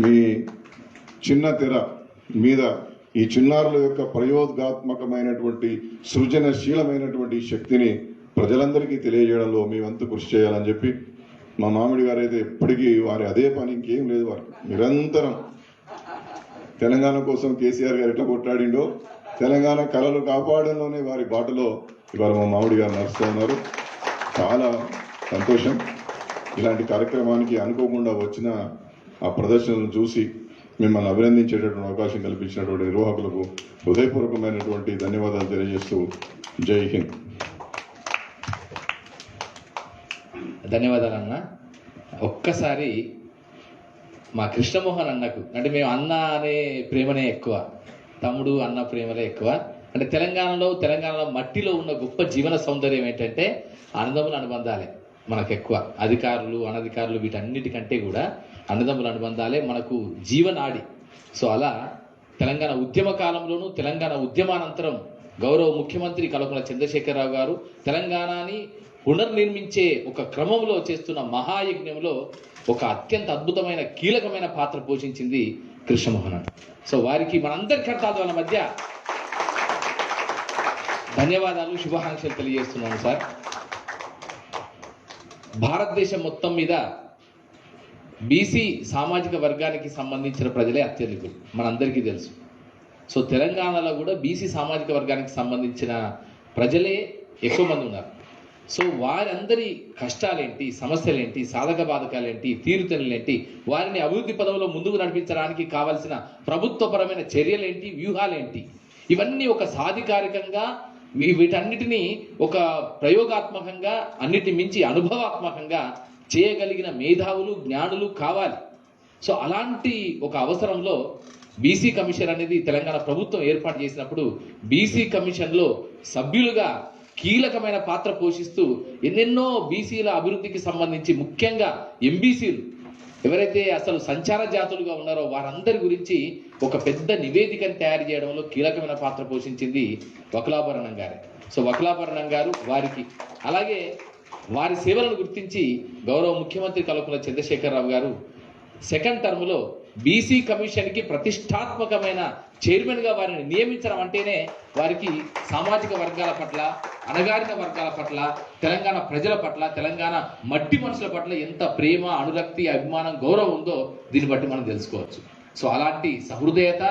మీ చిన్న తెర మీద ఈ చిన్నారుల యొక్క ప్రయోగాత్మకమైనటువంటి సృజనశీలమైనటువంటి శక్తిని ప్రజలందరికీ తెలియజేయడంలో మీ వంతు కృషి చేయాలని చెప్పి మా మామిడి గారు అయితే ఎప్పటికీ వారి అదే పని, ఇంకేం లేదు వారు నిరంతరం తెలంగాణ కోసం కేసీఆర్ గారు ఎట్లా కొట్లాడిండో తెలంగాణ కళలు కాపాడంలోనే వారి బాటలో ఇవాళ మా మామిడి గారు నడుస్తూ ఉన్నారు. చాలా సంతోషం. ఇలాంటి కార్యక్రమానికి అనుకోకుండా వచ్చిన ఆ ప్రదర్శనను చూసి మిమ్మల్ని అభినందించేటటువంటి అవకాశం కల్పించినటువంటి నిర్వాహకులకు హృదయపూర్వకమైనటువంటి ధన్యవాదాలు తెలియజేస్తూ జై హింద్. ధన్యవాదాలు అన్న. ఒక్కసారి మా కృష్ణమోహన్ అన్నకు, అంటే మేము అన్న అనే ప్రేమనే ఎక్కువ, తమ్ముడు అన్న ప్రేమలే ఎక్కువ. అంటే తెలంగాణలో మట్టిలో ఉన్న గొప్ప జీవన సౌందర్యం ఏంటంటే అన్నదమ్ముల అనుబంధాలే మనకు ఎక్కువ. అధికారులు అనధికారులు వీటన్నిటికంటే కూడా అన్నదమ్ముల అనుబంధాలే మనకు జీవనాడి. సో అలా తెలంగాణ ఉద్యమ కాలంలోనూ తెలంగాణ ఉద్యమానంతరం గౌరవ ముఖ్యమంత్రి కల్వకుంట్ల చంద్రశేఖరరావు గారు తెలంగాణని పునర్నిర్మించే ఒక క్రమంలో చేస్తున్న మహాయజ్ఞంలో ఒక అత్యంత అద్భుతమైన కీలకమైన పాత్ర పోషించింది కృష్ణమోహన్ అన్న. సో వారికి మనందరి కర్తాల మధ్య ధన్యవాదాలు, శుభాకాంక్షలు తెలియజేస్తున్నాను సార్. భారతదేశం మొత్తం మీద బీసీ సామాజిక వర్గానికి సంబంధించిన ప్రజలే అత్యధికులు, మనందరికీ తెలుసు. సో తెలంగాణలో కూడా బీసీ సామాజిక వర్గానికి సంబంధించిన ప్రజలే ఎక్కువ మంది ఉన్నారు. సో వారందరి కష్టాలేంటి, సమస్యలేంటి, సాధక బాధకాలేంటి, తీరుతెన్నులేంటి, వారిని అభివృద్ధి పదవిలో ముందుకు నడిపించడానికి కావాల్సిన ప్రభుత్వపరమైన చర్యలేంటి, వ్యూహాలేంటి, ఇవన్నీ ఒక సాధికారికంగా వీటన్నిటినీ ఒక ప్రయోగాత్మకంగా, అన్నిటి మించి అనుభవాత్మకంగా చేయగలిగిన మేధావులు, జ్ఞానులు కావాలి. సో అలాంటి ఒక అవసరంలో బీసీ కమిషన్ అనేది తెలంగాణ ప్రభుత్వం ఏర్పాటు చేసినప్పుడు బీసీ కమిషన్లో సభ్యులుగా కీలకమైన పాత్ర పోషిస్తూ ఎన్నెన్నో బీసీల అభివృద్ధికి సంబంధించి, ముఖ్యంగా ఎంబీసీలు ఎవరైతే అసలు సంచార జాతులుగా ఉన్నారో వారందరి గురించి ఒక పెద్ద నివేదికను తయారు చేయడంలో కీలకమైన పాత్ర పోషించింది వకులాభరణం గారే. సో వకులాభరణం గారు వారికి, అలాగే వారి సేవలను గుర్తించి గౌరవ ముఖ్యమంత్రి కల్వకుంట్ల చంద్రశేఖరరావు గారు సెకండ్ టర్మ్లో బీసీ కమిషన్కి ప్రతిష్టాత్మకమైన చైర్మన్గా వారిని నియమించడం అంటేనే వారికి సామాజిక వర్గాల పట్ల, అణగారిన వర్గాల పట్ల, తెలంగాణ ప్రజల పట్ల, తెలంగాణ మట్టి మనుషుల పట్ల ఎంత ప్రేమ, అనురక్తి, అభిమానం, గౌరవం ఉందో దీన్ని బట్టి మనం తెలుసుకోవచ్చు. సో అలాంటి సహృదయత,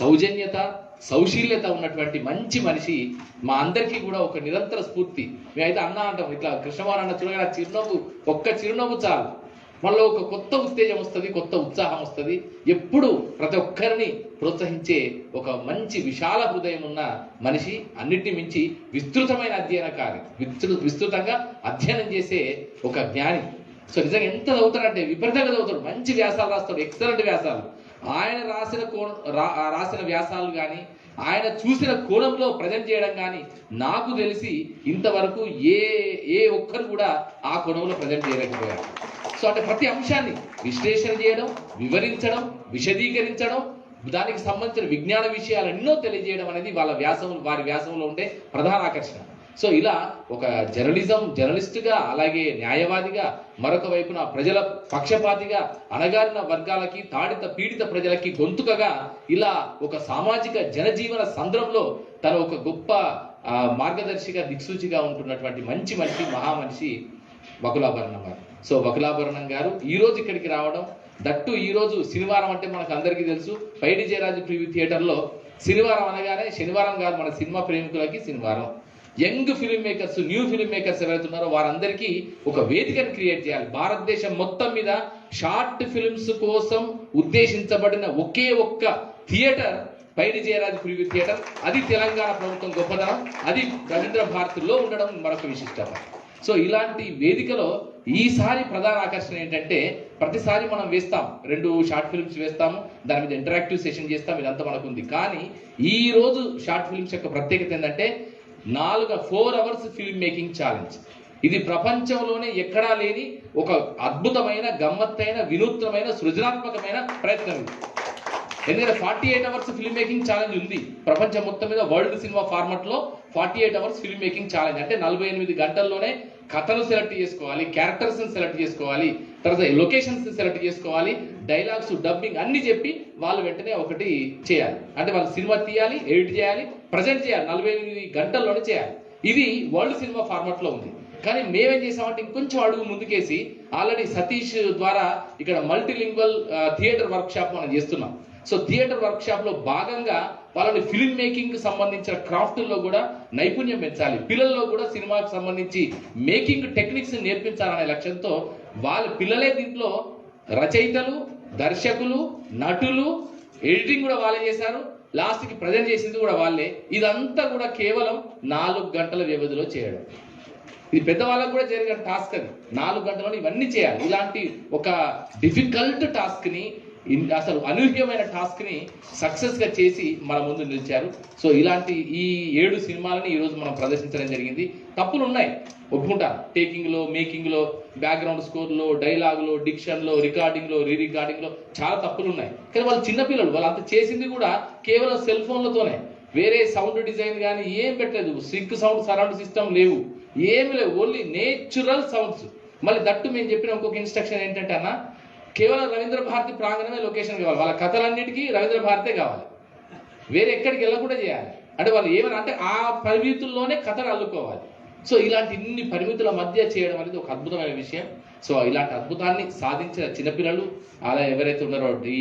సౌజన్యత, సౌశీల్యత ఉన్నటువంటి మంచి మనిషి మా అందరికీ కూడా ఒక నిరంతర స్ఫూర్తి. మేమైతే అన్న అంటాం, ఇట్లా కృష్ణమోహన్ అన్న చూడగా చిరునవ్వు, ఒక్క చిరునవ్వు చాలు, మనలో ఒక కొత్త ఉత్తేజం వస్తుంది, కొత్త ఉత్సాహం వస్తుంది. ఎప్పుడు ప్రతి ఒక్కరిని ప్రోత్సహించే ఒక మంచి విశాల హృదయం ఉన్న మనిషి, అన్నిటిని మించి విస్తృతమైన అధ్యయనకారి, విస్తృతంగా అధ్యయనం చేసే ఒక జ్ఞాని. సో నిజంగా ఎంత చదువుతాడంటే విపరీతంగా చదువుతాడు, మంచి వ్యాసాలు రాస్తాడు, ఎక్సలెంట్ వ్యాసాలు. ఆయన రాసిన వ్యాసాలు కానీ, ఆయన చూసిన కోణంలో ప్రజెంట్ చేయడం కానీ నాకు తెలిసి ఇంతవరకు ఏ ఒక్కరు కూడా ఆ కోణంలో ప్రజెంట్ చేయలేకపోయారు. సో అంటే ప్రతి అంశాన్ని విశ్లేషణ చేయడం, వివరించడం, విశదీకరించడం, దానికి సంబంధించిన విజ్ఞాన విషయాలు ఎన్నో తెలియజేయడం అనేది వారి వ్యాసంలో ఉండే ప్రధాన ఆకర్షణ. సో ఇలా ఒక జర్నలిస్టుగా, అలాగే న్యాయవాదిగా, మరొక వైపున ప్రజల పక్షపాతిగా, అణగారిన వర్గాలకి, తాడిత పీడిత ప్రజలకి గొంతుకగా, ఇలా ఒక సామాజిక జనజీవన సంద్రంలో తన ఒక గొప్ప మార్గదర్శిగా, దిక్సూచిగా ఉంటున్నటువంటి మంచి మనిషి, మహామనిషి వకులాభరణం గారు. సో వకులాభరణం గారు ఈరోజు ఇక్కడికి రావడం, దట్టు ఈరోజు శనివారం అంటే మనకు అందరికీ తెలుసు, పైడి జయరాజు ప్రివ్యూ థియేటర్లో శనివారం అనగానే శనివారం కాదు, మన సినిమా ప్రేమికులకి శనివారం. Young film makers, new film makers ఎవరైతున్నారో వారందరికీ ఒక వేదికను క్రియేట్ చేయాలి. భారతదేశం మొత్తం మీద షార్ట్ ఫిల్మ్స్ కోసం ఉద్దేశించబడిన ఒకే ఒక్క థియేటర్ పైడి జయరాజు ప్రివ్యూ థియేటర్. అది తెలంగాణ ప్రభుత్వం గొప్పదనం, అది రవీంద్ర భారతిలో ఉండడం మరొక విశిష్టత. సో ఇలాంటి వేదికలో ఈసారి ప్రధాన ఆకర్షణ ఏంటంటే, ప్రతిసారి మనం వేస్తాం 2 షార్ట్ ఫిల్మ్స్ వేస్తాము, దాని మీద ఇంటరాక్టివ్ సెషన్ చేస్తాం, ఇదంతా మనకుంది. కానీ ఈ రోజు షార్ట్ ఫిల్మ్స్ యొక్క ప్రత్యేకత ఏంటంటే 4 అవర్స్ ఫిల్మ్ మేకింగ్ ఛాలెంజ్. ఇది ప్రపంచంలోనే ఎక్కడా లేని ఒక అద్భుతమైన, గమ్మత్తైన, వినూత్నమైన, సృజనాత్మకమైన ప్రయత్నం ఇది. ఎందుకంటే 48 అవర్స్ ఫిల్మ్ మేకింగ్ ఛాలెంజ్ ఉంది ప్రపంచం మొత్తం మీద. వరల్డ్ సినిమా ఫార్మాట్ లో 48 అవర్స్ ఫిల్మ్ మేకింగ్ ఛాలెంజ్ అంటే 48 గంటల్లోనే కథను సెలెక్ట్ చేసుకోవాలి, క్యారెక్టర్స్ సెలెక్ట్ చేసుకోవాలి, తర్వాత లొకేషన్స్ సెలెక్ట్ చేసుకోవాలి, డైలాగ్స్, డబ్బింగ్ అన్ని చెప్పి వాళ్ళు వెంటనే ఒకటి చేయాలి. అంటే వాళ్ళు సినిమా తీయాలి, ఎడిట్ చేయాలి, ప్రజెంట్ చేయాలి, 48 గంటల్లోనే చేయాలి. ఇది వరల్డ్ సినిమా ఫార్మాట్ లో ఉంది. కానీ మేమేం చేసామంటే ఇంకొంచెం అడుగు ముందుకేసి ఆల్రెడీ సతీష్ ద్వారా ఇక్కడ మల్టీలింగ్వల్ థియేటర్ వర్క్ షాప్ మనం చేస్తున్నాం. సో థియేటర్ వర్క్ షాప్ లో భాగంగా వాళ్ళని ఫిల్మ్ మేకింగ్ కి సంబంధించిన క్రాఫ్ట్లో కూడా నైపుణ్యం పెంచాలి, పిల్లల్లో కూడా సినిమాకు సంబంధించి మేకింగ్ టెక్నిక్స్ నేర్పించాలనే లక్ష్యంతో వాళ్ళ పిల్లలే దీంట్లో రచయితలు, దర్శకులు, నటులు, ఎడిటింగ్ కూడా వాళ్ళే చేశారు, లాస్ట్ కి ప్రజెంట్ చేసింది కూడా వాళ్ళే. ఇదంతా కూడా కేవలం 4 గంటల వ్యవధిలో చేయడం. ఇది పెద్దవాళ్ళకు కూడా జరిగిన టాస్క్. అది 4 గంటలలో ఇవన్నీ చేయాలి. ఇలాంటి ఒక డిఫికల్ట్ టాస్క్ ని, అసలు అనూహ్యమైన టాస్క్ ని సక్సెస్ గా చేసి మన ముందు నిలిచారు. సో ఇలాంటి ఈ 7 సినిమాలని ఈరోజు మనం ప్రదర్శించడం జరిగింది. తప్పులు ఉన్నాయి, ఒప్పుకుంటా. టేకింగ్ లో, మేకింగ్ లో, బ్యాక్గ్రౌండ్ స్కోర్ లో, డైలాగ్ లో, డిక్షన్ లో, రికార్డింగ్ లో, రికార్డింగ్ లో చాలా తప్పులు ఉన్నాయి. కానీ వాళ్ళు చిన్నపిల్లలు, వాళ్ళు అంత చేసింది కూడా కేవలం సెల్ ఫోన్లతోనే. వేరే సౌండ్ డిజైన్ కానీ ఏం పెట్టలేదు, సింక్ సౌండ్, సరౌండ్ సిస్టమ్ లేవు, ఏమి లేవు, ఓన్లీ నేచురల్ సౌండ్స్. మళ్ళీ దట్టు మేము చెప్పిన ఇంకొక ఇన్స్ట్రక్షన్ ఏంటంటే అన్న, కేవలం రవీంద్ర భారతి ప్రాంగణమే లొకేషన్ కావాలి, వాళ్ళ కథలన్నిటికీ రవీంద్ర భారతే కావాలి, వేరే ఎక్కడికి వెళ్ళకుండా చేయాలి. అంటే వాళ్ళు ఏమైనా అంటే ఆ పరిమితుల్లోనే కథలు అల్లుకోవాలి. సో ఇలాంటి ఇన్ని పరిమితుల మధ్య చేయడం అనేది ఒక అద్భుతమైన విషయం. సో ఇలాంటి అద్భుతాన్ని సాధించిన చిన్నపిల్లలు అలా ఎవరైతే ఉన్నారో ఈ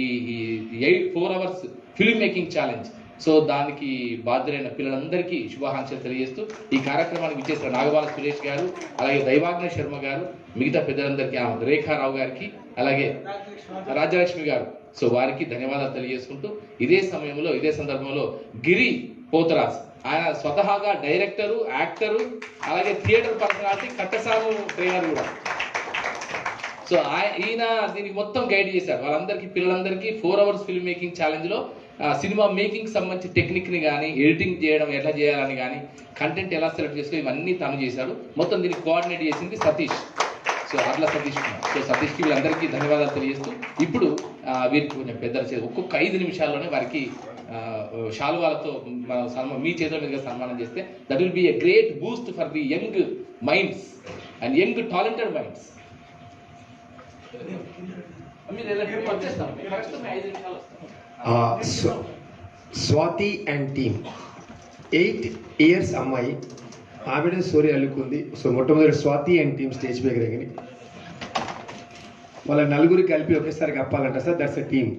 4 hours film making challenge, so దానికి బాధ్యులైన పిల్లలందరికీ శుభాకాంక్షలు తెలియజేస్తూ ఈ కార్యక్రమానికి విచ్చేసిన నాగబాల సురేష్ గారు, అలాగే దైవాగ్న శర్మ గారు, మిగతా పెద్దలందరికీ, రేఖారావు గారికి, అలాగే రాజ్యలక్ష్మి గారు, సో వారికి ధన్యవాదాలు తెలియజేసుకుంటూ ఇదే సమయంలో, ఇదే సందర్భంలో గిరి పోతరాజ్, ఆయన స్వతహాగా డైరెక్టరు, యాక్టరు, అలాగే థియేటర్ పర్సనాలిటీ, కట్టసాము ట్రైనర్ కూడా. సో ఈయన దీనికి మొత్తం గైడ్ చేశారు వాళ్ళందరికీ, పిల్లలందరికీ 4 hours ఫిల్మ్ మేకింగ్ ఛాలెంజ్ లో సినిమా మేకింగ్ సంబంధించి టెక్నిక్ ని కానీ, ఎడిటింగ్ చేయడం ఎట్లా చేయాలని కానీ, కంటెంట్ ఎలా సెలెక్ట్ చేసుకో, ఇవన్నీ తను చేశాడు. మొత్తం దీన్ని కోఆర్డినేట్ చేసింది సతీష్. సో అట్లా సతీష్ కుమార్. సో సతీష్కి వీళ్ళందరికీ ధన్యవాదాలు తెలియజేస్తూ ఇప్పుడు వీరికి కొంచెం పెద్దలు ఒక్కొక్క 5 నిమిషాల్లోనే వారికి శాలువాలతో మీ చేతుల మీదుగా సన్మానం చేస్తే that will be a great Boost for the young minds and young talented minds. Swathi and team 8 years అమ్మాయి, ఆవిడ స్టోరీ అల్లుకుంది. సో మొట్టమొదటి స్వాతి అండ్ టీమ్ స్టేజ్ పైకి దిగని వాళ్ళ 4 కలిపి ఒకేసారి కప్పాలంట sir, that's a team.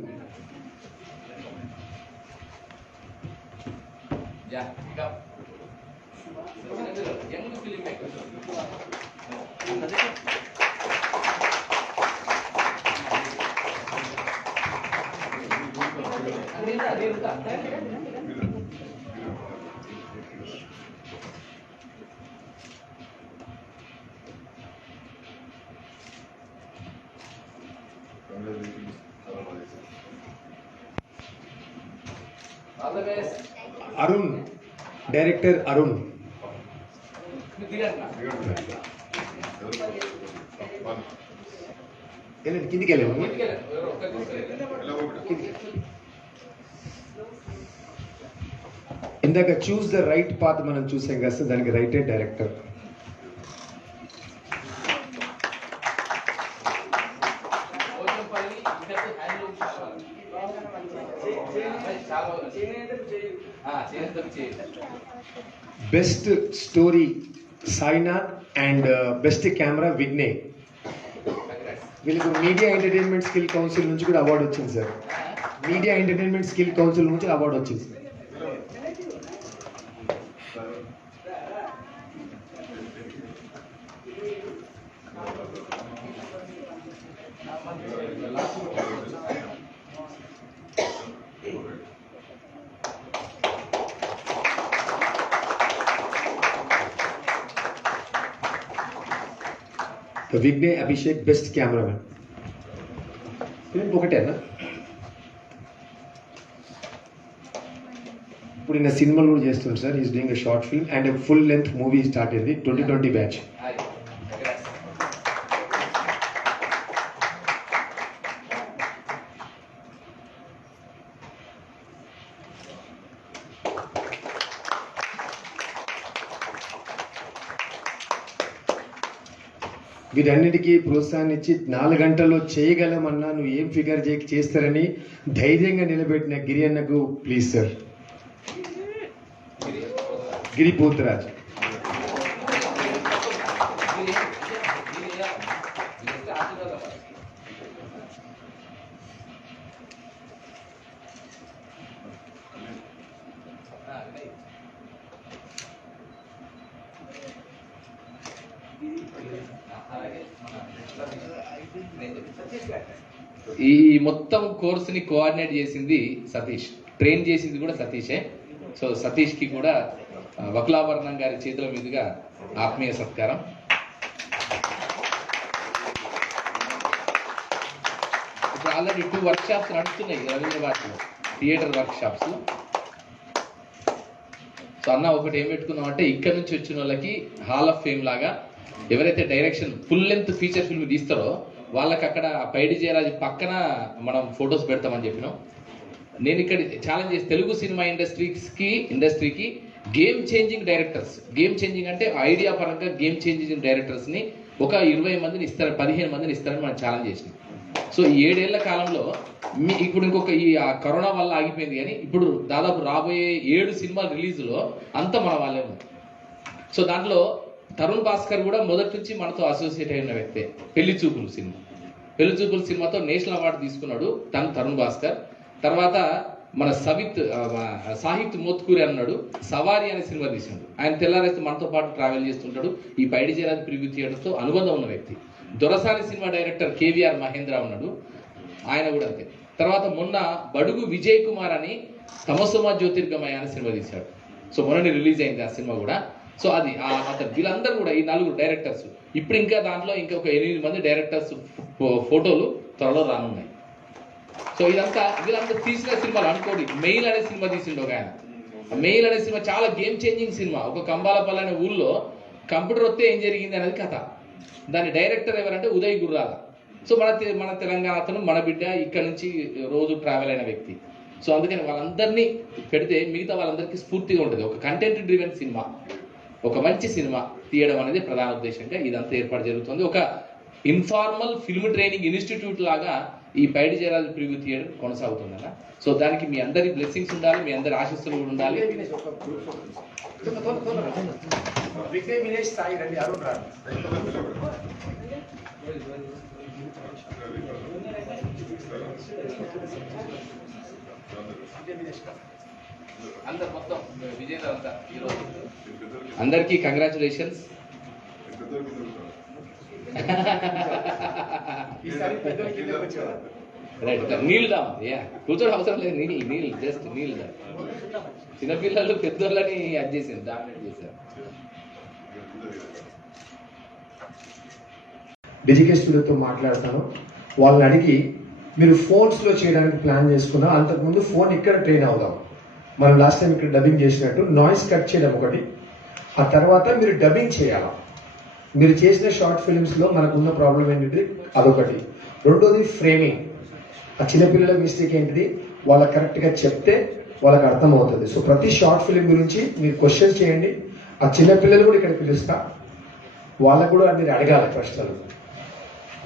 Arun, director Arun. కిందికి వెళ్ళాము. ఇందాక చూస్ ద రైట్ పాత్ మనం చూసాం కదా, దానికి రైటే director. Best story Sainath and best camera Vighne. వీళ్ళకి మీడియా ఎంటర్టైన్మెంట్ స్కిల్ కౌన్సిల్ నుంచి కూడా అవార్డు వచ్చింది sir. Media entertainment skill council నుంచి అవార్డు వచ్చింది. Vighne Abhishek best cameraman. ఒకటేనా? ఇప్పుడు ఈయన సినిమాలు కూడా చేస్తుంది sir. Is doing a short film and full length movie start అయింది 2020 బ్యాచ్. వీటన్నిటికీ ప్రోత్సాహాన్ని ఇచ్చి 4 గంటల్లో చేయగలమన్నా నువ్వు ఏం ఫిగర్ చేస్తారని ధైర్యంగా నిలబెట్టిన గిరి అన్నకు ప్లీజ్ సార్. గిరి పోతురాజ్. ఈ మొత్తం కోర్సుని కోఆర్డినేట్ చేసింది సతీష్, ట్రైన్ చేసింది కూడా సతీషే. సో సతీష్కి కూడా వకులాభరణం గారి చేతుల మీదుగా ఆత్మీయ సత్కారం. ఇప్పుడు ఆల్రెడీ 2 వర్క్షాప్స్ నడుస్తున్నాయి రవీంద్రబాద్లో, థియేటర్ వర్క్షాప్స్. సో అన్న ఒకటి ఏం పెట్టుకుందాం అంటే, ఇక్కడ నుంచి వచ్చిన వాళ్ళకి హాల్ ఆఫ్ ఫేమ్ లాగా ఎవరైతే direction full length feature film తీస్తారో వాళ్ళకి అక్కడ పైడి జయరాజ్ పక్కన మనం ఫొటోస్ పెడతామని చెప్పినాం. నేను ఇక్కడ ఛాలెంజ్ చేసి తెలుగు సినిమా ఇండస్ట్రీకి game changing directors, game changing అంటే ఐడియా పరంగా గేమ్ చేంజింగ్ డైరెక్టర్స్ని ఒక 20 మందిని ఇస్తారు, 15 మందిని ఇస్తారని మనం ఛాలెంజ్ చేసినాం. సో ఈ 7 ఏళ్ల కాలంలో ఇప్పుడు ఇంకొక ఈ కరోనా వల్ల ఆగిపోయింది, కానీ ఇప్పుడు దాదాపు రాబోయే 7 సినిమాల రిలీజ్లో అంతా మన వాళ్ళే ఉన్నారు. సో దాంట్లో తరుణ్ భాస్కర్ కూడా మొదటి నుంచి మనతో అసోసియేట్ అయిన వ్యక్తే. పెళ్లి చూపులు సినిమాతో నేషనల్ అవార్డు తీసుకున్నాడు తరుణ్ భాస్కర్. తర్వాత మన సాహిత్ మోత్కూరి అన్నాడు, సవారి అనే సినిమా తీసాడు. ఆయన తెల్లారేస్తే మనతో పాటు ట్రావెల్ చేస్తుంటాడు. ఈ పైడి జయరాజ్ ప్రివ్యూ థియేటర్తో అనుబంధం ఉన్న వ్యక్తి. దొరసాని సినిమా డైరెక్టర్ కేవీఆర్ మహేంద్ర ఉన్నాడు, ఆయన కూడా అంతే. తర్వాత మొన్న బడుగు విజయ్ కుమార్ అని తమసుమ జ్యోతిర్గమయ అనే సినిమా తీశాడు. సో మొన్న రిలీజ్ అయింది ఆ సినిమా కూడా. సో అది అతను వీళ్ళందరూ కూడా ఈ 4 డైరెక్టర్స్. ఇప్పుడు ఇంకా దాంట్లో ఇంకొక 8 మంది డైరెక్టర్స్ ఫోటోలు త్వరలో రానున్నాయి. సో ఇదంతా వీళ్ళందరూ తీసిన సినిమాలు అనుకోండి. మెయిల్ అనే సినిమా తీసిండు ఒక ఆయన. మెయిల్ అనే సినిమా చాలా గేమ్ చేంజింగ్ సినిమా. ఒక కంబాలపల్లి అనే ఊళ్ళో కంప్యూటర్ వస్తే ఏం జరిగింది అనేది కథ. దాని డైరెక్టర్ ఎవరంటే ఉదయ్ గుర్రాల. సో మన తెలంగాణ అతను, మన బిడ్డ, ఇక్కడ నుంచి రోజు ట్రావెల్ అయిన వ్యక్తి. సో అందుకని వాళ్ళందరినీ పెడితే మిగతా వాళ్ళందరికీ స్ఫూర్తిగా ఉంటుంది. ఒక కంటెంట్ డ్రివెన్ సినిమా, ఒక మంచి సినిమా తీయడం అనేది ప్రధాన ఉద్దేశంగా ఇదంతా ఏర్పాటు జరుగుతుంది. ఒక ఇన్ఫార్మల్ ఫిల్మ్ ట్రైనింగ్ ఇన్స్టిట్యూట్ లాగా ఈ పైడి జయరాజ్ ప్రివ్యూ థియేటర్ కొనసాగుతుందన్న. సో దానికి మీ అందరి బ్లెస్సింగ్స్ ఉండాలి, మీ అందరి ఆశీస్సులు కూడా ఉండాలి. అందరు మొత్తం విజేతలు అంతా ఈరోజు అందరికీ కంగ్రాచులేషన్స్. రైట్, నీళ్ళు దా, కూర్చోడం అవసరం లేదు, నీళ్ళు జస్ట్ నీళ్ళు దా. చిన్నపిల్లలు పెద్దోళ్ళని అది చేసింది, డామినేట్ చేశారు. డిజికే స్టూడియోతో మాట్లాడతాను. వాళ్ళని అడిగి మీరు ఫోన్స్లో చేయడానికి ప్లాన్ చేసుకున్నా, అంతకుముందు ఫోన్ ఇక్కడ ట్రైన్ అవుదాం. మనం లాస్ట్ టైం ఇక్కడ డబ్బింగ్ చేసినట్టు నాయిస్ కట్ చేయడం ఒకటి, ఆ తర్వాత మీరు డబ్బింగ్ చేయాలా. మీరు చేసిన షార్ట్ ఫిల్మ్స్లో మనకున్న ప్రాబ్లం ఏంటిది, అదొకటి. రెండోది ఫ్రేమింగ్. ఆ చిన్నపిల్లల మిస్టేక్ ఏంటిది, వాళ్ళకి కరెక్ట్గా చెప్తే వాళ్ళకి అర్థమవుతుంది. సో ప్రతి షార్ట్ ఫిల్మ్ గురించి మీరు క్వశ్చన్స్ చేయండి. ఆ చిన్నపిల్లలు కూడా ఇక్కడ పిలుస్తా, వాళ్ళకు కూడా మీరు అడగాలి ప్రశ్నలు.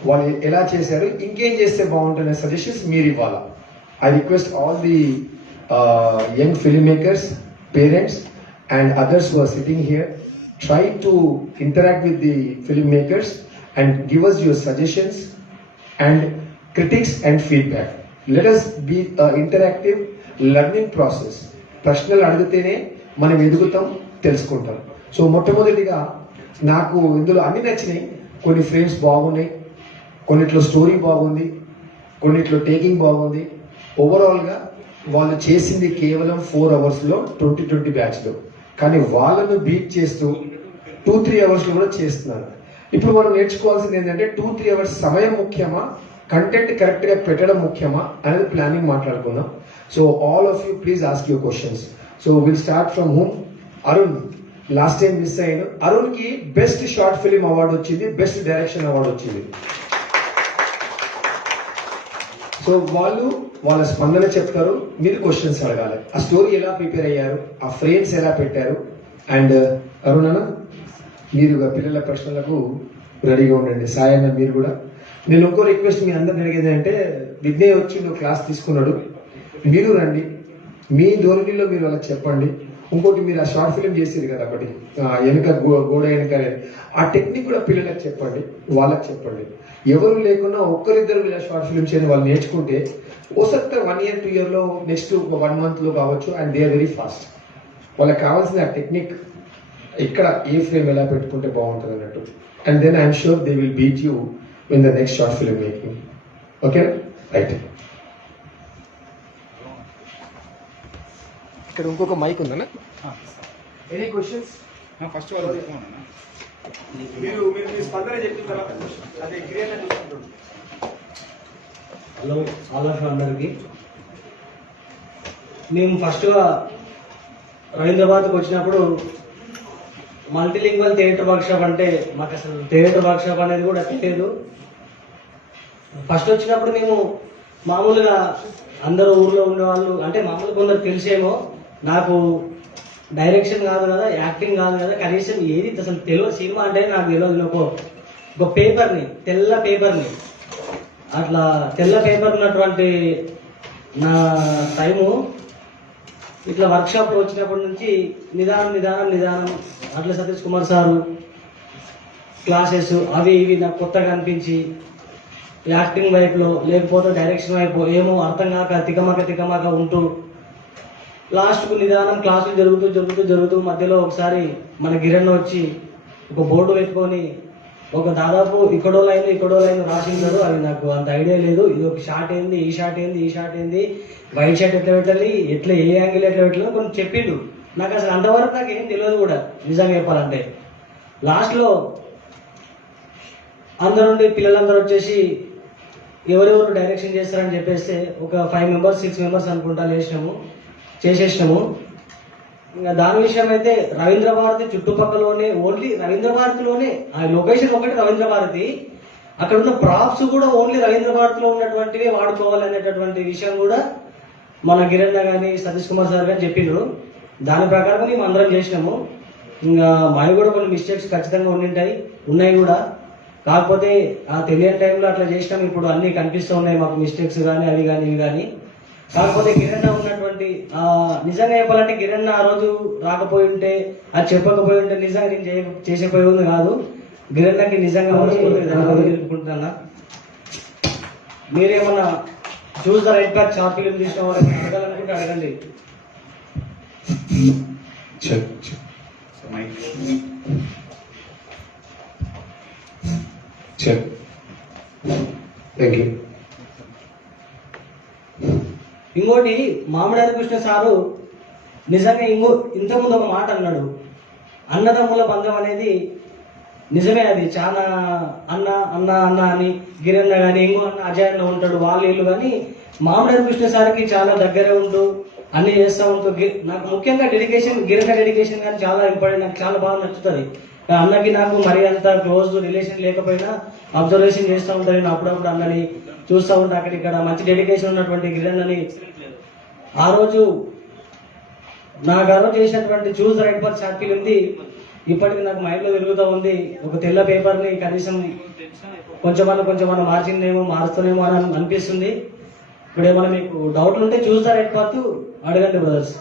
వాళ్ళు ఎలా చేశారు, ఇంకేం చేస్తే బాగుంటుందనే సజెషన్స్ మీరు ఇవ్వాలా. I request all the young film makers, parents and others who are sitting here, try to interact with the filmmakers and give us your suggestions and critics and feedback. Let us be an interactive learning process. ప్రశ్నలు అడిగితేనే మనం ఎదుగుతాం, తెలుసుకుంటాం. So మొట్టమొదటిగా నాకు ఇందులో అన్ని నచ్చినాయి. కొన్ని ఫ్రేమ్స్ బాగున్నాయి, కొన్నిట్లో స్టోరీ బాగుంది, కొన్నిట్లో టేకింగ్ బాగుంది. ఓవరాల్గా వాళ్ళు చేసింది కేవలం 4 అవర్స్లో 2020 బ్యాచ్లో, కానీ వాళ్ళను బీట్ చేస్తూ 2-3 అవర్స్లో కూడా చేస్తున్నారు. ఇప్పుడు మనం నేర్చుకోవాల్సింది ఏంటంటే 2-3 అవర్స్ సమయం ముఖ్యమా, కంటెంట్ కరెక్ట్గా పెట్టడం ముఖ్యమా అనేది ప్లానింగ్ మాట్లాడుకుందాం. So all of you please ask your questions. So will start from whom. Arun last time miss అయ్యాను. అరుణ్కి బెస్ట్ షార్ట్ ఫిలిం అవార్డు వచ్చింది, బెస్ట్ డైరెక్షన్ అవార్డు వచ్చింది. సో వాళ్ళు వాళ్ళ స్పందన చెప్తారు, మీరు క్వశ్చన్స్ అడగాలి. ఆ స్టోరీ ఎలా ప్రిపేర్ అయ్యారు, ఆ ఫ్రేమ్స్ ఎలా పెట్టారు. అండ్ అరుణ్ అన్న, మీరు పిల్లల ప్రశ్నలకు రెడీగా ఉండండి. సాయి అన్న మీరు కూడా. నేను ఇంకో రిక్వెస్ట్ మీ అందరిని అడిగేది అంటే, విజ్ఞయ్ వచ్చి నువ్వు క్లాస్ తీసుకున్నాడు, మీరు రండి, మీ ధోరణిలో మీరు వాళ్ళకి చెప్పండి. ఇంకోటి మీరు ఆ షార్ట్ ఫిల్మ్ చేసేది కదా ఒకటి, వెనుక గోడ వెనుక, ఆ టెక్నిక్ కూడా పిల్లలకు చెప్పండి, వాళ్ళకి చెప్పండి. ఎవరు లేకున్నా ఒక్కరిద్దరు ఇలా షార్ట్ ఫిల్మ్ చేయని వాళ్ళు నేర్చుకుంటే ఓసక్త 1 year 2 yearలో నెక్స్ట్ 1 monthలో కావచ్చు. And they are very fast. వాళ్ళకి కావాల్సిన ఆ టెక్నిక్ ఇక్కడ ఏ ఫ్రేమ్ ఎలా పెట్టుకుంటే బాగుంటుంది అన్నట్టు. And then I'm sure they will beat you in the next short film making. Okay, right. ఇక్కడ ఇంకొక మైక్ ఉందన్నా. Any questions? ఫస్ట్ మీరు మీ స్పందన చెప్పిన తర్వాత అదే క్రియేట్ చూసుకుంటారు. హలో ఆల్ ఆఫ్ అందరికి. మేము ఫస్ట్గా రవీంద్రబాద్కి వచ్చినప్పుడు మల్టీలింగ్వల్ థియేటర్ వర్క్షాప్ అంటే మాకు అసలు థియేటర్ వర్క్షాప్ అనేది కూడా తెలియదు. ఫస్ట్ వచ్చినప్పుడు మేము మామూలుగా అందరూ ఊర్లో ఉండేవాళ్ళు అంటే మామూలు కొందరు తెలిసేమో, నాకు డైరెక్షన్ కాదు కదా, యాక్టింగ్ కాదు కదా, కనీసం ఏది అసలు తెలియదు. సినిమా అంటే నాకు తెలియదు. ఒక పేపర్ని, తెల్ల పేపర్ని, అట్లా తెల్ల పేపర్ ఉన్నటువంటి నా టైము ఇట్లా వర్క్షాప్లో వచ్చినప్పటి నుంచి నిదానం అట్లా సతీష్ కుమార్ సారు క్లాసెస్ అవి ఇవి నాకు కొత్తగా అనిపించి యాక్టింగ్ వైపులో లేకపోతే డైరెక్షన్ వైపు ఏమో అర్థం కాక తికమక ఉంటూ లాస్ట్కు నిదానం క్లాసులు జరుగుతూ మధ్యలో ఒకసారి మన గిరణ్ వచ్చి ఒక బోర్డు పెట్టుకొని ఒక దాదాపు ఇక్కడో లైన్ రాసింటారు. అది నాకు అంత ఐడియా లేదు. ఇది ఒక షాట్ ఏంది, ఈ షాట్ ఏంది, వైట్ షాట్ ఎట్లా పెట్టాలి, ఎట్లా ఏ యాంగిల్ ఎట్లా పెట్టాలి కొంచెం చెప్పిండు. నాకు అసలు అంతవరకు నాకు ఏం తెలియదు కూడా నిజంగా చెప్పాలంటే. లాస్ట్లో అందరుండి పిల్లలందరూ వచ్చేసి ఎవరెవరు డైరెక్షన్ చేస్తారని చెప్పేస్తే ఒక 5 members 6 members అనుకుంటా చేసేసినాము. ఇంకా దాని విషయం అయితే రవీంద్ర భారతి చుట్టుపక్కలలోనే, ఓన్లీ రవీంద్ర భారతిలోనే ఆ లొకేషన్ ఒకటి రవీంద్ర భారతి, అక్కడ ఉన్న ప్రాప్స్ కూడా ఓన్లీ రవీంద్ర భారతిలో ఉన్నటువంటివే వాడుకోవాలనేటటువంటి విషయం కూడా మన గిరణ్ కానీ సతీష్ కుమార్ సార్ కానీ చెప్పిండ్రు. దాని ప్రకారం మేము అందరం చేసినాము. ఇంకా మావి కూడా కొన్ని మిస్టేక్స్ ఖచ్చితంగా ఉన్నాయి కూడా. కాకపోతే ఆ తెలియని టైంలో అట్లా చేసినాం. ఇప్పుడు అన్నీ కనిపిస్తూ ఉన్నాయి మాకు మిస్టేక్స్ కానీ అవి కానీ ఇవి కానీ. కాకపోతే కిరణ్ ఉన్నటువంటి నిజంగా చెప్పాలంటే కిరణ్ ఆ రోజు రాకపోయి ఉంటే, అది చెప్పకపోయి ఉంటే నిజంగా నేను చేసేపోయి ఉంది కాదు. గిరణ్కి నిజంగా తెలుపుకుంటున్నా. మీరేమన్నా చూస్ the right pack short film తీసిన వాళ్ళకి అడగాలనుకుంటే అడగండి. Thank you. ఇంకోటి మామిడారి కృష్ణ సారు నిజంగా ఇంతకుముందు ఒక మాట అన్నాడు, అన్నదమ్ముల బంధం అనేది నిజమే. అది చాలా అన్న అని గిరన్న కానీ ఇంకో అన్న అజయ్ అన్న ఉంటాడు, వాళ్ళు వీళ్ళు కానీ మామిడారి కృష్ణ సార్కి చాలా దగ్గరే ఉంటూ అన్ని చేస్తూ ఉంటూ నాకు ముఖ్యంగా గిరన్న డెడికేషన్ కానీ చాలా ఇంపార్టెంట్, నాకు చాలా బాగా నచ్చుతుంది. అన్నకి నాకు మరీ అంత క్లోజ్ రిలేషన్ లేకపోయినా అబ్జర్వేషన్ చేస్తూ ఉంటాను నేను అప్పుడప్పుడు. అన్నని చూస్తూ ఉంటా అక్కడిక్కడ మంచి డెడికేషన్ ఉన్నటువంటి గిరణ్ని. ఆ రోజు చేసినటువంటి చూస్ the right path short film ఉంది, ఇప్పటికి నాకు మైండ్లో వెలుగుతూ ఉంది. ఒక తెల్ల పేపర్ని కనీసం కొంచెం మారుస్తూనేమో అని అనిపిస్తుంది. ఇప్పుడు ఏమైనా మీకు డౌట్లు ఉంటే చూస్ ద రైట్ పాత్ అడగండి బ్రదర్స్.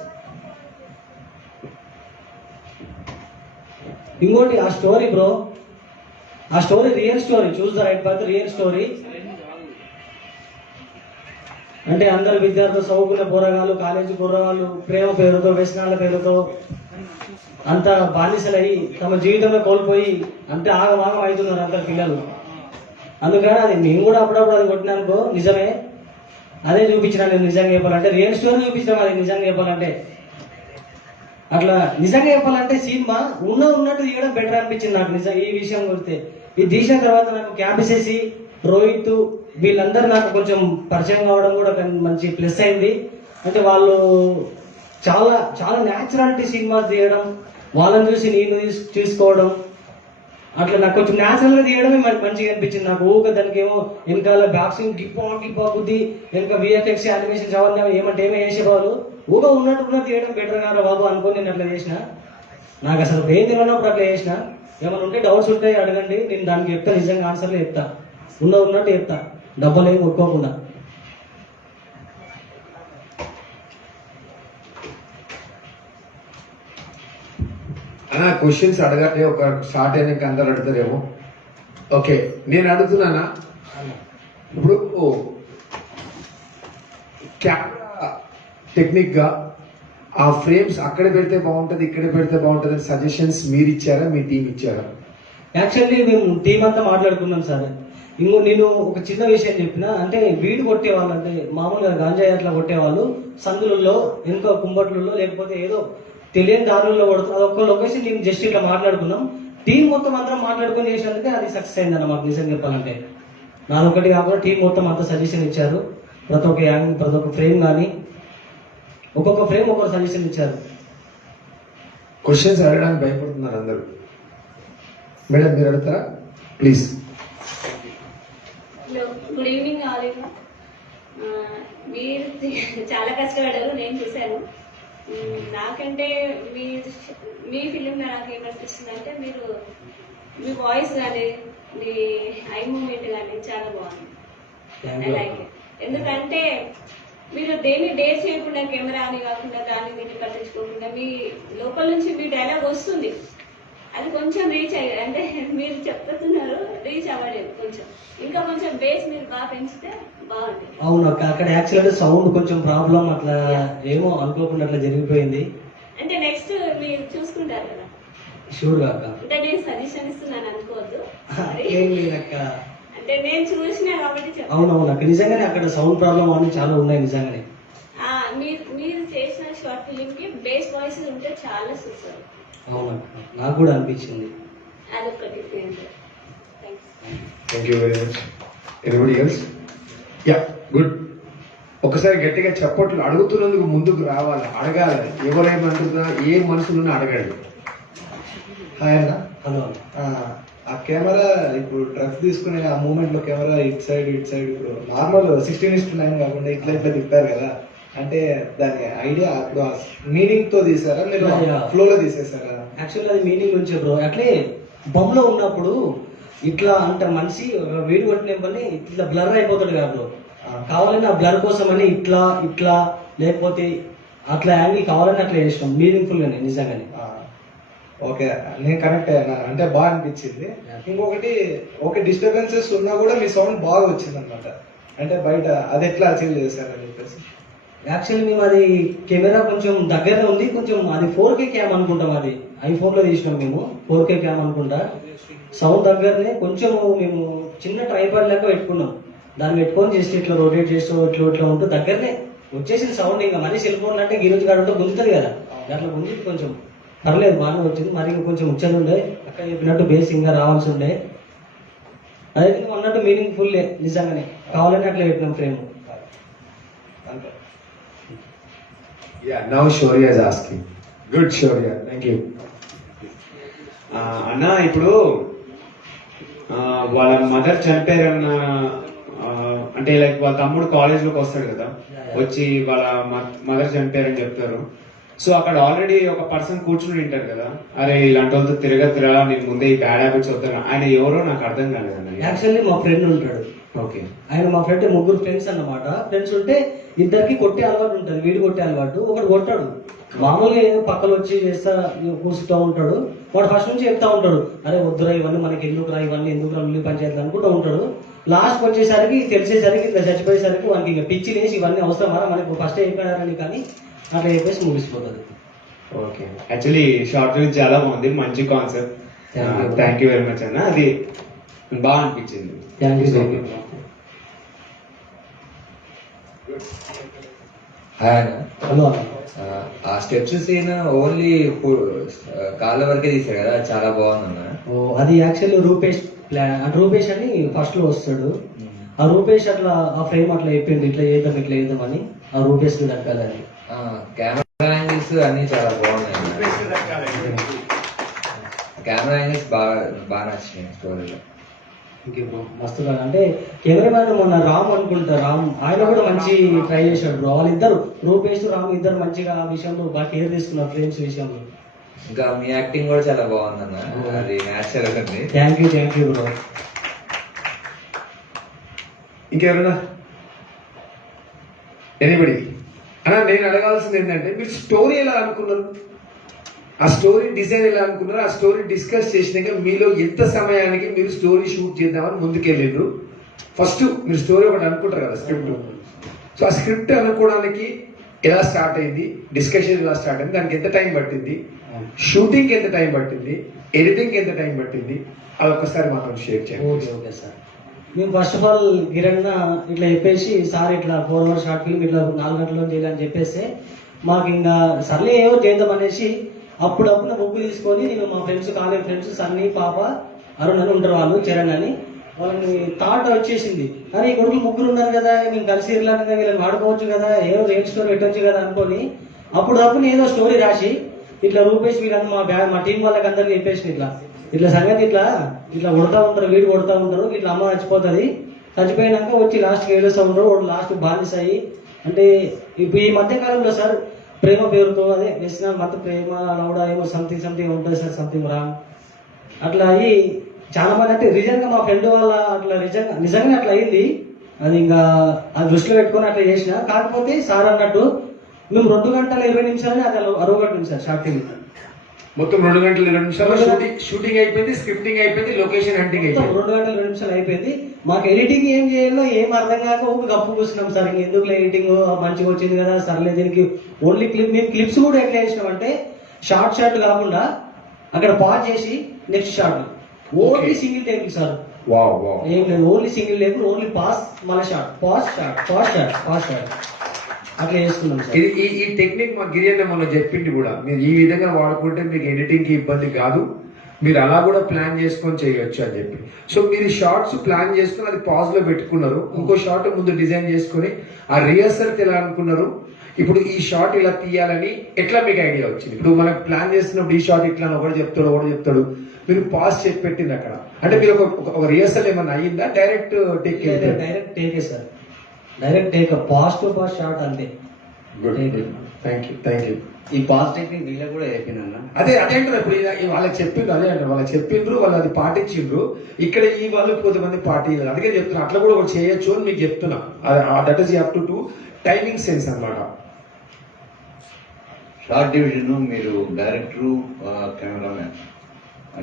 ఇంకోటి ఆ స్టోరీ బ్రో, ఆ story real story. Choose the right path real story. అంటే అందరు విద్యార్థులు, చదువుకునే పోరగాళ్ళు, కాలేజీ కుర్రగాళ్ళు ప్రేమ పేరుతో, వ్యసనాల పేరుతో అంత బానిసలయ్యి తమ జీవితంలో కోల్పోయి అంతే ఆగమాగం అవుతున్నారు అందరు పిల్లలు. అందుకని అది నేను కూడా అప్పుడప్పుడు అది కొట్టినానుకో నిజమే, అదే చూపించిన నేను నిజంగా చెప్పాలంటే. రియల్ స్టోరీ చూపించడం అది నిజంగా చెప్పాలంటే. అట్లా నిజంగా చెప్పాలంటే సినిమా ఉన్నట్టు తీయడం బెటర్ అనిపించింది నాకు నిజంగా ఈ విషయం గురితే. ఇది తీసిన తర్వాత నాకు క్యాంపసేసి రోహిత్ వీళ్ళందరూ నాకు కొంచెం పరిచయం కావడం కూడా మంచి ప్లస్ అయింది. అంటే వాళ్ళు చాలా చాలా న్యాచురాలిటీ సినిమాస్ తీయడం, వాళ్ళని చూసి నేను తీసుకోవడం, అట్లా నాకు కొంచెం న్యాచురల్గా తీయడమే మంచిగా అనిపించింది నాకు. ఊక దానికి ఏమో వెనకాల బాక్సింగ్ గిప్పా బుద్ధి, వెనక విఎఫ్ఎక్స్ యానిమేషన్స్ అవన్నీ ఏమంటే ఏమో చేసేవాళ్ళు. ఊక ఉన్నట్టు తీయడం బెటర్ కాదు బాబు అనుకొని నేను అట్లా చేసిన. నాకు అసలు పెయిన్ తిన్నప్పుడు అట్లా చేసిన. ఏమైనా ఉంటే డౌట్స్ ఉంటే అడగండి, నేను దానికి చెప్తా, నిజంగా ఆన్సర్లు చెప్తా, ఉన్నట్టు చెప్తా, డబ్బులు ఏం కొట్టుకోకుండా. అన్న క్వశ్చన్స్ అడగట్లే, ఒక స్టార్ట్ అయినాక అందరు అడుగుతారేమో. ఓకే, నేను అడుగుతున్నానా ఇప్పుడు కెమెరా టెక్నిక్గా ఆ ఫ్రేమ్స్ అక్కడ పెడితే బాగుంటుంది, ఇక్కడ పెడితే బాగుంటుంది అని సజెషన్స్ మీరు ఇచ్చారా, మీ టీం ఇచ్చారా? యాక్చువల్లీ మేము టీం అంతా మాట్లాడుకున్నాం సార్. నేను ఒక చిన్న విషయం చెప్పిన, అంటే వీడు కొట్టేవాళ్ళు, అంటే మామూలుగా గాంజాయి అట్లా కొట్టేవాళ్ళు సందులలో, వెనుక కుంబట్లలో, లేకపోతే ఏదో తెలియని దారుల్లో కొడుతుంది. అదొక లొకేషన్ నేను జస్ట్ ఇట్లా మాట్లాడుకున్నాం. టీం మొత్తం అందరం మాట్లాడుకొని చేసినందుకే అది సక్సెస్ అయిందన్న మాకు నిజం చెప్పాలంటే. నాదొకటి కాకుండా టీం మొత్తం అంతా సజెషన్ ఇచ్చారు. ప్రతి ఒక్క యాంగ్, ప్రతి ఒక్క ఫ్రేమ్ కానీ ఒక్కొక్క ఫ్రేమ్ ఒక్కొక్క సజెషన్ ఇచ్చారు. క్వశ్చన్స్ అడగడానికి భయపడుతున్నారు అందరూ. మేడం మీరు అడుగుతారా please? Hello, good evening all. మీరు చాలా కష్టపడ్డారు, నేను చూశాను. నాకంటే మీ ఫిలింలో నాకు ఏమనిపిస్తుంది అంటే, మీ వాయిస్ కానీ మీ ఐ మూమెంట్ కానీ చాలా బాగుంది. I like it. ఎందుకంటే మీరు దేన్ని డేర్ చేయకుండా, కెమెరా అని కాకుండా దాన్ని దీన్ని పట్టించుకోకుండా మీ లోపల నుంచి మీ డైలాగ్ వస్తుంది. అది కొంచెం రీచ్ అయ్యి, అంటే మీరు చెప్తున్నారు రీచ్ అవ్వలేదు, ఇంకా కొంచెం బేస్ మీరు బాగా పెంచితే బాగుంటుంది. అవును అక్క, అక్కడ యాక్చువల్ సౌండ్ కొంచెం ప్రాబ్లం, అట్లా ఏమో అనుకోకుండా అట్లా జరిగిపోయింది. అంటే నెక్స్ట్ మీరు చూసుకుంటారు కదా. షూర్ గా అక్క. అంటే నేను సజెషన్ ఇస్తున్నాను అనుకోవద్దు. ఏం లేదక్క, అంటే నేను చూసినా కాబట్టి చెప్తాను. అవునవును అక్క, నిజంగానే అక్కడ సౌండ్ ప్రాబ్లం అన్ని చాలా ఉన్నాయి నిజంగానే. మీరు చేసిన షార్ట్ ఫిలిం కి బేస్ వాయిస్ ఉంటే చాలా సూపర్. అవునక్క, నాకు కూడా అనిపించింది. అదొకటి. Thank you very much. Everybody else? Yeah, good. ఒకసారి గట్టిగా చెప్పట్లు అడుగుతున్నందుకు ముందుకు రావాలి, అడగాలి. ఎవరేమంటున్నా ఏ మనుషులున్నా అడగండి. హాయ్ అన్న. హలో. ఆ కెమెరా ఇప్పుడు డ్రగ్స్ తీసుకునే ఆ మూమెంట్ లో కెమెరా ఇట్ సైడ్ ఇప్పుడు నార్మల్ 16:9 కాకుండా ఇట్లా తిప్పారు కదా, అంటే దాని ఐడియా అప్పుడు మీనింగ్ తో తీసారా మీరు, ఫ్లో లో తీసేసారా? యాక్చువల్ అది మీనింగ్ నుంచి బ్రో. అట్లే బొమ్మలో ఉన్నప్పుడు ఇట్లా అంటే మనిషి వీడు కొట్టిన పని ఇట్లా బ్లర్ అయిపోతాడు కదా బ్రో. కావాలని ఆ బ్లర్ కోసం అని ఇట్లా ఇట్లా లేకపోతే అట్లా యాంగిల్ కావాలని అట్లా చేసినాం, మీనింగ్ఫుల్ గానే నిజంగానే. ఓకే, నేను కనెక్ట్ అయ్యాను, అంటే బాగా అనిపించింది. ఇంకొకటి ఓకే, డిస్టర్బెన్సెస్ ఉన్నా కూడా మీ సౌండ్ బాగా వచ్చింది అనమాట. అంటే బయట అది ఎట్లా అచీవ్ చేశారని చెప్పేసి. యాక్చువల్లీ మేము అది కెమెరా కొంచెం దగ్గరనే ఉంది, కొంచెం అది 4K క్యామ్ అనుకుంటాం, అది ఐఫోన్ లో తీసినాం మేము, 4K క్యామ్ అనుకుంటా. సౌండ్ దగ్గరనే కొంచెం మేము చిన్న ట్రైపాడ్ లెక్క పెట్టుకున్నాం, దాన్ని పెట్టుకొని జస్ట్ ఇట్లా రొటేట్ చేస్తూ ఇట్లా ఉంటూ దగ్గరనే వచ్చేసింది సౌండ్. ఇంకా మరీ సెల్ ఫోన్ అంటే గిరోజు కాడంతో గుంజుతుంది కదా, అట్లా గుంజింది కొంచెం పర్లేదు, బాగానే వచ్చింది. మరి కొంచెం ముచ్చలు ఉండే, అక్కడ చెప్పినట్టు బేస్ ఇంకా రావాల్సి ఉండే. అదైతే నువ్వు అన్నట్టు మీనింగ్ఫుల్ నిజంగానే, కావాలని అట్లా పెట్టినాం frame. Yeah, now Shaurya is asking. Good, Shaurya. Thank you. అన్న ఇప్పుడు వాళ్ళ మదర్ చనిపోయారన్న, అంటే లైక్ వాళ్ళ తమ్ముడు కాలేజ్ లోకి వస్తాడు కదా, వచ్చి వాళ్ళ మదర్ చనిపోయారని చెప్తారు. సో అక్కడ ఆల్రెడీ ఒక పర్సన్ కూర్చుని ఉంటారు కదా, అరే ఇలాంటి వాళ్ళతో తిరగ నేను ముందే ఈ బ్యాడ్ హ్యాబిట్స్ వద్దాను. ఆయన ఎవరో నాకు అర్థం కాలేదన్న. యాక్చువల్లీ మా ఫ్రెండ్ ఉంటాడు. ఓకే, ఆయన మా ఫ్రెండ్, ముగ్గురు ఫ్రెండ్స్ అన్నమాట. ఫ్రెండ్స్ ఉంటే ఇద్దరికి కొట్టే అలవాటు ఉంటుంది, వీడు కొట్టే అలవాటు. ఒకడు కొట్టాడు, మామూలుగా పక్కన వచ్చి చేస్తా కూర్చుంటూ ఉంటాడు. వాడు ఫస్ట్ నుంచి చెప్తా ఉంటాడు, అరే వద్దురా ఇవన్నీ మనకి ఎందుకురా, ఇవన్నీ ఎందుకురా ఉల్లి పంచాయతీలు అనుకుంటూ ఉంటాడు. లాస్ట్ వచ్చేసరికి తెలిసేసరికి ఇట్లా చచ్చిపోయేసరికి వానికి ఇక పిచ్చి లేసి ఇవన్నీ అవసరమా మనకు ఫస్ట్ అయిపోయారని కానీ అట్లా చెప్పేసి ముగిసిపోతుంది. ఓకే. యాక్చువల్లీ షార్ట్ ఫిల్మ్ చాలా బాగుంది, మంచి concept. Thank you very much అన్న, అది బాగా అనిపించింది. Thank you. హాయ్ అన్న. హలో. ఆ స్టెప్స్ సీన్ ఓన్లీ కాళ్ళ వరకే తీసారు కదా, అది చాలా బాగుందన్న. అది యాక్చువల్లీ రూపేష్ ప్లాన్, అంటే రూపేష్ అని ఫస్ట్ లో వస్తాడు. ఆ రూపేష్ అట్లా ఆ ఫ్రేమ్ అట్లా అయిపోయింది, ఇట్లా చేద్దాం అని ఆ రూపేష్ దక్కాలని. కెమెరా యాంగిల్స్ అన్ని చాలా బాగున్నాయి, కెమెరా యాంగిల్స్ బాగా నచ్చినాయి స్టోరీలో. మస్తుగా అంటే కెమెరామ్యాన్ మొన్న రామ్ అనుకుంటా, రామ్ ఆయన కూడా మంచి ట్రై చేశాడు బ్రో. వాళ్ళిద్దరు రూపేష్ రామ్ ఇద్దరు మంచిగా ఆ విషయంలో బాగా కేర్ తీసుకున్నారు ఫ్రేమ్స్ విషయంలో. ఇంకా మీ యాక్టింగ్ కూడా చాలా బాగుందన్న, అది న్యాచురల్ ఉంది. Thank you bro. ఇంకెవరన్నా ఎనీబడి అన్నా, నేను అడగాల్సింది ఏంటంటే మీరు స్టోరీ ఎలా అనుకున్నారు, ఆ స్టోరీ డిజైన్ ఎలా అనుకున్నారు, ఆ స్టోరీ డిస్కస్ చేసినాక మీలో ఎంత సమయానికి మీరు స్టోరీ షూట్ చేద్దామని ముందుకెళ్ళిండ్రు? ఫస్ట్ మీరు స్టోరీ ఒకటి అనుకుంటారు కదా స్క్రిప్ట్, సో ఆ స్క్రిప్ట్ అనుకోవడానికి ఎలా స్టార్ట్ అయింది, డిస్కషన్ ఎలా స్టార్ట్ అయింది, దానికి ఎంత టైం పట్టింది, షూటింగ్ ఎంత టైం పట్టింది, ఎడిటింగ్ ఎంత టైం పట్టింది, అది ఒక్కసారి మాత్రం షేర్ చేయండి. Okay sir. మేము ఫస్ట్ ఆఫ్ ఆల్ కిరణ్ ఇట్లా చెప్పేసి సార్ ఇట్లా 4 hours షార్ట్ ఫిల్మ్ ఇట్లా 4 గంటల్లో చేయాలని చెప్పేస్తే మాకు ఇంకా సర్లే ఏవో చేద్దాం అనేసి అప్పుడప్పుడు బుక్ తీసుకొని నేను మా ఫ్రెండ్స్, కాలేజ్ ఫ్రెండ్స్ సన్నీ, పాప, అరుణ్ అని ఉంటారు, వాళ్ళు చరణ్ అని, వాళ్ళని థాట్ వచ్చేసింది, అరే ఈ కొడుకులు 3 ఉన్నారు కదా, మేము కలిసి ఇర్లాంటి వీళ్ళని వాడుకోవచ్చు కదా, ఏదో రేట్ స్టోరీ పెట్టవచ్చు కదా అనుకొని అప్పుడు ఏదో స్టోరీ రాసి ఇట్లా రూపేష్ వీళ్ళంతా మా టీం వాళ్ళకి అందరికి చెప్పేసి ఇట్లా సంగతి ఇట్లా కొడతా ఉంటారు, వీడు కొడతా ఉంటారు, ఇట్లా అమ్మ చచ్చిపోతుంది, చచ్చిపోయినాక వచ్చి లాస్ట్కి ఏడుస్తూ ఉంటారు, వాడు లాస్ట్ బానిస అయ్యి, అంటే ఇప్పుడు ఈ మధ్య కాలంలో సార్ ప్రేమ పేరుతో అదే వ్యసనాలు మొత్తం ప్రేమ కూడా ఏమో సంథింగ్ ఉంటుంది సార్, సంథింగ్ రాంగ్ అట్లా అయ్యి చాలా మంది, అంటే రిజన్గా మా ఫ్రెండ్ వాళ్ళ అట్లా నిజంగానే అట్లా అయింది. అది ఇంకా అది దృష్టిలో పెట్టుకొని అట్లా చేసిన. కాకపోతే సార్ అన్నట్టు మేము 2 గంటల 20 నిమిషాలని అది 60 నిమిషాలు షార్ట్ ఫిల్మ్ మొత్తం 2 గంటల 20 నిమిషాలు షూటింగ్ అయిపోయింది, స్క్రిప్టింగ్ అయిపోయింది, లొకేషన్ హంటింగ్ అయిపోయింది. 2 గంటల 20 నిమిషాలు అయిపోయింది. మాకు ఎడిటింగ్ ఏం చేయాలో ఏం అర్థం కాక ఒక గప్పు కూర్చున్నాం సార్, ఎందుకు ఎడిటింగ్ మంచిగా వచ్చింది కదా సర్లే దీనికి ఓన్లీ మేము క్లిప్స్ కూడా ఎట్లా వేసినామంటే షార్ట్ కాకుండా అక్కడ పాజ్ చేసి next short only single table sir, ఏం లేదు, only single table, only pass మళ్ళీ షార్ట్, పాస్ షార్ట్ అట్లా చేసుకున్నాం సార్. ఈ టెక్నిక్ మా గిరియన్న మొన్న చెప్పింది కూడా, మీరు ఈ విధంగా వాడుకుంటే మీకు ఎడిటింగ్ కి ఇబ్బంది కాదు, మీరు అలా కూడా ప్లాన్ చేసుకొని చేయొచ్చు అని చెప్పి. సో మీరు షార్ట్స్ ప్లాన్ చేసుకుని అది పాజ్ లో పెట్టుకున్నారు, ఇంకో షార్ట్ ముందు డిజైన్ చేసుకుని ఆ రిహర్సల్ ఎలా అనుకున్నారు, ఇప్పుడు ఈ షార్ట్ ఇలా తీయాలని ఎట్లా మీకు ఐడియా వచ్చింది? ఇప్పుడు మనం ప్లాన్ చేస్తున్నప్పుడు ఈ షార్ట్ ఇట్లా ఒకటి చెప్తాడు, మీరు పాజ్ చేసి పెట్టింది అక్కడ, అంటే మీరు ఒక రిహర్సల్ ఏమన్నా అయ్యిందా? డైరెక్ట్ టేకే sir, direct take pass to pass short అంతే. Thank you. ఈ పాస్ టెక్నిక్ వీళ్ళకి కూడా చెప్పినా అదే అంటారు, ఇప్పుడు వాళ్ళకి చెప్పిండ్రు, అదే అంటారు, వాళ్ళకి చెప్పిండ్రు, వాళ్ళు అది పాటించిండ్రు, ఇక్కడ ఈ వాళ్ళు కొంతమంది పార్టీ, అందుకే చెప్తున్నా అట్లా కూడా ఒకటి చేయొచ్చు అని మీకు చెప్తున్నా. That is you have to do timing sense అన్నమాట. షార్ట్ డివిజన్ మీరు డైరెక్టరు కెమెరామెన్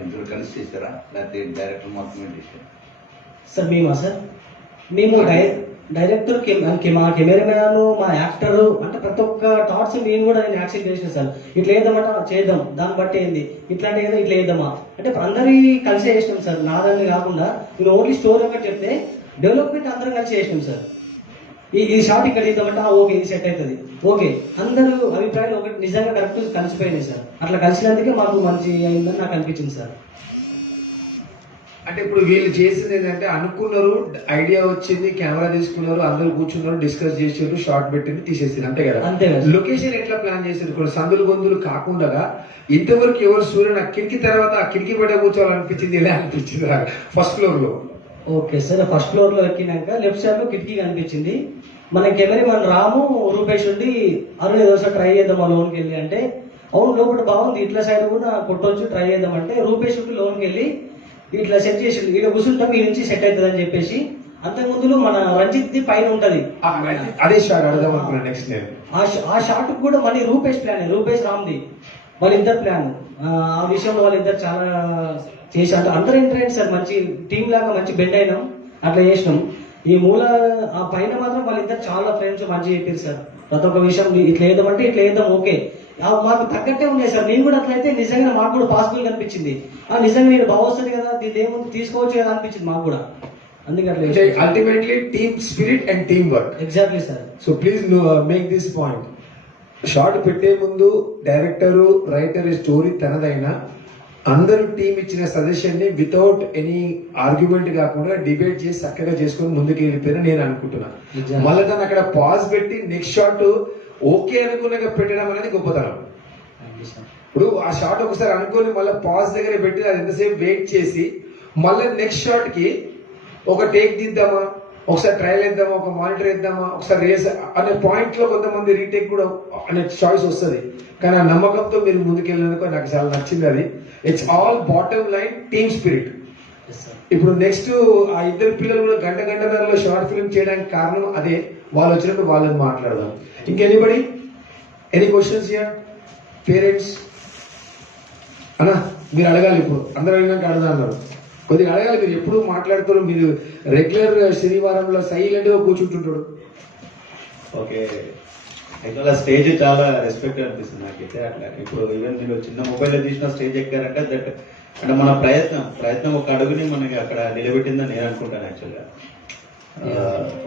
ఇద్దరు కలిసి చేశారా, లేకపోతే డైరెక్టర్ మాత్రమే చేశారా? సార్ మేము డైరెక్టర్ మా కెమెరామెన్, మా యాక్టర్, అంటే ప్రతి ఒక్క థాట్స్ నేను కూడా నేను యాక్సెప్ట్ చేసిన సార్. ఇట్లా వేద్దామంటే చేద్దాం, దాన్ని బట్టి ఏంది ఇట్లాంటి ఏదో ఇట్లా వేద్దామా అంటే అందరి కలిసే చేసినాం సార్, నాదని కాకుండా నేను ఓన్లీ స్టోరీ ఒకటి చెప్తే డెవలప్మెంట్ అందరం కలిసి చేసినాం సార్. ఈ షార్ట్ ఇక్కడ ఇద్దామంటే ఓకే ఇది సెట్ అవుతుంది, ఓకే అందరూ అభిప్రాయాలు ఒకటి నిజంగా కరెక్ట్ కలిసిపోయినాయి సార్. అట్లా కలిసినందుకే మాకు మంచి అయిందని నాకు అనిపించింది సార్. అంటే ఇప్పుడు వీళ్ళు చేసింది ఏంటంటే అనుకున్నారు, ఐడియా వచ్చింది, కెమెరా తీసుకున్నారు, అందరూ కూర్చున్నారు, డిస్కస్ చేసారు, షార్ట్ పెట్టింది, తీసేసింది, అంతే కదా? లొకేషన్ ఎట్లా ప్లాన్ చేసారు? కొన్ని సందులు గొంతులు కాకుండా ఇంతవరకు ఎవరు సూర్యుడు ఆ కిటికీ తర్వాత ఆ కిటికీ పడే కూర్చోవాలనిపించింది, ఇలా అనిపించింది ఫస్ట్ ఫ్లోర్ లో? ఓకే సార్, ఫస్ట్ ఫ్లోర్ లో ఎక్కినాక లెఫ్ట్ సైడ్ లో కిటికీ కనిపించింది. మన కెమెరా రాము రూపేష్ ఉండి అరుణ్ ఏదో ట్రై చేద్దాం ఆ లోన్కి వెళ్ళి అంటే, అవును లోపల బాగుంది, ఇట్లా సైడ్ కూడా కొట్టొచ్చు ట్రై చేద్దాం అంటే, రూపేష్ ఉండి లోన్కి వెళ్ళి ఇట్లా సెట్ చేసి ఇక్కడ కూర్చుంటాం ఈ నుంచి సెట్ అవుతుంది అని చెప్పేసి. అంతకుముందు మన రంజిత్ ది పైన ఉంటది, అదే షాట్ అడదాం అనుకున్నా నెక్స్ట్ నేను. ఆ షాట్ కూడా మళ్ళీ రూపేష్ ప్లాన్, రూపేష్ రామ్ది వాళ్ళిద్దరు ప్లాన్. ఆ విషయంలో వాళ్ళిద్దరు చాలా చేశారు, అందరూ ఇంటరెంట్ సార్, మంచి టీం లాగా మంచి బెండ్ అయినాం, అట్లా చేసినాం. ఈ మూల ఆ పైన మాత్రం వాళ్ళిద్దరు చాలా ఫ్రెండ్స్ మంచిగా చెప్పారు సార్. ప్రతి ఒక్క విషయం ఇట్లా వేద్దామంటే ఇట్లా వేద్దాం, ఓకే మాకు తగ్గట్టే ఉన్నాయి సార్. నేను కూడా అట్లయితే నిజంగా మాకు కూడా పాసిబుల్ అనిపించింది, నిజంగా నేను బాగుంది కదా, దీని ఏముంది తీసుకోవచ్చు కదా అనిపించింది మాకు కూడా. అందుకే అట్లా ultimately team spirit and team work. Exactly sir. So please make this point. Short పెట్టే ముందు డైరెక్టరు రైటర్ స్టోరీ తనదైనా అందరూ టీం ఇచ్చిన సజెషన్ ని వితౌట్ ఎనీ ఆర్గ్యుమెంట్ కాకుండా డిబేట్ చేసి చక్కగా చేసుకొని ముందుకు వెళ్ళిపోయినా నేను అనుకుంటున్నా. మళ్ళీ దాన్ని అక్కడ పాజ్ పెట్టి నెక్స్ట్ షాట్ ఓకే అనుకున్నాక పెట్టడం అనేది గొప్పతనం. ఇప్పుడు ఆ షాట్ ఒకసారి అనుకుని మళ్ళీ పాజ్ దగ్గర పెట్టి అది ఎంతసేపు వెయిట్ చేసి మళ్ళీ నెక్స్ట్ షాట్ కి ఒక టేక్ దిద్దామా, ఒకసారి ట్రయల్ వేద్దామా, ఒక మానిటర్ వేద్దామా, ఒకసారి రేస్ అనే పాయింట్లో కొంతమంది రీటేక్ కూడా అనే చాయిస్ వస్తుంది. కానీ ఆ నమ్మకంతో మీరు ముందుకెళ్ళినందుకు నాకు చాలా నచ్చింది అది. It's all bottom line team spirit. ఇప్పుడు నెక్స్ట్ ఆ ఇద్దరు పిల్లలు కూడా గంటన్నరలో షార్ట్ ఫిల్మ్ చేయడానికి కారణం అదే. వాళ్ళు వచ్చినప్పుడు వాళ్ళని మాట్లాడదాం. ఇంకెనిబడి ఎనీ క్వశ్చన్స్ హియర్? పేరెంట్స్ అన్నా మీరు అడగాలి. ఇప్పుడు అందరూ అడిగినాక అడగా అన్నారు, కొద్దిగా అడగాలి. మీరు ఎప్పుడు మాట్లాడుతారు, మీరు రెగ్యులర్ శనివారంలో సైలెంట్గా కూర్చుంటుంటాడు. ఓకే, యాక్చువల్గా స్టేజ్ చాలా రెస్పెక్ట్ అనిపిస్తుంది నాకైతే. అట్లా ఇప్పుడు ఈవెన్ మీరు చిన్న మొబైల్లో తీసిన స్టేజ్ ఎక్కారంటే దట్ అంటే మన ప్రయత్నం ఒక అడుగుని మనకి అక్కడ నిలబెట్టిందని నేను అనుకుంటాను యాక్చువల్గా.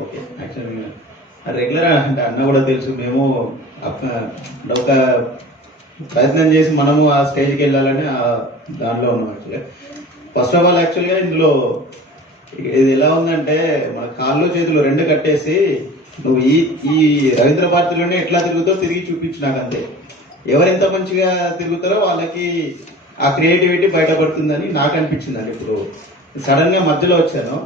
ఓకే, యాక్చువల్గా రెగ్యులర్ అంటే అన్న కూడా తెలుసు, మేము ఒక ప్రయత్నం చేసి మనము ఆ స్టేజ్కి వెళ్ళాలని దాంట్లో ఉన్నాం యాక్చువల్గా. ఫస్ట్ ఆఫ్ ఆల్ యాక్చువల్గా ఇందులో ఇది ఎలా ఉందంటే మన కాళ్ళు చేతులు రెండు కట్టేసి నువ్వు ఈ రవీంద్ర భారతిలోనే ఎట్లా తిరుగుతావు తిరిగి చూపించు నాకు అంతే. ఎవరెంత మంచిగా తిరుగుతారో వాళ్ళకి ఆ క్రియేటివిటీ బయటపడుతుందని నాకు అనిపించిందండి. ఇప్పుడు సడన్ గా మధ్యలో వచ్చాను,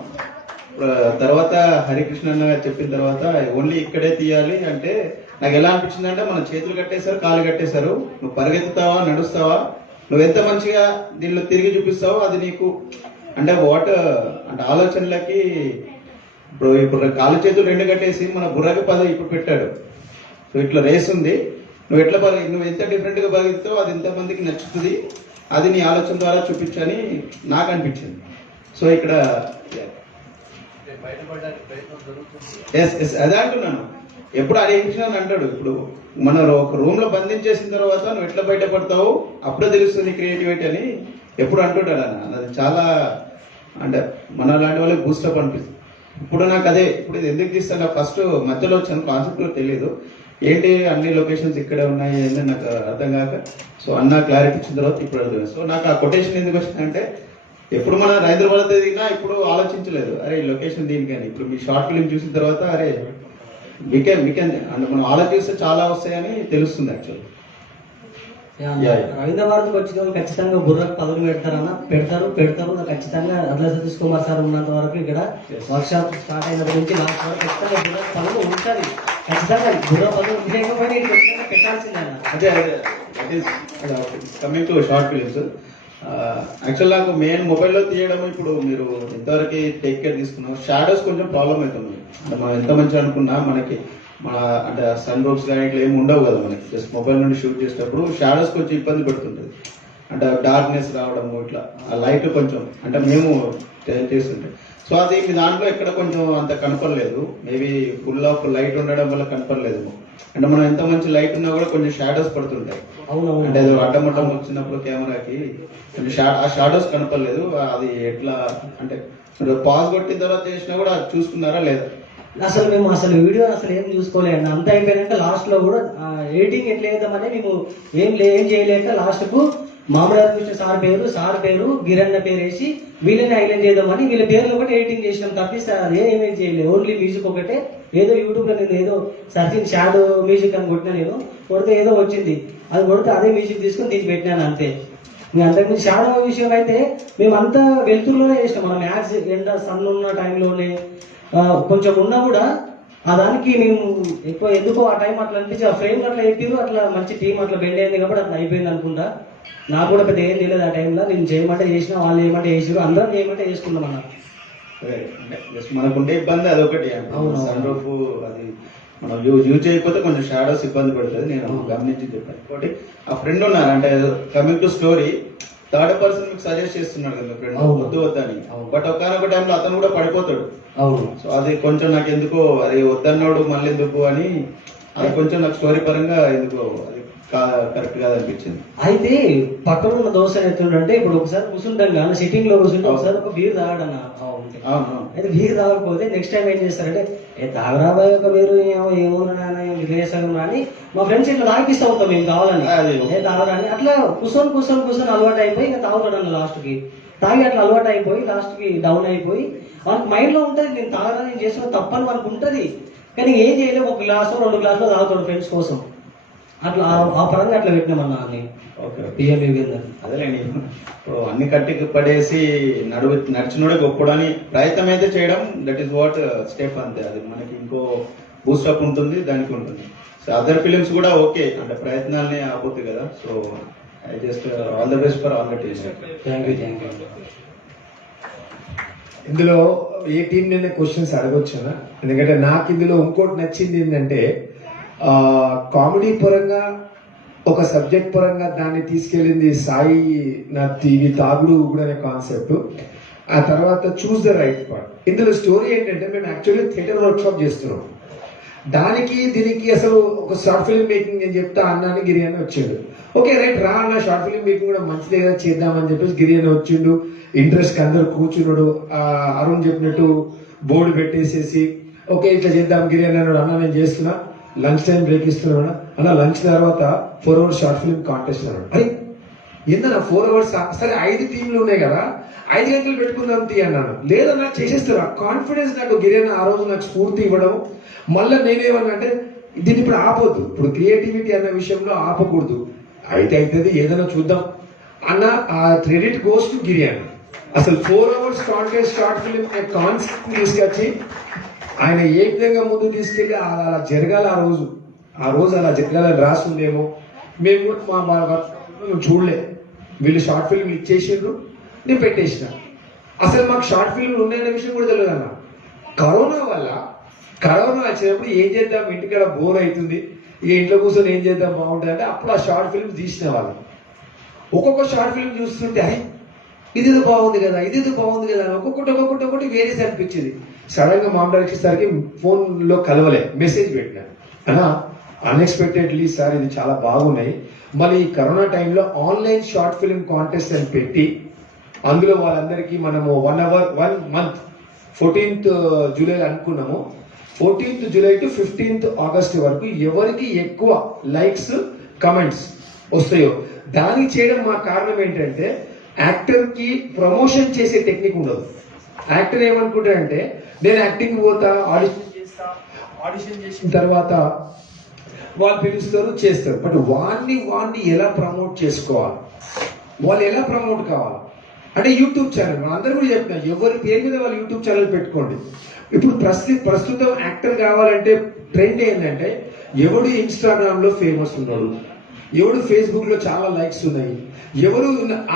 తర్వాత హరికృష్ణ అన్న చెప్పిన తర్వాత ఓన్లీ ఇక్కడే తీయాలి అంటే నాకు ఎలా అనిపించింది అంటే మన చేతులు కట్టేశారు, కాళ్ళు కట్టేశారు, నువ్వు పరిగెత్తుతావా నడుస్తావా, నువ్వు ఎంత మంచిగా దీనిలో తిరిగి చూపిస్తావో అది నీకు అంటే అంటే ఆలోచనలకి ఇప్పుడు కాలు చేతులు రెండు కట్టేసి మన బుర్రకి 10 ఇప్పుడు పెట్టాడు. సో ఇట్లా రేస్ ఉంది, నువ్వు నువ్వు ఎంత డిఫరెంట్ గా పరిగెత్తావో అది ఎంతమందికి నచ్చుతుంది, అది నీ ఆలోచన ద్వారా చూపించని నాకు అనిపించింది. సో ఇక్కడ అదే అంటున్నాను, ఎప్పుడు అదే అని అంటాడు. ఇప్పుడు మనం ఒక రూమ్ లో బంధించేసిన తర్వాత నువ్వు ఎట్లా బయటపడతావు అప్పుడే తెలుస్తుంది క్రియేటివిటీ అని ఎప్పుడు అంటుంటాడు అన్న. అది చాలా అంటే మన లాంటి వాళ్ళకి బూస్టప్ అనిపిస్తుంది. ఇప్పుడు నాకు అదే ఇప్పుడు ఇది ఎందుకు తీస్తాను, ఫస్ట్ మధ్యలో వచ్చాను, కాన్సెప్ట్ లో తెలియదు ఏంటి అన్ని లొకేషన్స్ ఇక్కడే ఉన్నాయి అని నాకు అర్థం కాక, సో అన్న క్లారిటీ ఇచ్చిన తర్వాత ఇప్పుడు అర్థం. సో నాకు ఆ కొటేషన్ ఎందుకు వచ్చిందంటే ఎప్పుడు మనం హైదరాబాద్ దిగినా ఇప్పుడు ఆలోచించలేదు అరే ఈ లొకేషన్ దీనికని. ఇప్పుడు మీ షార్ట్ ఫిల్మ్ చూసిన తర్వాత అరే వీకెండ్ అంటే మనం ఆలోచిస్తే చాలా వస్తాయని తెలుస్తుంది యాక్చువల్లీ. రవీంద్ర భారతికి వచ్చిన వాళ్ళు ఖచ్చితంగా బుర్రకు పదులు పెడతారు. నాకు ఖచ్చితంగా అట్లా సతీష్ కుమార్ సార్ ఉన్నంత వరకు ఇక్కడ వర్క్ షాప్ స్టార్ట్ అయినప్పటి నుంచి లాస్ట్ వరకు ఖచ్చితంగా బుర్రకు పదులు ఉంటుంది. ఖచ్చితంగా బుర్ర పదులు లేకపోయినా ఇది ఖచ్చితంగా పెట్టాల్సిందే అన్న. అదే coming to short films, actual నాకు మెయిన్ మొబైల్లో తీయడం ఇప్పుడు మీరు ఎంతవరకు టేక్ కేర్ తీసుకున్నాం, షాడోస్ కొంచెం ప్రాబ్లం అవుతుంది. అంటే మనం ఎంత మంచిగా అనుకున్నా మనకి మన అంటే సన్ రూఫ్స్ కానీ ఇట్లా ఏమి ఉండవు కదా మనకి. జస్ట్ మొబైల్ నుండి షూట్ చేసేటప్పుడు షాడోస్ కొంచెం ఇబ్బంది పెడుతుంటుంది, అంటే డార్క్నెస్ రావడము ఇట్లా ఆ లైట్ కొంచెం అంటే మేము చేస్తుంటే. సో అది మీ దాంట్లో ఎక్కడ కొంచెం అంత కనపడలేదు, మేబీ ఫుల్ ఆఫ్ లైట్ ఉండడం వల్ల కనపడలేదు. అంటే మనం ఎంత మంచి లైట్ ఉన్నా కూడా కొంచెం షాడోస్ పడుతుంటాయి. అంటే అడ్డమడ్డం వచ్చినప్పుడు కెమెరాకి కొంచెం ఆ షాడోస్ కనపడలేదు. అది ఎట్లా అంటే పాజ్ కొట్టిన తర్వాత చేసినా కూడా చూసుకున్నారా లేదా? అసలు వీడియో ఏం చూసుకోలేండి. అంత అయిపోయినాక లాస్ట్ లో కూడా ఎడిటింగ్ ఎట్లా వేద్దామని మేము ఏం చేయలేక లాస్ట్ కు మామూలు సార్ పేరు గిరన్న పేరు వేసి వీళ్ళని హైలైట్ చేద్దామని వీళ్ళ పేర్లు ఒకటి ఎడిటింగ్ చేసినాం తప్పిస్తే అదే ఏమేమి చేయలేదు. ఓన్లీ మ్యూజిక్ ఒకటే ఏదో యూట్యూబ్ లో నేను ఏదో సర్చింగ్ షాడో మ్యూజిక్ అని కొట్టినా, నేను కొడితే ఏదో వచ్చింది, అది కొడితే అదే మ్యూజిక్ తీసుకొని తీసి పెట్టినాను అంతే. అంతకుముందు షాడో విషయం అయితే మేమంతా వెలుతురులోనే చేసినాం. మనం మ్యాక్స్ ఎండ సన్ ఉన్న టైంలోనే కొంచెం ఉన్నా కూడా ఆ దానికి మేము ఎక్కువ ఎందుకో ఆ టైం అట్లా అనిపించి ఆ ఫ్రేమ్ అట్లా ఎట్టిరు, అట్లా మంచి టీం అట్లా బెండ్ అయింది కాబట్టి అట్లా అయిపోయింది అనుకుంటా. నాకు కూడా పెద్ద ఏం తెలియదు ఆ టైంలో. నేను చేయమంటే చేసినా, వాళ్ళు ఏమంటే చేసిరు, అందరం చేయమంటే చేసుకున్నాం అన్న. మనకుండే ఇబ్బంది అదొకటి, సన్ రూఫ్ అది మనం యూజ్ చేయకపోతే కొంచెం షాడోస్ ఇబ్బంది పడుతుంది. నేను గమనించి చెప్పాను. ఇంకోటి ఆ ఫ్రెండ్ ఉన్నారు అంటే coming to story, third person మీకు సజెస్ట్ చేస్తున్నాడు కదా ఫ్రెండ్ వద్దు వద్దని, బట్ ఒకనొక టైంలో అతను కూడా పడిపోతాడు. సో అది కొంచెం నాకు ఎందుకో అది వద్దన్నాడు మళ్ళీ ఎందుకు అని అది కొంచెం నాకు స్టోరీ పరంగా ఎందుకో అది కరెక్ట్ కాదనిపించింది. అయితే పక్కన ఉన్న దోశ ఎత్తుండే ఇప్పుడు ఒకసారి కూర్చుంటాం కానీ సిట్టింగ్ లో కూర్చుంటే ఒకసారి ఒక బీర్ తాగడన్నా. అయితే బీర్ తాగకపోతే నెక్స్ట్ టైం ఏం చేస్తారంటే తాగరాబాయ్ ఒక బీరు ఏముందా విదేశం అని మా ఫ్రెండ్స్ ఇట్లా తాగిపిస్తూ ఉంటాం మేము కావాలని తాగరాని అట్లా కూర్చొని అలవాటు అయిపోయి ఇంకా తాగుతాడు అన్న. లాస్ట్ కి తాగి అట్లా అలవాటు అయిపోయి లాస్ట్ కి డౌన్ అయిపోయి వాళ్ళకి మైండ్ లో ఉంటుంది నేను తాగరా నేను చేసిన తప్పని మనకు ఉంటుంది, కానీ ఏం చేయలేము. 1 గ్లాసు 2 గ్లాసులు తాగుతాడు ఫ్రెండ్స్ కోసం. అట్లా ఆ పరంగా అట్లా పెట్టినామన్నా అని ఓకే పిఎం యుగేందర్. అదేలేండి, ఇప్పుడు అన్ని కట్టికి పడేసి నడిచినోడే గొప్పడని ప్రయత్నం అయితే చేయడం, దట్ ఈస్ వాట్ స్టెప్ అంతే. అది మనకి ఇంకో బూస్టప్ ఉంటుంది, దానికి ఉంటుంది. సో అదర్ ఫిలిమ్స్ కూడా ఓకే అంటే ప్రయత్నాలని ఆపోతుంది కదా. So I just all the best for all the teams. Thank you. ఇందులో ఏ టీం నిన్న క్వశ్చన్స్ అడగొచ్చునా, ఎందుకంటే నాకు ఇందులో ఇంకోటి నచ్చింది ఏంటంటే కామెడీ పరంగా ఒక సబ్జెక్ట్ పరంగా దాన్ని తీసుకెళ్ళింది సాయి నాథ్. ఇది తాగుడు కూడా అనే కాన్సెప్ట్. ఆ తర్వాత చూస్ ద రైట్ పార్ట్. ఇందులో స్టోరీ ఏంటంటే మేము యాక్చువల్లీ థియేటర్ వర్క్ షాప్ చేస్తున్నాం. దానికి దీనికి అసలు ఒక షార్ట్ ఫిల్మ్ మేకింగ్ అని చెప్తే అన్నాని గిరి అని వచ్చాడు. ఓకే రైట్ రా అన్న, షార్ట్ ఫిల్మ్ మేకింగ్ కూడా మంచిదే కదా చేద్దామని చెప్పేసి గిరి అని వచ్చిండు. ఇంట్రెస్ట్ అందరు కూర్చున్నాడు. అరుణ్ చెప్పినట్టు బోర్డు పెట్టేసేసి ఓకే ఇట్లా చేద్దాం గిరి అన్నాడు. అన్న నేను చేస్తున్నా, లంచ్ టైం బ్రేక్ ఇస్తున్నాడు అన్న. లంచ్ తర్వాత 4 hours షార్ట్ ఫిల్మ్ కాంటెస్ట్ అన్నాడు. అరే ఏందన్నా 4 hours? సరే 5 టీంలు ఉన్నాయి కదా, 5 గంటలు పెట్టుకుందాం తీ అన్నాను. లేదన్నా చేసేస్తారా కాన్ఫిడెన్స్ నాకు గిరి ఆ రోజు నాకు స్ఫూర్తి ఇవ్వడం. మళ్ళీ నేనేమన్నా అంటే దీన్ని ఇప్పుడు ఆపొద్దు, ఇప్పుడు క్రియేటివిటీ అన్న విషయంలో ఆపకూడదు. అయితే అవుతుంది ఏదైనా చూద్దాం అన్న. ఆ క్రెడిట్ గోస్ టు గిరి అన్న. అసలు 4 hours contest short film concept తీసుకొచ్చి ఆయన ఏ విధంగా ముందు తీసుకెళ్ళి అలా జరగాలి. ఆ రోజు అలా జరగాలని రాస్తుందేమో. మేము కూడా మా చూడలే, వీళ్ళు షార్ట్ ఫిల్మ్ ఇచ్చేసిండ్రు, నేను పెట్టేసిన. అసలు మాకు షార్ట్ ఫిల్మ్లు ఉన్నాయనే విషయం కూడా తెలియదు అన్న. కరోనా వచ్చినప్పుడు ఏం చేద్దాం, ఇంటికాడ బోర్ అవుతుంది, ఇక ఇంట్లో కూర్చొని ఏం చేద్దాం బాగుంటుంది అంటే అప్పుడు ఆ షార్ట్ ఫిల్మ్ తీసిన వాళ్ళం. ఒక్కొక్క షార్ట్ ఫిల్మ్ చూస్తుంటే అరే ఇదేదో బాగుంది కదా, ఇదేదో బాగుంది కదా అని ఒక్కొక్కటి వేరేసి అనిపించింది. సడన్ గా మామూలు వచ్చేసరికి ఫోన్లో కలవలే, మెసేజ్ పెట్టినా అన్నా అన్ఎక్స్పెక్టెడ్లీ సార్ ఇది చాలా బాగున్నాయి. మళ్ళీ ఈ కరోనా టైంలో ఆన్లైన్ షార్ట్ ఫిల్మ్ కాంటెస్ట్ అని పెట్టి అందులో వాళ్ళందరికీ మనము 1 month 14th July అనుకున్నాము. 14th July to 15th August వరకు ఎవరికి ఎక్కువ లైక్స్ కమెంట్స్ వస్తాయో దానికి చేయడం. మా కారణం ఏంటంటే యాక్టర్ కి ప్రమోషన్ చేసే టెక్నిక్ ఉండదు. యాక్టర్ ఏమనుకుంటాడంటే నేను యాక్టింగ్ పోతా, ఆడిషన్ చేసిన తర్వాత వాళ్ళు పిలుస్తారు చేస్తారు. బట్ వాడిని ఎలా ప్రమోట్ చేసుకోవాలి, వాళ్ళు ఎలా ప్రమోట్ కావాలి అంటే యూట్యూబ్ ఛానల్. మనం అందరూ కూడా చెప్తున్నాం ఎవరి పేరు మీద వాళ్ళు యూట్యూబ్ ఛానల్ పెట్టుకోండి. ఇప్పుడు ప్రస్తుతం యాక్టర్ కావాలంటే ట్రెండ్ ఏంటంటే ఎవడు ఇన్స్టాగ్రామ్ లో ఫేమస్ ఉన్నాడు, ఎవడు ఫేస్బుక్ లో చాలా లైక్స్ ఉన్నాయి, ఎవరు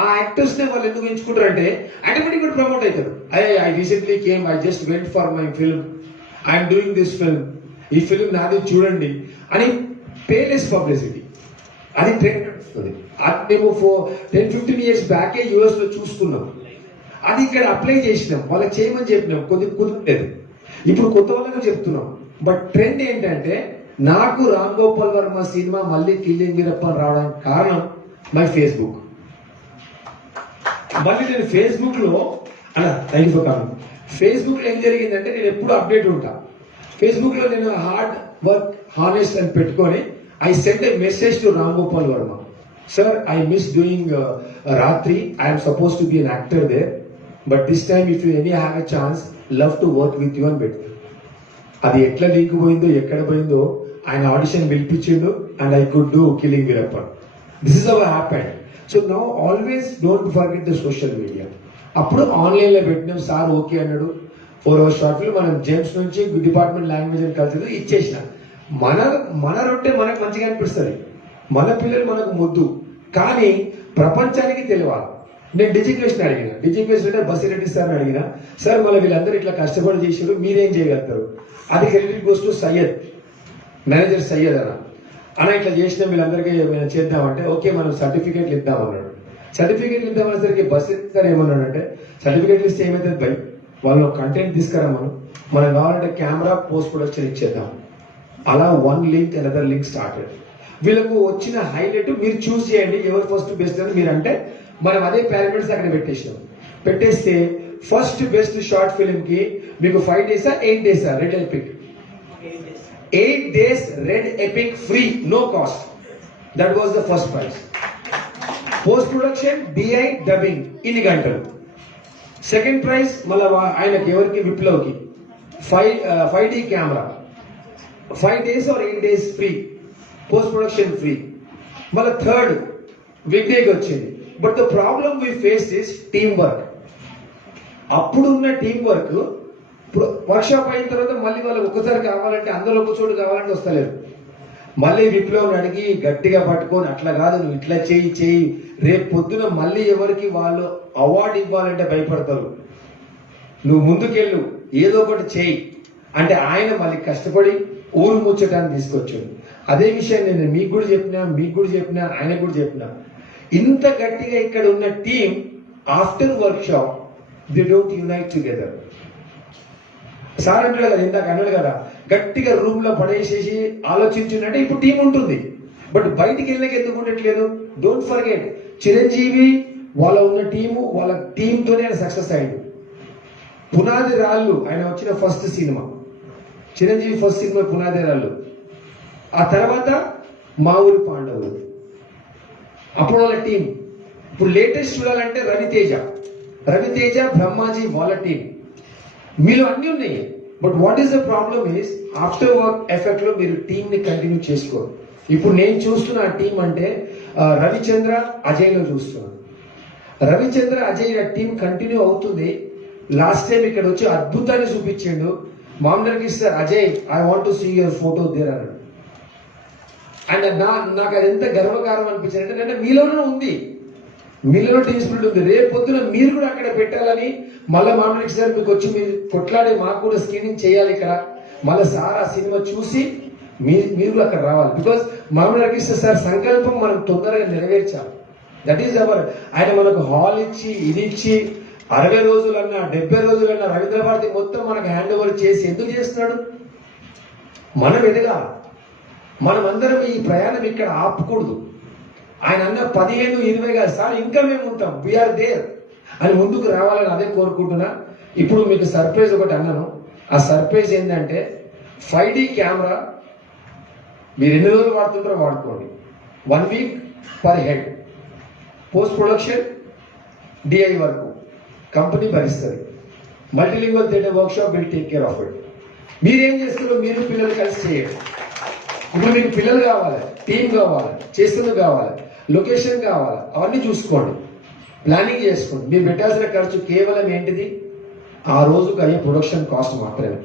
ఆ యాక్టర్స్ నే వాళ్ళు ఎందుకు ఎంచుకుంటారంటే ఆటోమేటిక్ కూడా ప్రమోట్ అవుతారు. I recently came, I just went for my film, I'm doing this film, ఈ ఫిల్మ్ నాది చూడండి అని పేలెస్ పబ్లిసిటీ. అది ట్రెండ్ వస్తుంది. అది మేము 10-15 years బ్యాకే యూఎస్ లో చూసుకున్నాం. అది ఇక్కడ అప్లై చేసినాం, వాళ్ళకి చేయమని చెప్పినాం, కొద్దిగా కుదరలేదు. ఇప్పుడు కొత్త వాళ్ళకు చెప్తున్నాం. బట్ ట్రెండ్ ఏంటంటే నాకు రామ్ గోపాల్ వర్మ సినిమా మళ్ళీ కిల్లింగ్ వీరప్పన్ రావడానికి కారణం మై ఫేస్బుక్. మళ్ళీ నేను ఫేస్బుక్ లో thank you for coming. Facebook లో ఏం జరిగిందంటే నేను ఎప్పుడు అప్డేట్ ఉంటా. ఫేస్బుక్ లో నేను హార్డ్ వర్క్ హానెస్ట్ అని పెట్టుకొని I send a message to Ram Gopal Varma, sir I miss doing Raatri, I'm supposed to be an actor there, but this time if you any have a chance love to work with you అని పెట్టు. అది ఎట్లా link పోయిందో ఎక్కడ పోయిందో ఆయన audition పిలిపించిండు and I could do killing Veerappan. This is our happened. So now always don't forget the social media. అప్పుడు ఆన్లైన్ లో పెట్టినాం, సార్ ఓకే అన్నాడు. 4 hours షార్ట్ ఫిల్మ్ మనం జేమ్స్ నుంచి డిపార్ట్మెంట్ లాంగ్వేజ్ అని కలిసి ఇచ్చేసిన. మన రొట్టె మనకు మంచిగా అనిపిస్తుంది, మన పిల్లలు మనకు ముద్దు, కానీ ప్రపంచానికి తెలియాలి. నేను డిజిగ్నేషన్ అడిగిన, డిజిగ్నేషన్ బసిరెడ్డి సార్ అడిగిన, సార్ మళ్ళీ వీళ్ళందరూ ఇట్లా కష్టపడి చేసారు, మీరేం చేయగలుగుతారు? అది credit goes to Syed, manager Syed అన్న ఇట్లా చేసిన వీళ్ళందరికీ చేద్దామంటే ఓకే మనం సర్టిఫికేట్లు ఇద్దామన్నాడు. సర్టిఫికేట్లు ఇద్దామనేసరికి బసిరెడ్డి సార్ ఏమన్నాడంటే సర్టిఫికేట్లు ఇస్తే ఏమవుతుంది బై, వాళ్ళు కంటెంట్ తీసుకురా, మనం కావాలంటే కెమెరా పోస్ట్ ప్రొడక్షన్ ఇచ్చేద్దాం. అలా 1 link అనదర్ లింక్ స్టార్టెడ్. వీళ్ళకు వచ్చిన హైలైట్ మీరు చూస్ చేయండి ఎవరు ఫస్ట్ బెస్ట్ అని. మీరు అంటే మనం అదే పారామీటర్స్ అక్కడ పెట్టేసాం. పెట్టేస్తే ఫస్ట్ బెస్ట్ షార్ట్ ఫిల్మ్ కి మీకు 5 days 8 days red epic, 8 days red epic free, no cost. That was the first prize. Post production DI dubbing ఇన్ని గంటలు. సెకండ్ ప్రైజ్ మళ్ళీ ఆయనకి ఎవరికి విప్లవ్కి 5D camera, 5 days or 8 days free. Post production free. మళ్ళీ third విగ్నేకి వచ్చింది. But the problem we face is team work. అప్పుడున్న టీం వర్క్ ఇప్పుడు వర్క్షాప్ అయిన తర్వాత మళ్ళీ వాళ్ళు ఒక్కసారి కావాలంటే అందరూ ఒక చోటు కావాలంటే వస్తలేరు. మళ్ళీ విప్లవం అడిగి గట్టిగా పట్టుకొని అట్లా కాదు నువ్వు ఇట్లా చేయి రేపు పొద్దున మళ్ళీ ఎవరికి వాళ్ళు అవార్డు ఇవ్వాలంటే భయపడతారు. నువ్వు ముందుకెళ్ళు ఏదో ఒకటి చేయి అంటే ఆయన మళ్ళీ కష్టపడి ఊరు ముచ్చటాన్ని తీసుకొచ్చాడు. అదే విషయం నేను మీకు కూడా చెప్పినా ఆయనకు కూడా చెప్పినా. ఇంత గట్టిగా ఇక్కడ ఉన్న team after work shop they don't unite together. Sir అంటాడు కదా, ఇందాక అన్నాడు కదా, గట్టిగా రూమ్ లో పడేసేసి ఆలోచించుంటే ఇప్పుడు టీం ఉంటుంది. బట్ బయటికి వెళ్ళినాక ఎందుకు ఉండట్లేదు? డోంట్ ఫర్గెట్, చిరంజీవి వాళ్ళ ఉన్న టీము, వాళ్ళ టీంతోనే ఆయన సక్సెస్ అయ్యాడు. పునాది రాళ్ళు ఆయన వచ్చిన first cinema, Chiranjeevi first cinema పునాది రాళ్ళు. ఆ తర్వాత మా ఊరి పాండవులు, అప్పుడు వాళ్ళ టీం. ఇప్పుడు లేటెస్ట్ చూడాలంటే రవితేజ బ్రహ్మాజీ వాళ్ళ టీం. మీలో అన్ని ఉన్నాయి. But what is the problem is after work effect లో మీరు టీం ని కంటిన్యూ చేసుకోరు. ఇప్పుడు నేను చూస్తున్న ఆ టీం అంటే రవిచంద్ర అజయ్ లో చూస్తున్నాను. రవిచంద్ర అజయ్ ఆ టీం కంటిన్యూ అవుతుంది. లాస్ట్ టైం ఇక్కడ వచ్చి అద్భుతాన్ని చూపించాడు. మామూలుగా ఇస్తారు Ajay I want to see your photo there అన్నాడు. అండ్ నాకు అది ఎంత గర్వకారం అనిపించింది అంటే మీలోనే ఉంది, మీలో టీమ్ స్పిరిట్ ఉంది. రేపు పొద్దున మీరు కూడా అక్కడ పెట్టాలని మళ్ళీ మామూలు సార్ మీకు వచ్చి మీరు కొట్లాడి మాకు కూడా స్క్రీనింగ్ చేయాలి ఇక్కడ. మళ్ళీ సార్ ఆ సినిమా చూసి మీరు కూడా అక్కడ రావాలి. బికాస్ మామూలు అనిపిస్తారు సార్ సంకల్పం మనం తొందరగా నెరవేర్చాలి. That is our. ఆయన మనకు హాల్ ఇచ్చి ఇది ఇచ్చి 60 రోజులన్నా 70 రోజులన్నా రవీంద్ర భారతి మొత్తం మనకు హ్యాండ్ ఓవర్ చేసి ఎందుకు చేస్తున్నాడు? మనం ఎదగాలి. మనం అందరం ఈ ప్రయాణం ఇక్కడ ఆపకూడదు. ఆయన అన్న 15-20 కాదు సార్, ఇంకా మేము ఉంటాం, వీఆర్ దేర్ అని ముందుకు రావాలని అదే కోరుకుంటున్నా. ఇప్పుడు మీకు సర్ప్రైజ్ ఒకటి అన్నాను. ఆ సర్ప్రైజ్ ఏంటంటే 5D కెమెరా మీరు ఎన్ని రోజులు వాడుతుంటారో వాడుకోండి. 1 week per head. Post production DI వరకు కంపెనీ భరిస్తుంది. Multilingual theatre workshop will take care of it. మీరేం చేస్తారో మీరు పిల్లలు కలిసి చేయండి. ఇప్పుడు మీకు పిల్లలు కావాలి, టీం కావాలి, చేస్తున్నది కావాలి, లొకేషన్ కావాలి, అవన్నీ చూసుకోండి, ప్లానింగ్ చేసుకోండి. మీరు పెట్టాల్సిన ఖర్చు కేవలం ఏంటిది? ఆ రోజుకు అయ్యే ప్రొడక్షన్ కాస్ట్ మాత్రమే.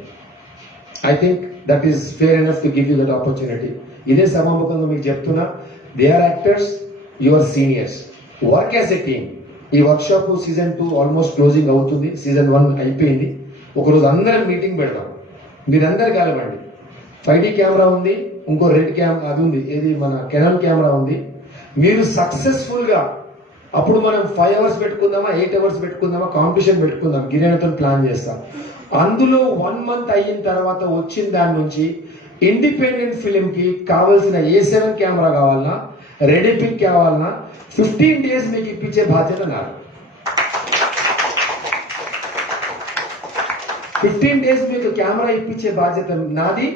I think that is fair enough to give you that opportunity. ఇదే సభాముఖంగా మీకు చెప్తున్నా, they are actors, your seniors, work as a team. ఈ workshop season 2 almost closing అవుతుంది. సీజన్ 1 అయిపోయింది. ఒకరోజు అందరం మీటింగ్ పెడదాం, మీరందరు కలవండి. 5D కెమెరా ఉంది, ఇంకో రెడ్ కెమెరా అది ఉంది, ఏది మన కెనాన్ కెమెరా ఉంది. మీరు సక్సెస్ఫుల్ గా అప్పుడు మనం 5 అవర్స్ పెట్టుకుందామా 8 అవర్స్ పెట్టుకుందామా కాంపిటీషన్ పెట్టుకుందాం, గిరిజనతో ప్లాన్ చేస్తాం. అందులో 1 మంత్ అయిన తర్వాత వచ్చిన దాని నుంచి ఇండిపెండెంట్ ఫిలిం కి కావాల్సిన A7 కెమెరా కావాలన్నా, రెడీ పిక్ కావాలన్నా 15 days మీకు ఇప్పించే బాధ్యత నాది. 15 days మీకు కెమెరా ఇప్పించే బాధ్యత నాది.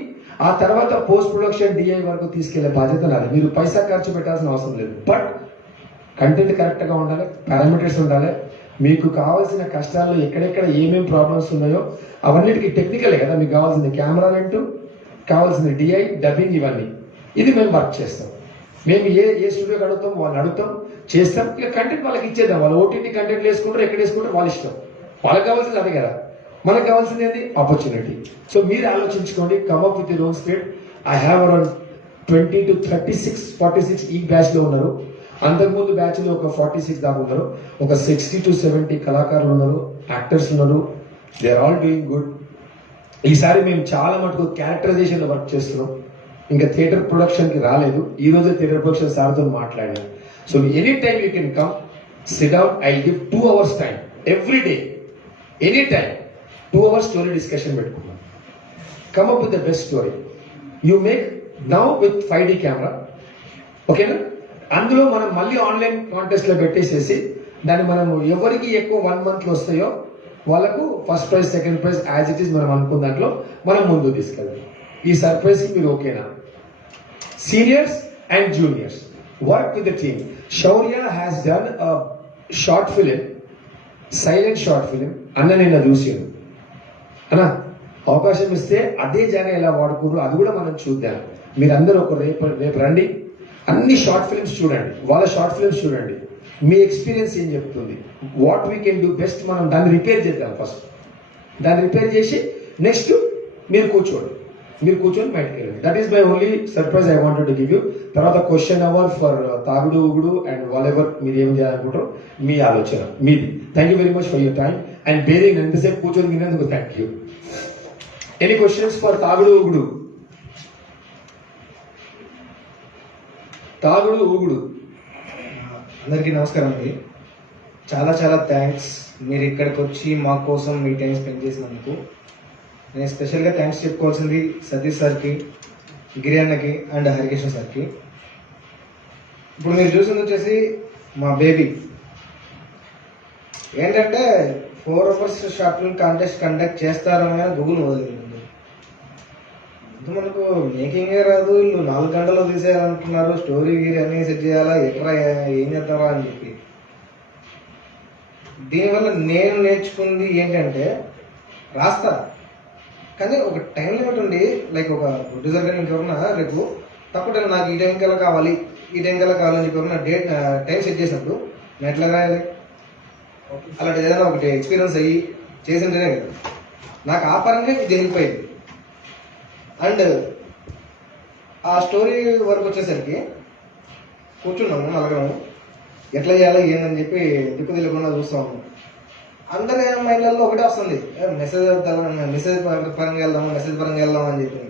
ఆ తర్వాత పోస్ట్ ప్రొడక్షన్ డిఐ వరకు తీసుకెళ్లే బాధ్యత నాది. మీరు పైసా ఖర్చు పెట్టాల్సిన అవసరం లేదు. బట్ కంటెంట్ కరెక్ట్ గా ఉండాలి, పారామీటర్స్ ఉండాలి. మీకు కావాల్సిన కష్టాల్లో ఎక్కడెక్కడ ఏమేమి ప్రాబ్లమ్స్ ఉన్నాయో అవన్నిటికీ టెక్నికలే కదా మీకు కావాల్సింది. కెమెరా రెంట్, కావాల్సింది డిఐ, డబ్బింగ్, ఇవన్నీ ఇది మేము వర్క్ చేస్తాం. మేము ఏ స్టూడియోకి అడుగుతాం, వాళ్ళని అడుగుతాం, చేస్తాం. ఇక కంటెంట్ వాళ్ళకి ఇచ్చేద్దాం. వాళ్ళు ఓటీటీ కంటెంట్ వేసుకుంటారు, ఎక్కడ వేసుకుంటారు వాళ్ళ ఇష్టం. వాళ్ళకి కావాల్సింది అదే కదా. మనకు కావాల్సింది ఏంటి? ఆపర్చునిటీ. సో మీరు ఆలోచించుకోండి, come up with your own spirit. I have around 20 to 36, 46 ఈ బ్యాచ్ లో ఉన్నారు. అంతకుముందు బ్యాచ్ లో ఒక 46 దాకా ఉన్నారు. ఒక 60 to 70 కళాకారులు ఉన్నారు, యాక్టర్స్ ఉన్నారు. They are all doing good. ఈసారి మేము చాలా మటుకు క్యారెక్టరైజేషన్ లో వర్క్ చేస్తున్నాం. ఇంకా థియేటర్ ప్రొడక్షన్ కి రాలేదు. ఈ రోజే థియేటర్ ప్రొడక్షన్ సార్తో మాట్లాడాను. So any time you can come, sit down. I give 2 hours time every day, any time 2 hours story discussion పెట్టుకున్నాం. Come up with the best story you make now with 5D camera. ఓకేనా? అందులో మనం మళ్ళీ online contest లో పెట్టేసేసి దాన్ని మనం ఎవరికి ఎక్కువ 1 month లో వస్తాయో వాళ్ళకు first prize, second prize as it is మనం అనుకున్న దాంట్లో మనం ముందు తీసుకెళ్తాం. ఈ సర్ప్రైజ్ కి మీరు ఓకేనా? Seniors and juniors work with the team. Shaurya has done a short film, silent short film. అన్న నిన్న చూసాను అన్నా, అవకాశం ఇస్తే అదే జాగా ఎలా వాడుకోరు అది కూడా మనం చూద్దాం. మీరందరూ ఒక రేపు రండి, అన్ని షార్ట్ ఫిల్మ్స్ చూడండి, వాళ్ళ షార్ట్ ఫిల్మ్స్ చూడండి, మీ ఎక్స్పీరియన్స్ ఏం చెప్తుంది, what we can do best, మనం దాన్ని రిపేర్ చేద్దాం. ఫస్ట్ దాన్ని రిపేర్ చేసి నెక్స్ట్ మీరు కూర్చొని బయటకు వెళ్ళండి. That is my only surprise I wanted to give you. తర్వాత క్వశ్చన్ అవర్ ఫర్ తాగుడు ఊగుడు అండ్ వాల్ ఎవర్ మీరు ఏం చేయాలనుకుంటారో మీ ఆలోచన మీది. Thank you very much for your time and bearing ఎంతసేపు కూర్చొని వినేందుకు thank you. Any questions for తాగుడు ఊగుడు? తాగుడు ఊగుడు. అందరికీ నమస్కారం అండి. చాలా చాలా థ్యాంక్స్ మీరు ఇక్కడికి వచ్చి మా కోసం మీ టైం స్పెండ్ చేసినందుకు. నేను స్పెషల్గా థ్యాంక్స్ చెప్పుకోవాల్సింది సతీష్ సార్కి, గిరి అన్నకి అండ్ హరికృష్ణ సార్కి. ఇప్పుడు మీరు చూసింది వచ్చేసి మా బేబీ ఏంటంటే 4 hours short film contest conduct చేస్తారని గూగుల్ వదిలింది. మనకు మేకింగే రాదు, వీళ్ళు 4 గంటల్లో తీసేయాలనుకున్నారు, స్టోరీ గీరీ అన్నీ సెట్ చేయాలా, ఎట్లా ఏం చేస్తారా అని చెప్పి. దీనివల్ల నేను నేర్చుకుంది ఏంటంటే రాస్తా కానీ ఒక టైం లిమిట్ ఉంది. లైక్ ఒక ప్రొడ్యూసర్ కానీ ఇంకెవరన్నా రేపు తక్కువ నాకు ఈ టైం కల్లా కావాలి అని చెప్పి నా టైం సెట్ చేసినప్పుడు నేను ఎట్లా రాయాలి? అలాంటి ఏదైనా ఒకటి ఎక్స్పీరియన్స్ అయ్యి చేసింటేనే కదా నాకు ఆ పరంగా ఇది హెల్ప్ అయింది. అండ్ ఆ స్టోరీ వరకు వచ్చేసరికి కూర్చున్నాము నలగము, ఎట్లా చేయాలి ఏందని చెప్పి దిక్కు తెలియకుండా చూస్తా ఉన్నాము. అందరి మైండ్లలో ఒకటే వస్తుంది, మెసేజ్ పరంగా వెళ్దాము అని చెప్పి.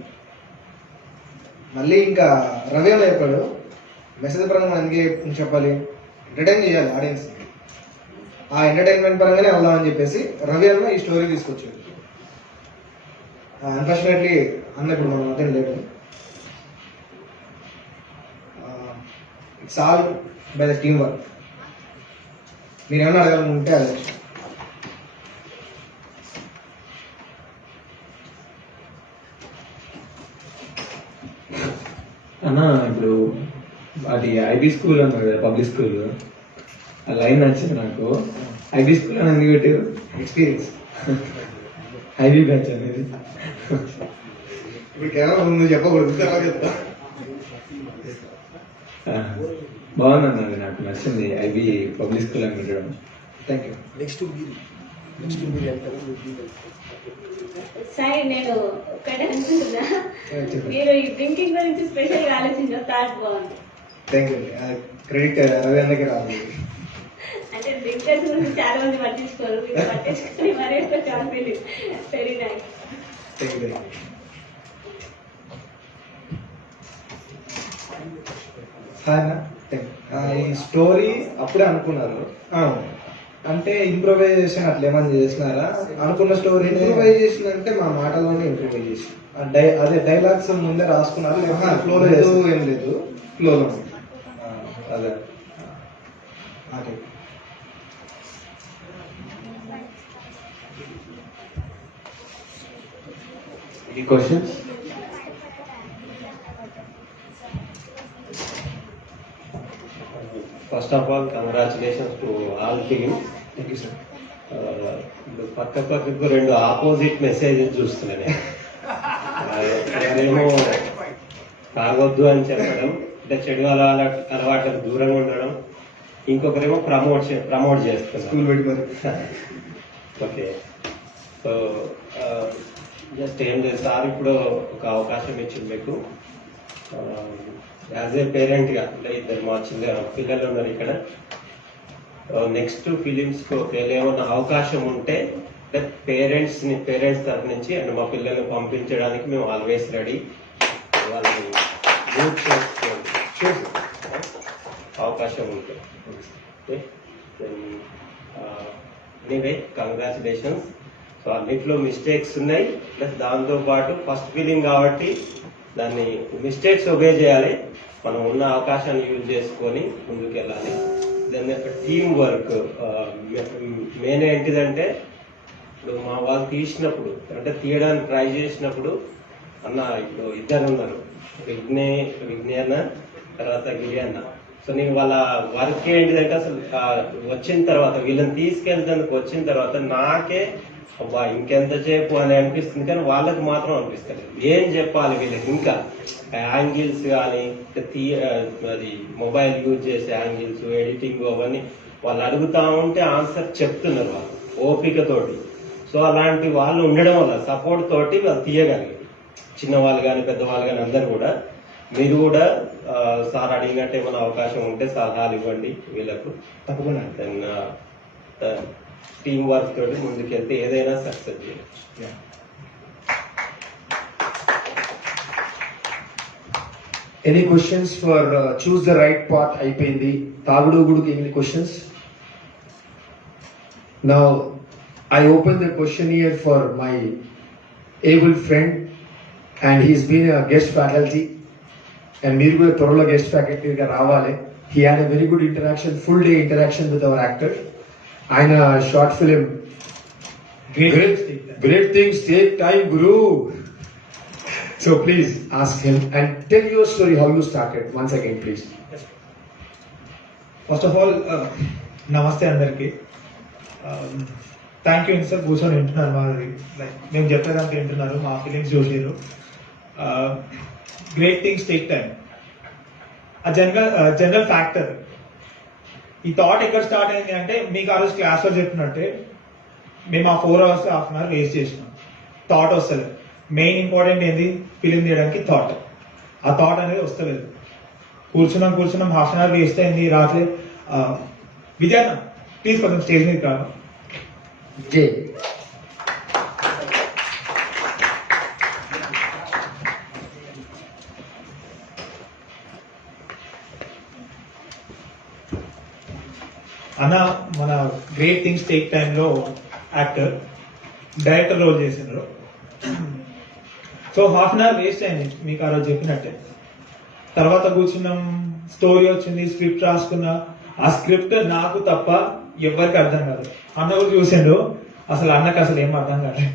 మళ్ళీ ఇంకా రవి అని చెప్పాడు, మెసేజ్ పరంగా మనం ఎందుకు చెప్పాలి, ఎంటర్టైన్ చేయాలి ఆడియన్స్, ఆ ఎంటర్టైన్మెంట్ పరంగానే వెళ్దామని చెప్పేసి రవి అన్న ఈ స్టోరీ తీసుకొచ్చాడు. అన్ఫార్చునేట్లీ అన్న ఇప్పుడు మనం అర్థం లేదు. It's all by the team work. మీరు ఏమైనా అడగాలనుకుంటే అదే. అన్న ఇప్పుడు అది ఐబీ స్కూల్ అన్నారు కదా, పబ్లిక్ స్కూల్, ఆ లైన్ నచ్చింది నాకు. ఐబీ స్కూల్ అని ఎందుకు పెట్టారు? ఎక్స్పీరియన్స్ ఐబీ బ్యాచ్ అనేది ఇప్పుడు కేవలం ముందు చెప్పకూడదు, తర్వాత చెప్తా. బాగుందన్న, అది నాకు నచ్చింది ఐబీ పబ్లిక్ స్కూల్ అని పెట్టడం. Thank you. నెక్స్ట్ సాయి నేను ఒకటే అనుకుంటున్నా, మీరు ఈ డ్రింకింగ్ గురించి స్పెషల్ గా ఆలోచించిన థాట్ బాగుంది. Thank you. క్రెడిట్ రవి అన్నకి రాదు. అంటే డ్రింకర్స్ గురించి చాలా మంది పట్టించుకోరు, మీరు పట్టించుకొని మరీ confident. Very nice. Thank you. ఈ స్టోరీ అప్పుడే అనుకున్నారు అంటే ఇంప్రూవైజేషన్ అట్లా ఏమన్నా చేసినారా? అనుకున్న స్టోరీ ఇంప్రూవైజేషన్ అంటే మా మాటలోనే ఇంప్రూవైజేషన్. అదే డైలాగ్స్ ముందే రాసుకున్నారు, ఫ్లోలో ఏం లేదు, ఫ్లోలో అదే. ఓకే. ఈ questions First of all, congratulations to all teams. Thank you sir. పక్కకు రెండు ఆపోజిట్ మెసేజెస్ చూస్తున్నాను. ఒకరేమో తాగొద్దు అని చెప్పడం, అంటే చెడు అలవాట్లకు దూరంగా ఉండడం, ఇంకొకరేమో ప్రమోట్ చేస్తున్నారు. స్కూల్ పెట్టి ఓకే. సో జస్ట్ ఏం లేదు సార్, ఇప్పుడు ఒక అవకాశం ఇచ్చింది మీకు. యాజ్ ఏ పేరెంట్గా, అంటే ఇద్దరు మా పిల్లలు ఉన్నారు ఇక్కడ. నెక్స్ట్ ఫిలిమ్స్కి ఒకవేళ ఏమన్నా అవకాశం ఉంటే అంటే పేరెంట్స్ తరఫు నుంచి అండ్ మా పిల్లల్ని పంపించడానికి మేము ఆల్వేస్ రెడీ. వాళ్ళని యూజ్ చేసుకోండి అవకాశం ఉంటే. Anyway congratulations. సో అన్నిట్లో మిస్టేక్స్ ఉన్నాయి, ప్లస్ దాంతోపాటు ఫస్ట్ ఫిలిం కాబట్టి దాన్ని మిస్టేక్స్ ఒబే చేయాలి, మనం ఉన్న అవకాశాన్ని యూజ్ చేసుకొని ముందుకెళ్ళాలి. దాని యొక్క టీమ్ వర్క్ మెయిన్ ఏంటిదంటే, ఇప్పుడు మా వాళ్ళు తీసినప్పుడు అంటే తీయడానికి ట్రై చేసినప్పుడు అన్న ఇప్పుడు ఇద్దరు ఉన్నారు, విఘ్నే అన్న తర్వాత గిరి అన్న. సో నేను వాళ్ళ వర్క్ ఏంటిదంటే అసలు వచ్చిన తర్వాత వీళ్ళని తీసుకెళ్తానికి వచ్చిన తర్వాత నాకే అబ్బా ఇంకెంతసేపు అని అనిపిస్తుంది, కానీ వాళ్ళకి మాత్రం అనిపిస్తుంది ఏం చెప్పాలి వీళ్ళకి. ఇంకా యాంగిల్స్ కానీ అది మొబైల్ యూజ్ చేసే యాంగిల్స్, ఎడిటింగ్ అవన్నీ వాళ్ళు అడుగుతా ఉంటే ఆన్సర్ చెప్తున్నారు వాళ్ళు ఓపికతోటి. సో అలాంటి వాళ్ళు ఉండడం వల్ల సపోర్ట్ తోటి వాళ్ళు తీయగలిగారు, చిన్నవాళ్ళు కానీ పెద్దవాళ్ళు కానీ అందరు కూడా. మీరు కూడా సార్ అడిగినట్టు ఏమైనా అవకాశం ఉంటే సలహాలు ఇవ్వండి వీళ్ళకు. తప్పకుండా. దెన్ టీం వర్క్ తోటి ముందుకెళ్తే ఏదైనా సక్సెస్ చేయొచ్చు. Any questions for choose the right path అయిపోయింది. తాగుడు గుడుకి any questions? Now I open the questionnaire for my able friend and he's been a guest faculty and మీరు కూడా త్వరలో గెస్ట్ ఫ్యాకల్టీగా రావాలి. He had a very good interaction, full day interaction with our actor. ఆయన short film great things take time guru. So please ask him and tell your story how you started once again please. First of all నమస్తే అందరికి. Thank you sir, కూర్చొని వింటున్నారు మాది, like మేము చెప్పేదానికి వింటున్నారు, మా ఫీలింగ్స్ చూసారు. గ్రేట్ థింగ్స్ టేక్ టైం, ఆ జనరల్ ఫ్యాక్టర్. ఈ థాట్ ఎక్కడ స్టార్ట్ అయింది అంటే, మీకు ఆ రోజు క్లాస్లో చెప్పినట్టే మేము ఆ 4 hours half an hour waste చేసినాం. థాట్ వస్తలేదు. మెయిన్ ఇంపార్టెంట్ ఏంది, ఫిలిం తీయడానికి థాట్. ఆ థాట్ అనేది వస్తలేదు. కూర్చున్నాం హాఫ్ అన్ అవర్ వేస్ట్ అయింది, రావట్లేదు. విజయన్న ప్లీజ్ కొంచెం స్టేజ్ మీద కాదు. అన్న మన గ్రేట్ థింగ్స్ టేక్ టైంలో యాక్టర్, డైరెక్టర్ రోల్ చేసినారు. So half an hour waste అయింది మీకు ఆ రోజు చెప్పినట్టే. తర్వాత కూర్చున్నాం, స్టోరీ వచ్చింది, స్క్రిప్ట్ రాసుకున్నా. ఆ స్క్రిప్ట్ నాకు తప్ప ఎవరికి అర్థం కాదు. అన్న కూడా చూసిండ్రు, అసలు అన్నకు అసలు ఏం అర్థం కాలేదు.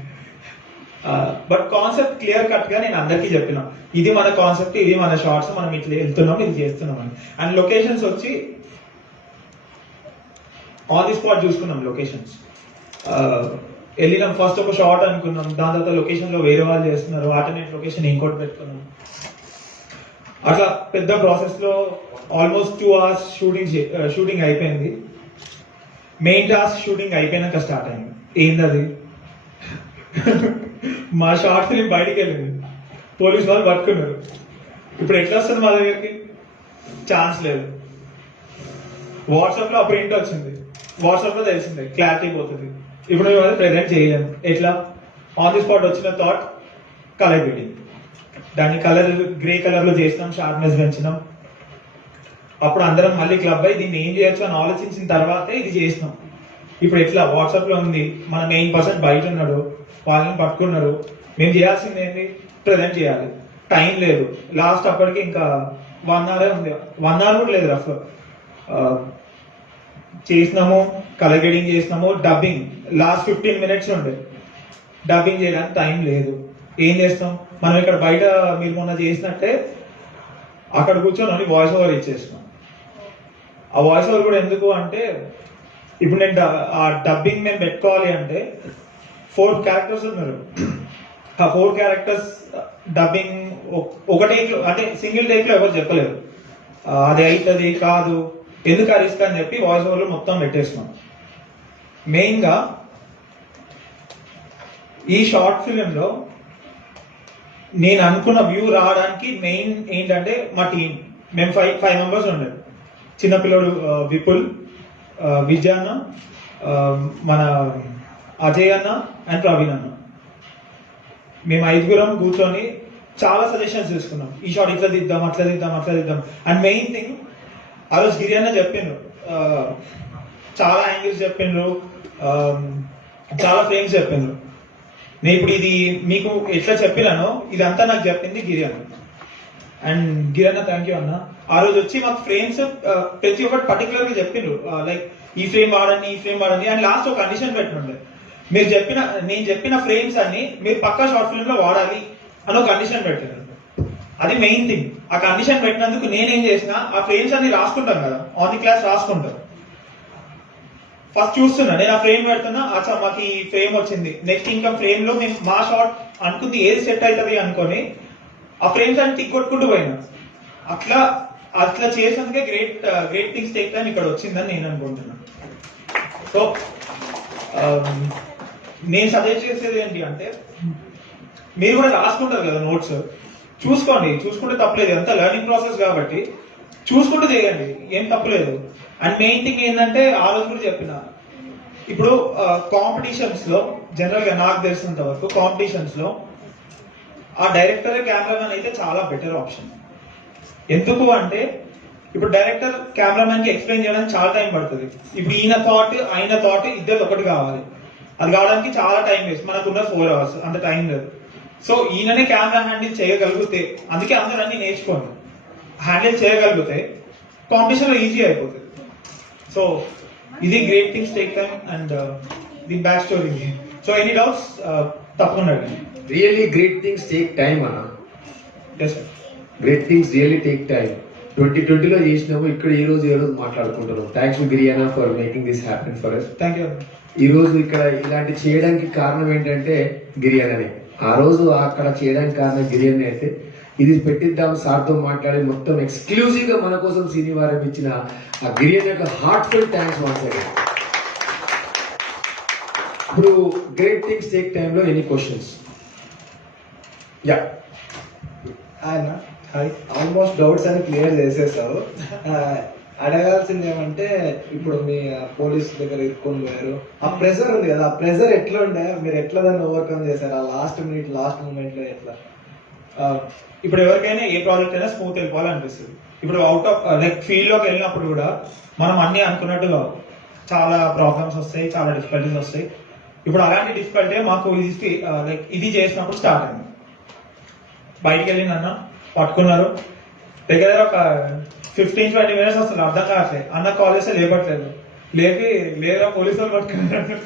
బట్ కాన్సెప్ట్ క్లియర్ కట్ గా నేను అందరికీ చెప్పిన, ఇది మన కాన్సెప్ట్, ఇది మన షార్ట్స్, మనం ఇట్లా వెళ్తున్నాం, ఇది చేస్తున్నాం అని. అండ్ లొకేషన్స్ వచ్చి ఆన్ ది స్పాట్ చూసుకున్నాం లొకేషన్స్. వెళ్ళినాం, ఫస్ట్ ఒక షార్ట్ అనుకున్నాం, దాని తర్వాత లొకేషన్ లో వేరే వాళ్ళు చేస్తున్నారు, ఆల్టర్నేట్ లొకేషన్ ఇంకోటి పెట్టుకున్నాం. అట్లా పెద్ద ప్రాసెస్ లో ఆల్మోస్ట్ 2 hours షూటింగ్ అయిపోయింది. మెయిన్ టాస్క్ షూటింగ్ అయిపోయినాక స్టార్ట్ అయింది. ఏందది, మా షార్ట్ ఫిలిం బయటికి వెళ్ళింది, పోలీస్ వాళ్ళు పట్టుకున్నారు. ఇప్పుడు ఎట్లా వస్తుంది మా దగ్గరికి, ఛాన్స్ లేదు. వాట్సాప్ లో ఆ ప్రింట్ వచ్చింది, వాట్సాప్ లో తెలిసింది, క్లారిటీ పోతుంది. ఇప్పుడు మేము అది ప్రెజెంట్ చేయలేము. ఎట్లా, ఆన్ ది స్పాట్ వచ్చిన థాట్ కలర్ గ్రేడింగ్, దాన్ని కలర్ గ్రే కలర్ లో చేసినాం, షార్ప్నెస్ పెంచినాం. అప్పుడు అందరం మళ్ళీ క్లబ్ అయ్యి దీన్ని ఏం చేయొచ్చు అని ఆలోచించిన తర్వాతే ఇది చేసినాం. ఇప్పుడు ఎట్లా, వాట్సాప్ లో ఉంది, మన మెయిన్ పర్సన్ బయట ఉన్నాడు, వాళ్ళని పట్టుకున్నారు. మేము చేయాల్సింది ఏంటి, ప్రజెంట్ చేయాలి. టైం లేదు. లాస్ట్ అప్పటికి ఇంకా 1 hour ఉంది, 1 hour కూడా లేదు రఫ్. చేసినాము, కలర్ గ్రేడింగ్ చేసినాము, డబ్బింగ్ లాస్ట్ 15 minutes ఉండే. డబ్బింగ్ చేయడానికి టైం లేదు. ఏం చేస్తాం మనం, ఇక్కడ బయట మీరు మొన్న చేసినట్టే అక్కడ కూర్చొని వాయిస్ ఓవర్ ఇచ్చేసినాం. ఆ వాయిస్ ఓవర్ కూడా ఎందుకు అంటే, ఇప్పుడు నేను ఆ డబ్బింగ్ మేము పెట్టుకోవాలి అంటే 4 characters ఉన్నారు. ఆ 4 characters డబ్బింగ్ ఒక టేక్ లో, అంటే సింగిల్ టేక్ లో ఎవరు చెప్పలేరు. అది అవుతుంది కాదు, ఎందుకు ఆ రిస్క్ అని చెప్పి వాయిస్ ఓవర్లో మొత్తం పెట్టేసినాం. మెయిన్గా ఈ షార్ట్ ఫిలింలో నేను అనుకున్న వ్యూ రావడానికి మెయిన్ ఏంటంటే మా టీం. మేము 5 members ఉండేది. చిన్నపిల్లడు విపుల్, విజయ్ అన్న, మన అజయ్ అన్న అండ్ ప్రవీణ్ అన్న. మేము 5 కూర్చొని చాలా సజెషన్స్ తీసుకున్నాం. ఈ షాట్ ఇట్లా దిద్దాం, అట్లా దిద్దాం, అట్లా దిద్దాం. అండ్ మెయిన్ థింగ్, ఆ రోజు గిరి అన్న చెప్పిండ్రు, చాలా యాంగిల్స్ చెప్పిండ్రు, చాలా ఫ్రేమ్స్ చెప్పిండ్రు. నేను ఇప్పుడు ఇది మీకు ఎట్లా చెప్పినానో ఇదంతా నాకు చెప్పింది గిరి అన్న. అండ్ గిరి అన్న థ్యాంక్ యూ అన్న. ఆ రోజు వచ్చి మాకు ఫ్రేమ్స్ ప్రతి ఒక్కటి పర్టికులర్ గా చెప్పిండ్రు, లైక్ ఈ ఫ్రేమ్ వాడండి, ఈ ఫ్రేమ్ వాడండి. అండ్ లాస్ట్ ఒక కండిషన్ పెట్టిండే, నేను చెప్పిన ఫ్రేమ్స్ అన్ని మీరు పక్కా షార్ట్ ఫిల్మ్ లో వాడాలి అని ఒక కండిషన్ పెట్టారు. అది మెయిన్ థింగ్. ఆ కండిషన్ పెట్టినందుకు నేనేం చేసిన, ఆ ఫ్రేమ్స్ అన్ని రాసుకుంటాం కదా, ఆన్ ది క్లాస్ రాసుకుంటాం. ఫస్ట్ చూస్తున్నా నేను ఆ ఫ్రేమ్ పెడుతున్నా, అచ్చా మాకు ఈ ఫ్రేమ్ వచ్చింది, నెక్స్ట్ ఇంకా ఫ్రేమ్ లో మేము మా షాట్ అనుకుంది ఏది సెట్ అవుతుంది అనుకొని ఆ ఫ్రేమ్స్ అని టిక్ కొట్టుకుంటూ పోయినా. అట్లా అట్లా చేసినందుకే గ్రేట్ థింగ్స్ టేక్ టైం ఇక్కడ వచ్చిందని నేను అనుకుంటున్నాను. సో నేను సజెస్ట్ చేసేది ఏంటి అంటే, మీరు కూడా రాసుకుంటారు కదా నోట్స్, చూసుకుంటే తప్పలేదు, అంతా లెర్నింగ్ ప్రాసెస్ కాబట్టి చూసుకుంటూ చేయండి, ఏం తప్పలేదు. అండ్ మెయిన్ థింగ్ ఏంటంటే ఆ రోజు కూడా చెప్పిన, ఇప్పుడు కాంపిటీషన్స్ లో జనరల్ గా నాకు తెలిసినంత వరకు కాంపిటీషన్స్ లో ఆ డైరెక్టర్ కెమెరామెన్ అయితే చాలా బెటర్ ఆప్షన్. ఎందుకు అంటే ఇప్పుడు డైరెక్టర్ కెమెరామెన్ కి ఎక్స్ప్లెయిన్ చేయడానికి చాలా టైం పడుతుంది. ఇప్పుడు ఈయన థాట్ ఇద్దరు ఒకటి కావాలి, అది కావడానికి చాలా టైం వేస్ట్, మనకున్న 4 hours అంత టైం లేదు. సో ఈయననే కెమెరా హ్యాండిల్ చేయగలిగితే, అందుకే అందరూ అన్ని నేర్చుకోండి, హ్యాండిల్ చేయగలిగితే కాంపిటీషన్ లో ఈజీ అయిపోతుంది. సో ఇది great things take time and the back story. So any doubts తప్పకుండా. Really great things take time అన్న. Great things really take time. 2020లో చేసినాము, ఇక్కడ ఈ రోజు మాట్లాడుకుంటున్నాం. Thanks to Giriyana for making this happen for us. Thank you. ఈ రోజు ఇక్కడ ఇలాంటి చేయడానికి కారణం ఏంటంటే గిరియానానే. ఆ రోజు అక్కడ చేయడానికి కారణం గిరియానే అయితే, ఇది పెట్టిద్దాం సార్తో మాట్లాడి మొత్తం ఎక్స్క్లూజివ్ గా మన కోసం శనివారం ఇచ్చిన ఆ గిరియానా యొక్క హార్ట్ఫుల్ థ్యాంక్స్ వన్స్ అగైన్. ఇప్పుడు గ్రేట్ థింగ్స్ టేక్ టైంలో ఎనీ క్వశ్చన్స్? యా ఆయన ఆల్మోస్ట్ డౌట్స్ అని క్లియర్ చేసేసావు. అడగాల్సింది ఏమంటే, ఇప్పుడు మీ పోలీస్ దగ్గర ఇరుక్కొని పోయారు, ఆ ప్రెజర్ ఉంది కదా, ఆ ప్రెజర్ ఎట్లా ఉండే, మీరు ఎట్లా దాన్ని ఓవర్కమ్ చేశారు? ఆ లాస్ట్ మూమెంట్ లో ఎట్లా? ఇప్పుడు ఎవరికైనా ఏ ప్రాజెక్ట్ అయినా స్మూత్ వెళ్ళిపోవాలనిపిస్తుంది. ఇప్పుడు అవుట్ ఆఫ్ లైక్ ఫీల్డ్ లోకి వెళ్ళినప్పుడు కూడా మనం అన్ని అనుకున్నట్టుగా చాలా ప్రాబ్లమ్స్ వస్తాయి, చాలా డిఫికల్టీస్ వస్తాయి. ఇప్పుడు అలాంటి డిఫికల్టీ మాకు ఇది చేసినప్పుడు స్టార్ట్ అయింది. బయటికి వెళ్ళిందన్న పట్టుకున్నారు, దగ్గర ఒక 15-20 minutes వస్తుంది, అర్థం కావట్లేదు. అన్న కాల్ చేస్తే లేపట్లేదు, లేదా పోలీసు వాళ్ళు పట్టుకున్నారు.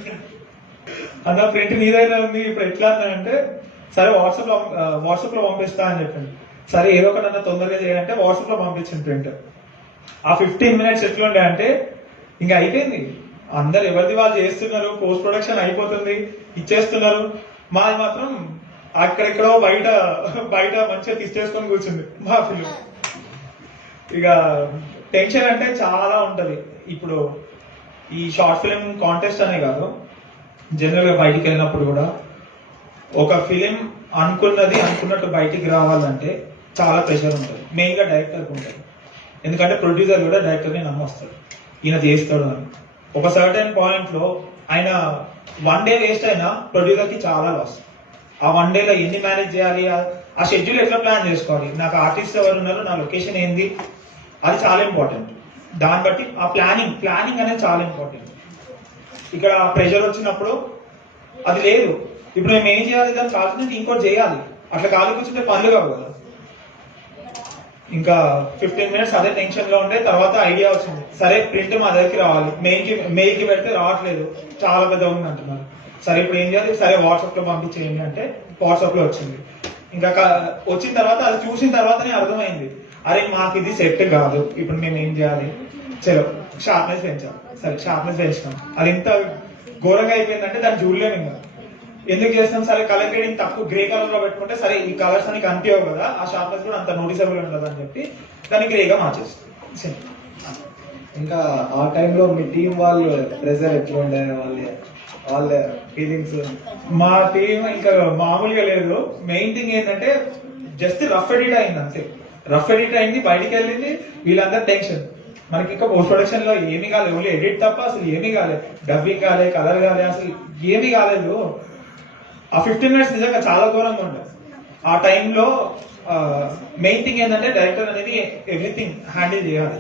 అన్న ప్రింట్ నీ దగ్గర ఉంది, ఇప్పుడు ఎట్లా అన్నానంటే, సరే వాట్సాప్ లో పంపిస్తా అని చెప్పింది. సరే ఏదో ఒకటి అన్న తొందరగా చేయాలంటే వాట్సాప్ లో పంపించింది ప్రింట్. ఆ 15 minutes ఎట్లుండే అంటే ఇంకా అయిపోయింది, అందరు ఎవరిది వాళ్ళు చేస్తున్నారు, పోస్ట్ ప్రొడక్షన్ అయిపోతుంది, ఇచ్చేస్తున్నారు. మాది మాత్రం అక్కడెక్కడో బయట మంచిగా తీసేసుకొని కూర్చుంది మా ఫిల్మ్. ఇక టెన్షన్ అంటే చాలా ఉంటది. ఇప్పుడు ఈ షార్ట్ ఫిలిం కాంటెస్ట్ అనే కాదు, జనరల్ గా బయటికి వెళ్ళినప్పుడు కూడా ఒక ఫిలిం అనుకున్నట్టు బయటికి రావాలంటే చాలా ప్రెషర్ ఉంటుంది. మెయిన్ గా డైరెక్టర్కి ఉంటుంది, ఎందుకంటే ప్రొడ్యూసర్ కూడా డైరెక్టర్ని నమ్మొస్తాడు, ఈయన చేస్తాడు అని. ఒక సర్టెన్ పాయింట్ లో ఆయన 1 day వేస్ట్ అయినా ప్రొడ్యూసర్ కి చాలా లాస్. ఆ 1 day లో ఎన్ని మేనేజ్ చేయాలి, ఆ షెడ్యూల్ ఎట్లా ప్లాన్ చేసుకోవాలి, నాకు ఆర్టిస్ట్ ఎవరు ఉన్నారు, నా లొకేషన్ ఏంది, అది చాలా ఇంపార్టెంట్. దాన్ని బట్టి ఆ ప్లానింగ్ అనేది చాలా ఇంపార్టెంట్. ఇక్కడ ప్రెషర్ వచ్చినప్పుడు అది లేదు. ఇప్పుడు మేము ఏం చేయాలి, దాన్ని కాల్చుకుంటే ఇంకోటి చేయాలి, అట్లా కాలు కూర్చుంటే పనులు కావు కదా. ఇంకా 15 minutes అదే టెన్షన్ లో ఉంటే తర్వాత ఐడియా వచ్చింది, సరే ప్రింట్ మా దగ్గరికి రావాలి, మెయిల్ కి పెడితే రావట్లేదు, చాలా పెద్ద ఉంది అంటున్నారు. సరే ఇప్పుడు ఏం చేయాలి, సరే వాట్సాప్ లో పంపించేయండి అంటే వాట్సాప్ లో వచ్చింది. ఇంకా వచ్చిన తర్వాత అది చూసిన తర్వాతనే అర్థమైంది, అరే మాకు ఇది సెట్ కాదు, ఇప్పుడు మేము ఏం చేయాలి, చలో షార్ప్నెస్ పెంచాం. సరే షార్ప్నెస్ పెంచినాం, అది ఎంత ఘోరంగా అయిపోయిందంటే దాన్ని చూడలేము. ఇంకా ఎందుకు చేస్తాం, సరే కలర్ గ్రేడింగ్ తక్కువ గ్రే కలర్ లో పెట్టుకుంటే సరే ఈ కలర్స్ అని కనిపించవు కదా, ఆ షార్ప్నెస్ కూడా అంత నోటిసబుల్ ఉండదు అని చెప్పి దాన్ని గ్రేగా మార్చేస్తాం. ఇంకా ఆ టైంలో మీ టీం వాళ్ళు ప్రెజర్ ఎట్లా ఉండే, వాళ్ళ ఫీలింగ్స్? మా టీం ఇంకా మామూలుగా లేదు. మెయిన్ థింగ్ ఏంటంటే జస్ట్ రఫ్ ఎడిట్ అయింది అంతే, రఫ్ ఎడిట్ అయింది, బయటికి వెళ్ళింది, వీళ్ళందరూ టెన్షన్. మనకి ఇంకా పోస్ట్ ప్రొడక్షన్ లో ఏమీ కాలేదు, ఓన్లీ ఎడిట్ తప్ప అసలు ఏమీ కాలేదు, డబ్బింగ్ కాలేదు, కలర్ కాలేదు, అసలు ఏమీ కాలేదు. ఆ 15 minutes నిజంగా చాలా ఘోరంగా ఉంటుంది. ఆ టైంలో మెయిన్ థింగ్ ఏంటంటే డైరెక్టర్ అనేది ఎవ్రీథింగ్ హ్యాండిల్ చేయాలి,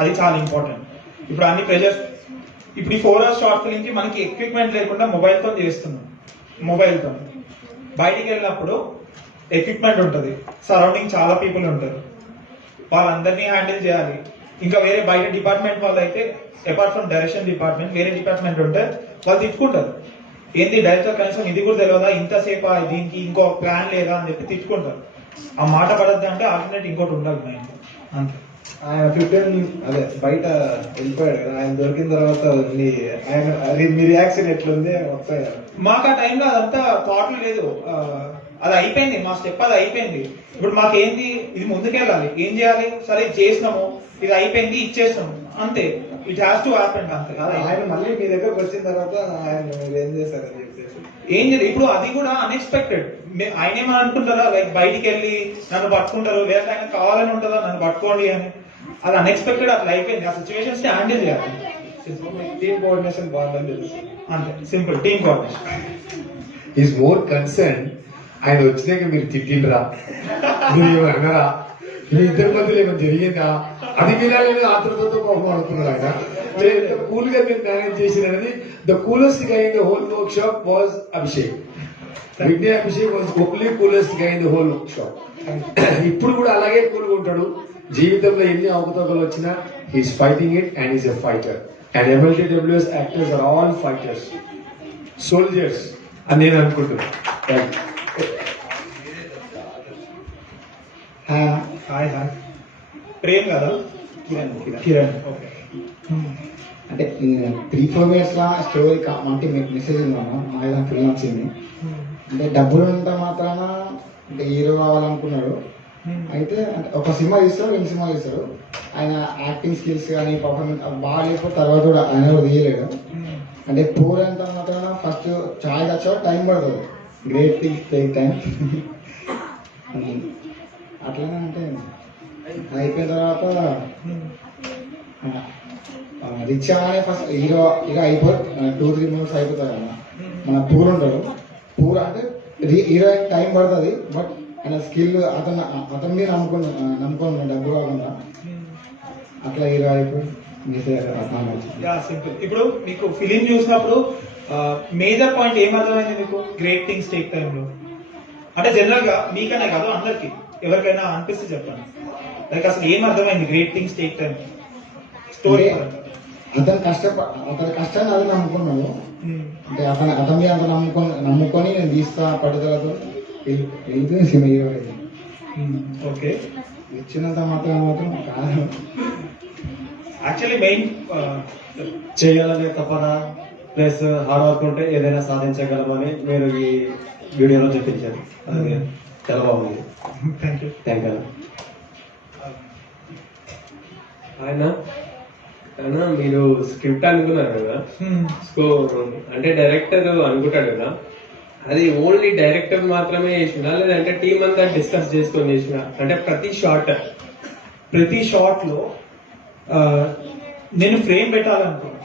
అది చాలా ఇంపార్టెంట్. ఇప్పుడు అన్ని ప్రెజర్స్, ఇప్పుడు ఈ 4 hours షార్ట్ ఫిలింకి మనకి ఎక్విప్మెంట్ లేకుండా మొబైల్తో చేస్తున్నాం. మొబైల్తో బయటికి వెళ్ళినప్పుడు ఎక్విప్మెంట్ ఉంటుంది, సరౌండింగ్ చాలా పీపుల్ ఉంటారు, వాళ్ళందరినీ హ్యాండిల్ చేయాలి. ఇంకా వేరే బయట డిపార్ట్మెంట్ వాళ్ళు అయితే అపార్ట్ ఫ్రమ్ డైరెక్షన్ డిపార్ట్మెంట్ వేరే డిపార్ట్మెంట్ ఉంటే వాళ్ళు తిట్టుకుంటారు, ఏంటి డైరెక్టర్ కనీసం ఇది కూడా తెలియదా, ఇంతసేపు దీనికి ఇంకో ప్లాన్ లేదా అని చెప్పి తిట్టుకుంటారు. ఆ మాట పడద్దు అంటే ఆల్టర్నేట్ ఇంకోటి ఉండాలి మైండ్ అంతే. ఆయన 15 అదే బయట వెళ్ళిపోయాడు కదా, ఆయన దొరికిన తర్వాత మీ రియాక్షన్ ఎట్లుంది మొత్తం? మాకు ఆ టైంలో అదంతా థాట్ లేదు. అది అయిపోయింది, మా స్టెప్ అది అయిపోయింది. ఇప్పుడు మాకేంది, ఇది ముందుకెళ్ళాలి, ఏం చేయాలి, సరే చేసినాము, ఇది అయిపోయింది, ఇచ్చేసినాము, అంతే. ఇట్ హ్యాస్ టు హ్యాపెన్ అంతే. ఆయన మళ్ళీ మీ దగ్గరకు వచ్చిన తర్వాత ఆయన మీరు ఏం చేశారని చెప్పేసి ఏం చేయలేదు. ఇప్పుడు అది కూడా అన్ఎక్స్పెక్టెడ్. ఆయన ఏమని అనుకుంటారా, లైక్ బయటికి వెళ్ళి నన్ను పట్టుకుంటారు, లేదా ఆయన కావాలని ఉంటుందా నన్ను పట్టుకోండి అని. అది అన్ఎక్స్పెక్టెడ్, అట్లా అయిపోయింది. ఆ సిచ్యువేషన్స్ ని హ్యాండిల్ చేయాలి. టీమ్ కోఆర్డినేషన్ బాగుందని తెలుసు. అంతే, simple team coordination. Is more concern ఆయన వచ్చినాక మీరు తిట్టిండ్రా, మీరు ఏమైనా అన్నారా, మీ ఇద్దరి మధ్యలో ఏమైనా జరిగిందా, అది వినాలని ఆతృతతో బహుమాడుతున్నాడు ఆయన. ఎంత కూల్ గా మీరు మేనేజ్ చేసినది. The coolest guy in the whole workshop was Abhishek. Vigna Abhishek was only coolest guy in the whole workshop. ఇప్పుడు కూడా అలాగే కూల్గా ఉంటాడు. జీవితంలో ఎన్ని అవకతవకలు వచ్చినా he's fighting it and is a fighter. And MLTWS actors are all fighters, soldiers అని నేను అనుకుంటున్నాను. Hi hi. ప్రేమ్ కదా? కిరణ్. ఓకే. అంటే 3-4 years లా స్టోరీ అంటే మీకు మెసేజ్ ఉన్నాను మా ఏదైనా ఫిల్మ్ వచ్చింది. అంటే డబ్బులు ఉంటే మాత్రాన అంటే హీరో కావాలనుకున్నాడు. అయితే ఒక సినిమా తీస్తాడు, 2 సినిమాలు తీస్తాడు. ఆయన యాక్టింగ్ స్కిల్స్ కానీ పర్ఫార్మెన్స్ బాగా లేకపోతే తర్వాత కూడా ఆయన కూడా తీయలేడు. అంటే పూర్ అంత మాత్రాన ఫస్ట్ ఛాయ్ వచ్చా టైం పడుతుంది. Great things take time. అట్లానే అంటే అయిపోయిన తర్వాత రిచ్ అనే ఫస్ట్ హీరో అయిపోయి 2-3 minutes అయిపోతాయి కదా. మన పూర్ ఉంటాడు. పూర్ అంటే హీరోయిన్ టైం పడుతుంది, బట్ ఆయన స్కిల్ అతని మీద నమ్ముకున్నాడు డబ్బు కాకుండా. అట్లా హీరో అయిపోయి సింపుల్. ఇప్పుడు మీకు ఫిలిం చూసినప్పుడు మేజర్ పాయింట్ ఏమర్థమైంది మీకు గ్రేట్ థింగ్స్ టేక్ టైంలో? అంటే జనరల్ గా మీకనే కాదు అందరికి ఎవరికైనా అనిపిస్తే చెప్పండి. లైక్ అసలు ఏం అర్థమైంది great things take time story? అతని కష్టాన్ని అది నమ్ముకున్నాడు. అంటే అతని మీద అంత నమ్ముకొని నేను తీస్తా పట్టుదలతో వెళ్ళిపోయింది సినిమా హీరో. ఓకే. ఇచ్చినంత మాత్రం కాదు. యాక్చువల్లీ మెయిన్ చేయాలనే తపన ప్లస్ హార్డ్ వర్క్ ఉంటే ఏదైనా సాధించగలమని మీరు ఈ వీడియోలో చూపించారు. అది చాలా బాగుంది. Thank you. ఆయన మీరు స్క్రిప్ట్ అనుకున్నారు కదా, సో అంటే డైరెక్టర్ అనుకుంటాడు కదా, అది ఓన్లీ డైరెక్టర్ మాత్రమే చేసినా లేదంటే టీం అంతా డిస్కస్ చేసుకొని చేసిన? అంటే ప్రతి షాట్ లో నేను ఫ్రేమ్ పెట్టాలనుకున్నాను.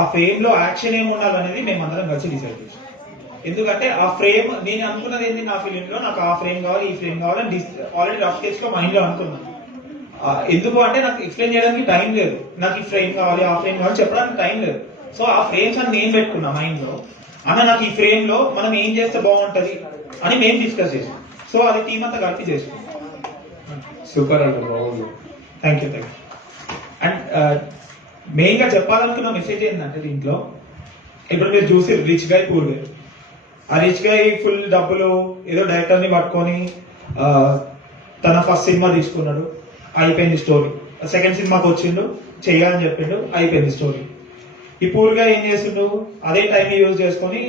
ఆ ఫ్రేమ్ లో యాక్షన్ ఏమి ఉండాలనేది మేమందరం కలిసి డిసైడ్ చేసాం. ఎందుకంటే ఆ ఫ్రేమ్ నేను అనుకున్నది ఏంటి, నా ఫిలిం లో నాకు ఆ ఫ్రేమ్ కావాలి, ఈ ఫ్రేమ్ కావాలని ఆల్రెడీ రఫ్ స్కెచ్ లో మైండ్ లో అనుకున్నాను. ఎందుకు అంటే నాకు ఎక్స్ప్లెయిన్ చేయడానికి టైం లేదు. నాకు ఈ ఫ్రేమ్ కావాలి, ఆ ఫ్రేమ్ కావాలి చెప్పడానికి టైం లేదు. సో ఆ ఫ్రేమ్స్ అని నేను పెట్టుకున్నా మైండ్ లో. అన్న నాకు ఈ ఫ్రేమ్ లో మనం ఏం చేస్తే బాగుంటది అని మేము డిస్కస్ చేసాం. సో అది టీం అంతా కలిపి చేసాం. సూపర్ అండి, బాగుంది. Thank you. అండ్ మెయిన్ గా చెప్పాలనుకున్న మెసేజ్ ఏంటంటే దీంట్లో ఇప్పుడు మీరు చూసి రిచ్ గై పూర్ గై. ఆ రిచ్ గై ఫుల్ డబ్బులు ఏదో డైరెక్టర్ ని పట్టుకొని తన ఫస్ట్ సినిమా తీసుకున్నాడు, అయిపోయింది స్టోరీ. సెకండ్ సినిమాకి వచ్చిండు, చెయ్యాలని చెప్పిండు, అయిపోయింది స్టోరీ. ఈ పూర్ గా ఏం చేసిండు, అదే టైం యూజ్ చేసుకొని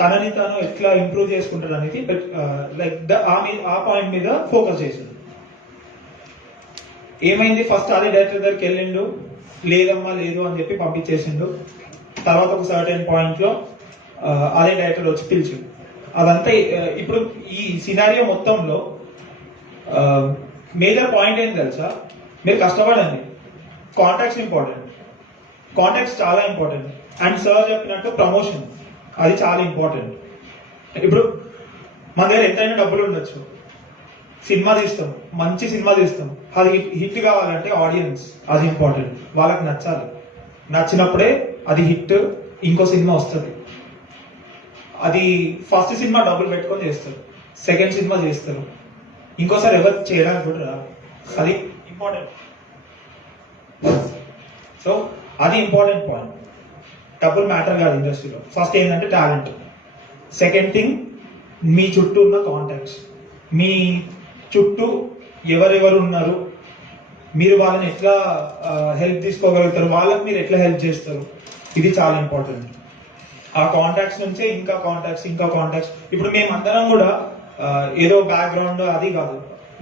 తనని తాను ఎట్లా ఇంప్రూవ్ చేసుకుంటాడు అనేది లైక్ ఆ పాయింట్ మీద ఫోకస్ చేసిండు. ఏమైంది, ఫస్ట్ అదే డైరెక్టర్ దగ్గరికి వెళ్ళిండు, లేదమ్మా లేదు అని చెప్పి పంపించేసిండు. తర్వాత ఒక సర్టెన్ పాయింట్ లో అదే డైరెక్టర్ వచ్చి పిలిచిండు. అదంతా ఇప్పుడు ఈ సినారియో మొత్తంలో మేజర్ పాయింట్ ఏంటి తెలుసా, మీరు కష్టపడండి. కాంటాక్ట్స్ ఇంపార్టెంట్, కాంటాక్ట్స్ చాలా ఇంపార్టెంట్. అండ్ సార్ చెప్పినట్టు ప్రమోషన్ అది చాలా ఇంపార్టెంట్. ఇప్పుడు మన దగ్గర ఎంతైనా డబ్బులు ఉండొచ్చు, సినిమా తీస్తాం, మంచి సినిమా తీస్తాం, అది హిట్ కావాలంటే ఆడియన్స్ అది ఇంపార్టెంట్. వాళ్ళకి నచ్చాలి, నచ్చినప్పుడే అది హిట్, ఇంకో సినిమా వస్తుంది. అది ఫస్ట్ సినిమా డబ్బులు పెట్టుకొని చేస్తారు, సెకండ్ సినిమా చేస్తారు, ఇంకోసారి ఎవరు చేయడానికి కూడా రాదు. అది ఇంపార్టెంట్. సో అది ఇంపార్టెంట్ పాయింట్. డబ్బులు మ్యాటర్ కాదు ఇండస్ట్రీలో. ఫస్ట్ ఏంటంటే టాలెంట్. సెకండ్ థింగ్ మీ చుట్టూ ఉన్న కాంటాక్ట్స్, మీ చుట్టూ ఎవరెవరు ఉన్నారు, మీరు వాళ్ళని ఎట్లా హెల్ప్ తీసుకోగలుగుతారు, వాళ్ళకి మీరు ఎట్లా హెల్ప్ చేస్తారు, ఇది చాలా ఇంపార్టెంట్. ఆ కాంటాక్ట్స్ నుంచే ఇంకా కాంటాక్ట్స్. ఇప్పుడు మేమందరం కూడా ఏదో బ్యాక్గ్రౌండ్ అది కాదు,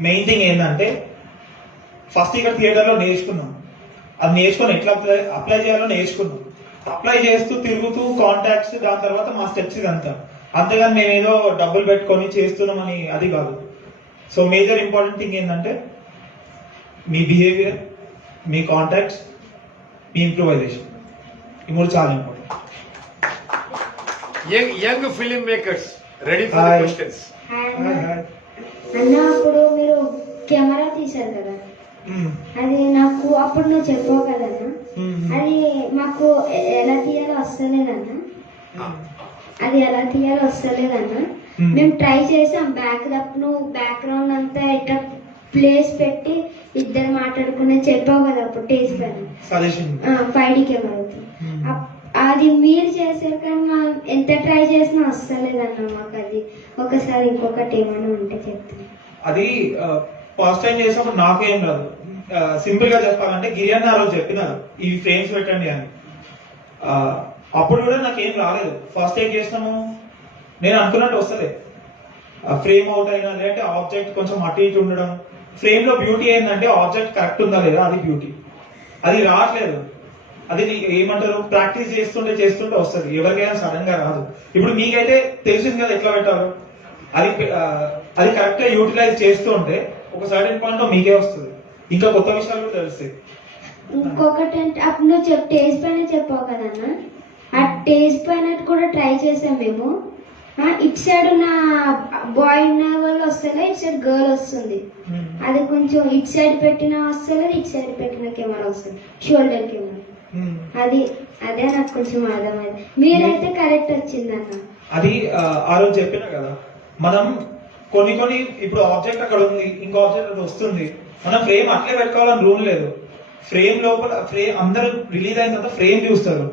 మెయిన్ థింగ్ ఏంటంటే ఫస్ట్ ఇక్కడ థియేటర్లో నేర్చుకున్నాం, అది నేర్చుకొని ఎట్లా అప్లై చేయాలో నేర్చుకున్నాం. అప్లై చేస్తూ తిరుగుతూ కాంటాక్ట్స్, దాని తర్వాత మా స్టెప్స్ ఇదంతా. అంతేగాని మేము ఏదో డబ్బులు పెట్టుకొని చేస్తున్నామని అది కాదు. సో మేజర్ ఇంపార్టెంట్ థింగ్ ఏంటంటే మీ బిహేవియర్, మీ కాంటాక్ట్స్, మీ ఇంప్రూవైజేషన్, ఈ మూడు చాలా important. Young film makers ready for the questions. అన్న అప్పుడు మీరు కెమెరా తీశారు కదా, అది నాకు అప్పుడు నువ్వు చెప్పావు కదన్నా, అది మాకు ఎలా తీయాలో వస్తలేదన్నా, మేము ట్రై చేసాం. నువ్వు బ్యాక్గ్రౌండ్ అంతా ఇట్లా ప్లేస్ పెట్టి ఇద్దరు మాట్లాడుకునే చెప్పావు కదా అప్పుడు టేస్ట్ పైన 5D కెమెరాతో. అది మీరు చేశారు కానీ మా ఎంత ట్రై చేసినా వస్తలేదన్న మాకు. అది ఒకసారి ఇంకొకటి ఏమైనా ఉంటే చెప్తాను. అది ఫస్ట్ టైం చేసినప్పుడు నాకేం రాదు. సింపుల్ గా చెప్పాలంటే గిరియన్న ఆ రోజు చెప్పినారు ఈ ఫ్రేమ్స్ పెట్టండి అని. అప్పుడు కూడా నాకేం రాలేదు. ఫస్ట్ టైం చేసినాము, నేను అనుకున్నట్టు వస్తలే. ఫ్రేమ్ అవుట్ అయినా లేదంటే ఆబ్జెక్ట్ కొంచెం అటు ఇటు ఉండడం. ఫ్రేమ్ లో బ్యూటీ ఏంటంటే ఆబ్జెక్ట్ కరెక్ట్ ఉందా లేదా, అది బ్యూటీ. అది రావట్లేదు. అది ఏమంటారు, ప్రాక్టీస్ చేస్తుంటే వస్తుంది. ఎవరికైనా సడన్ గా రాదు. ఇప్పుడు మీకైతే తెలిసింది కదా ఎట్లా పెట్టాలో. అది కరెక్ట్ గా యూటిలైజ్ చేస్తూ ఉంటే ఒక సర్టెన్ పాయింట్ లో మీకే వస్తుంది. ఇంకా కొత్త విషయాలు కూడా తెలుస్తాయి. ఇంకొకటి అంటే అప్పుడు నువ్వు టేస్ట్ పైన చెప్పావు కదన్నా, ఆ టేస్ట్ పైన కూడా ట్రై చేసాం మేము. ఇటు సైడ్ ఉన్న బాయ్ ఉన్న వాళ్ళు వస్తలే, ఇటు సైడ్ గర్ల్ వస్తుంది. అది కొంచెం ఇటు సైడ్ పెట్టినా వస్తలేదు, ఇటు సైడ్ పెట్టిన కెమెరా వస్తుంది, షోల్డర్ కెమెరా. అదే నాకు కొంచెం అర్థమైంది. మీరైతే కరెక్ట్ వచ్చిందన్న. అది ఆ రోజు చెప్పినా కదా, మనం కొన్ని ఇప్పుడు ఆబ్జెక్ట్ అక్కడ ఉంది, ఇంకో ఆబ్జెక్ట్ అది వస్తుంది. మనం ఫ్రేమ్ అట్లే పెట్టుకోవాలని రూల్ లేదు. ఫ్రేమ్ లోపల అందరూ రిలీజ్ అయిన తర్వాత ఫ్రేమ్ చూస్తారు.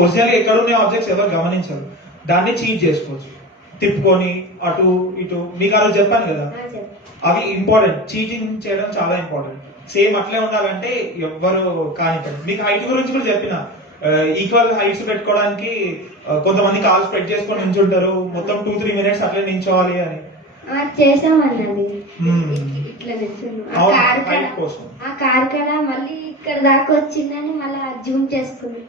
ఒరిజినల్ గా ఎక్కడ ఉన్న ఆబ్జెక్ట్స్ ఎవరు గమనించరు. దాన్ని చీట్ చేసుకోవచ్చు, తిప్పుకొని అటు ఇటు. మీకు ఆ రోజు చెప్పాను కదా, అవి ఇంపార్టెంట్. చీటింగ్ చేయడం చాలా ఇంపార్టెంట్. సేమ్ అట్లే ఉండాలంటే ఎవ్వరు కానిపడు. మీకు హైట్ గురించి కూడా చెప్పిన, ఈక్వల్ హైట్స్ పెట్టుకోవడానికి కొంతమంది కాల్ స్ప్రెడ్ చేసుకొని నించుంటారు, మొత్తం 2-3 మినిట్స్ అట్లే నించోవాలి అని. చేసామన్నది ఇట్లా ఆ కార్ కడ మళ్ళీ ఇక్కడ దాకా వచ్చిందని మళ్ళీ జూమ్ చేసుకున్నాం.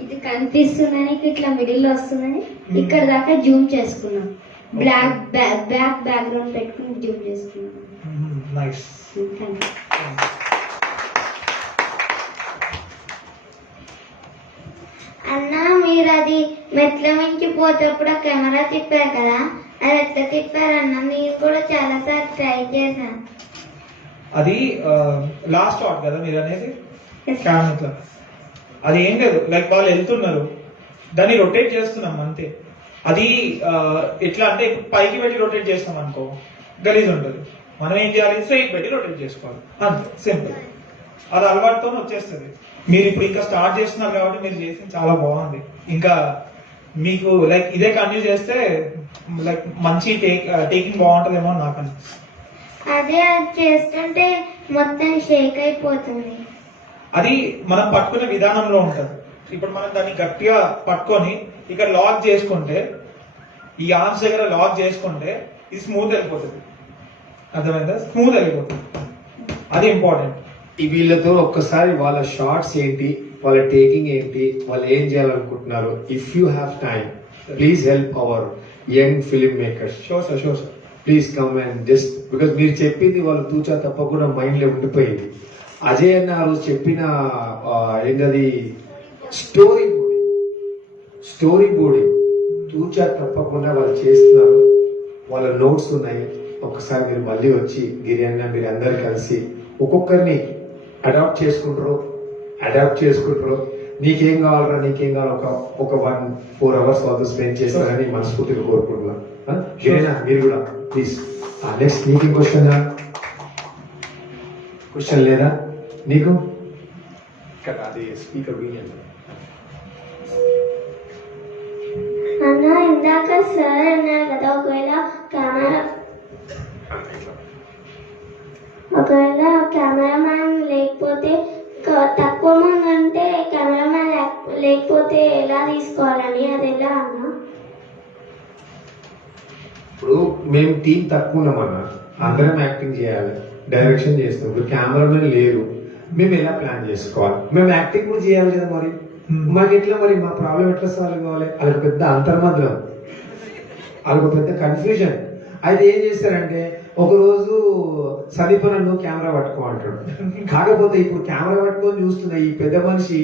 ఇది కనిపిస్తుందని ఇట్లా మిడిల్ లో వస్తుందని ఇక్కడ దాకా జూమ్ చేసుకున్నాం. బ్యాక్గ్రౌండ్ పెట్టుకుని జూమ్ చేసుకున్నాం. అన్న మీరు అది మెట్ల నుంచి పోతేప్పుడు ఆ కెమెరా తిప్పారు కదా, అది ఎట్లా తిప్పారన్న? నేను కూడా చాలా సార్లు ట్రై చేశాను. అది లాస్ట్ షాట్ కదా మీరు అనేది, కెమెరా. అది ఏం లేదు, లైక్ వాళ్ళు వెళ్తున్నారు, దాన్ని రొటేట్ చేస్తున్నాం అంతే. అది ఎట్లా అంటే పైకి పెట్టి రొటేట్ చేస్తాం అనుకో గలీజ్ ఉంటుంది. మనం ఏం చేయాలి, స్ట్రైట్ పెట్టి రొటేట్ చేసుకోవాలి అంతే, సింపుల్. అది అలవాటుతో వచ్చేస్తుంది. మీరు ఇప్పుడు ఇంకా స్టార్ట్ చేస్తున్నారు కాబట్టి మీరు చేసింది చాలా బాగుంది. ఇంకా మీకు లైక్ ఇదే కంటిన్యూ చేస్తే లైక్ మంచి టేకింగ్ బాగుంటుందేమో నాకు అనిపిస్తుంది. అదే అది చేస్తుంటే మొత్తం షేక్ అయిపోతుంది. అది మనం పట్టుకునే విధానంలో ఉంటుంది. ఇప్పుడు మనం దాన్ని గట్టిగా పట్టుకొని ఇక్కడ లాక్ చేసుకుంటే, ఈ ఆర్మ్స్ దగ్గర లాక్ చేసుకుంటే ఇది స్మూత్ వెళ్ళిపోతుంది. అర్థమైందా? స్మూత్ వెళ్ళిపోతుంది. అది ఇంపార్టెంట్. ఈ వీళ్ళతో ఒక్కసారి వాళ్ళ షార్ట్స్ ఏంటి, వాళ్ళ టేకింగ్ ఏంటి, వాళ్ళు ఏం చేయాలనుకుంటున్నారు, if you have time please help our young film makers. Sure sir. Please come and just because మీరు చెప్పింది వాళ్ళు తూచా తప్పకుండా మైండ్ లో ఉండిపోయింది. అజయ్ అన్న ఆ రోజు చెప్పిన ఏంటది స్టోరీ బోర్డింగ్ తూచా తప్పకుండా వాళ్ళు చేస్తున్నారు. వాళ్ళ నోట్స్ ఉన్నాయి. ఒకసారి మీరు మళ్ళీ వచ్చి గిరి అన్న మీరు అందరు కలిసి ఒక్కొక్కరిని అడాప్ట్ చేసుకుంటారు. నీకేం కావాలరా, నీకేం కావాలి, ఒక 1-4 hours వాళ్ళతో స్పెండ్ చేస్తారని మనస్ఫూర్తిగా కోరుకుంటున్నాను. గిరినా మీరు కూడా ప్లీజ్. నెక్స్ట్ నీకు క్వశ్చన్ లేదా నీకు? అది స్పీకర్ అన్న ఇందాక సార్ అన్నారు కదా, ఒకవేళ లేకపోతే ఎలా తీసుకోవాలని అది ఎలా అన్న? ఇప్పుడు మేము టీం తక్కువ ఉన్నామన్నా, అందరం యాక్టింగ్ చేయాలి, డైరెక్షన్ చేస్తాం. ఇప్పుడు కెమెరామెన్ లేరు, మేము ఎలా ప్లాన్ చేసుకోవాలి? మేము యాక్టింగ్ కూడా చేయాలి కదా, మరి మాకు ఎట్లా, మరి మా ప్రాబ్లం ఎట్లా సాల్వ్ కావాలి? అది పెద్ద అంతర్మద్రం, అది పెద్ద కన్ఫ్యూజన్. అయితే ఏం చేస్తారంటే ఒకరోజు సందీప్ నన్ను కెమెరా పట్టుకో అంటాడు. కాకపోతే ఇప్పుడు కెమెరా పట్టుకొని చూస్తున్న ఈ పెద్ద మనిషి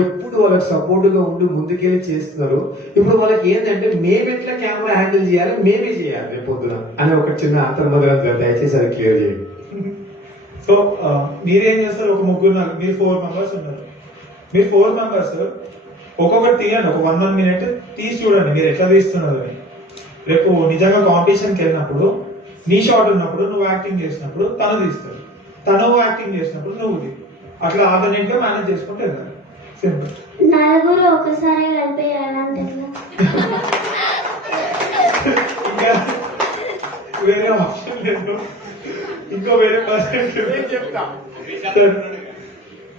ఎప్పుడు వాళ్ళకి సపోర్ట్ గా ఉండి ముందుకెళ్ళి చేస్తున్నారు. ఇప్పుడు వాళ్ళకి ఏంటంటే మేము ఎట్లా కెమెరా హ్యాండిల్ చేయాలి, మేమే చేయాలి రేపు పొద్దున అనే ఒక చిన్న అంతర్మద్రం. దయచేసి అది క్లియర్ చేయండి. సో మీరేం చేస్తారు? ఒక ముగ్గురు మీరు 4 మెంబర్స్ ఉన్నారు. మీరు 4 మెంబర్స్ ఒక్కొక్కటి తీయండి, ఒక 1 minute తీసి చూడండి మీరు ఎట్లా తీస్తున్నారు అని. రేపు నిజంగా కాంపిటీషన్కి వెళ్ళినప్పుడు నీ షాట్ ఉన్నప్పుడు నువ్వు యాక్టింగ్ చేసినప్పుడు తను తీస్తాడు, తను యాక్టింగ్ చేసినప్పుడు నువ్వు తీ, అట్లా ఆల్టర్నేట్ గా మేనేజ్ చేసుకుంటే వెళ్ళాలి. సింపుల్. నలుగురు ఒకసారి కలిపేయాలంటే ఇంకా వేరే ఆప్షన్ లేదు, ఇంకో వేరే పర్సన్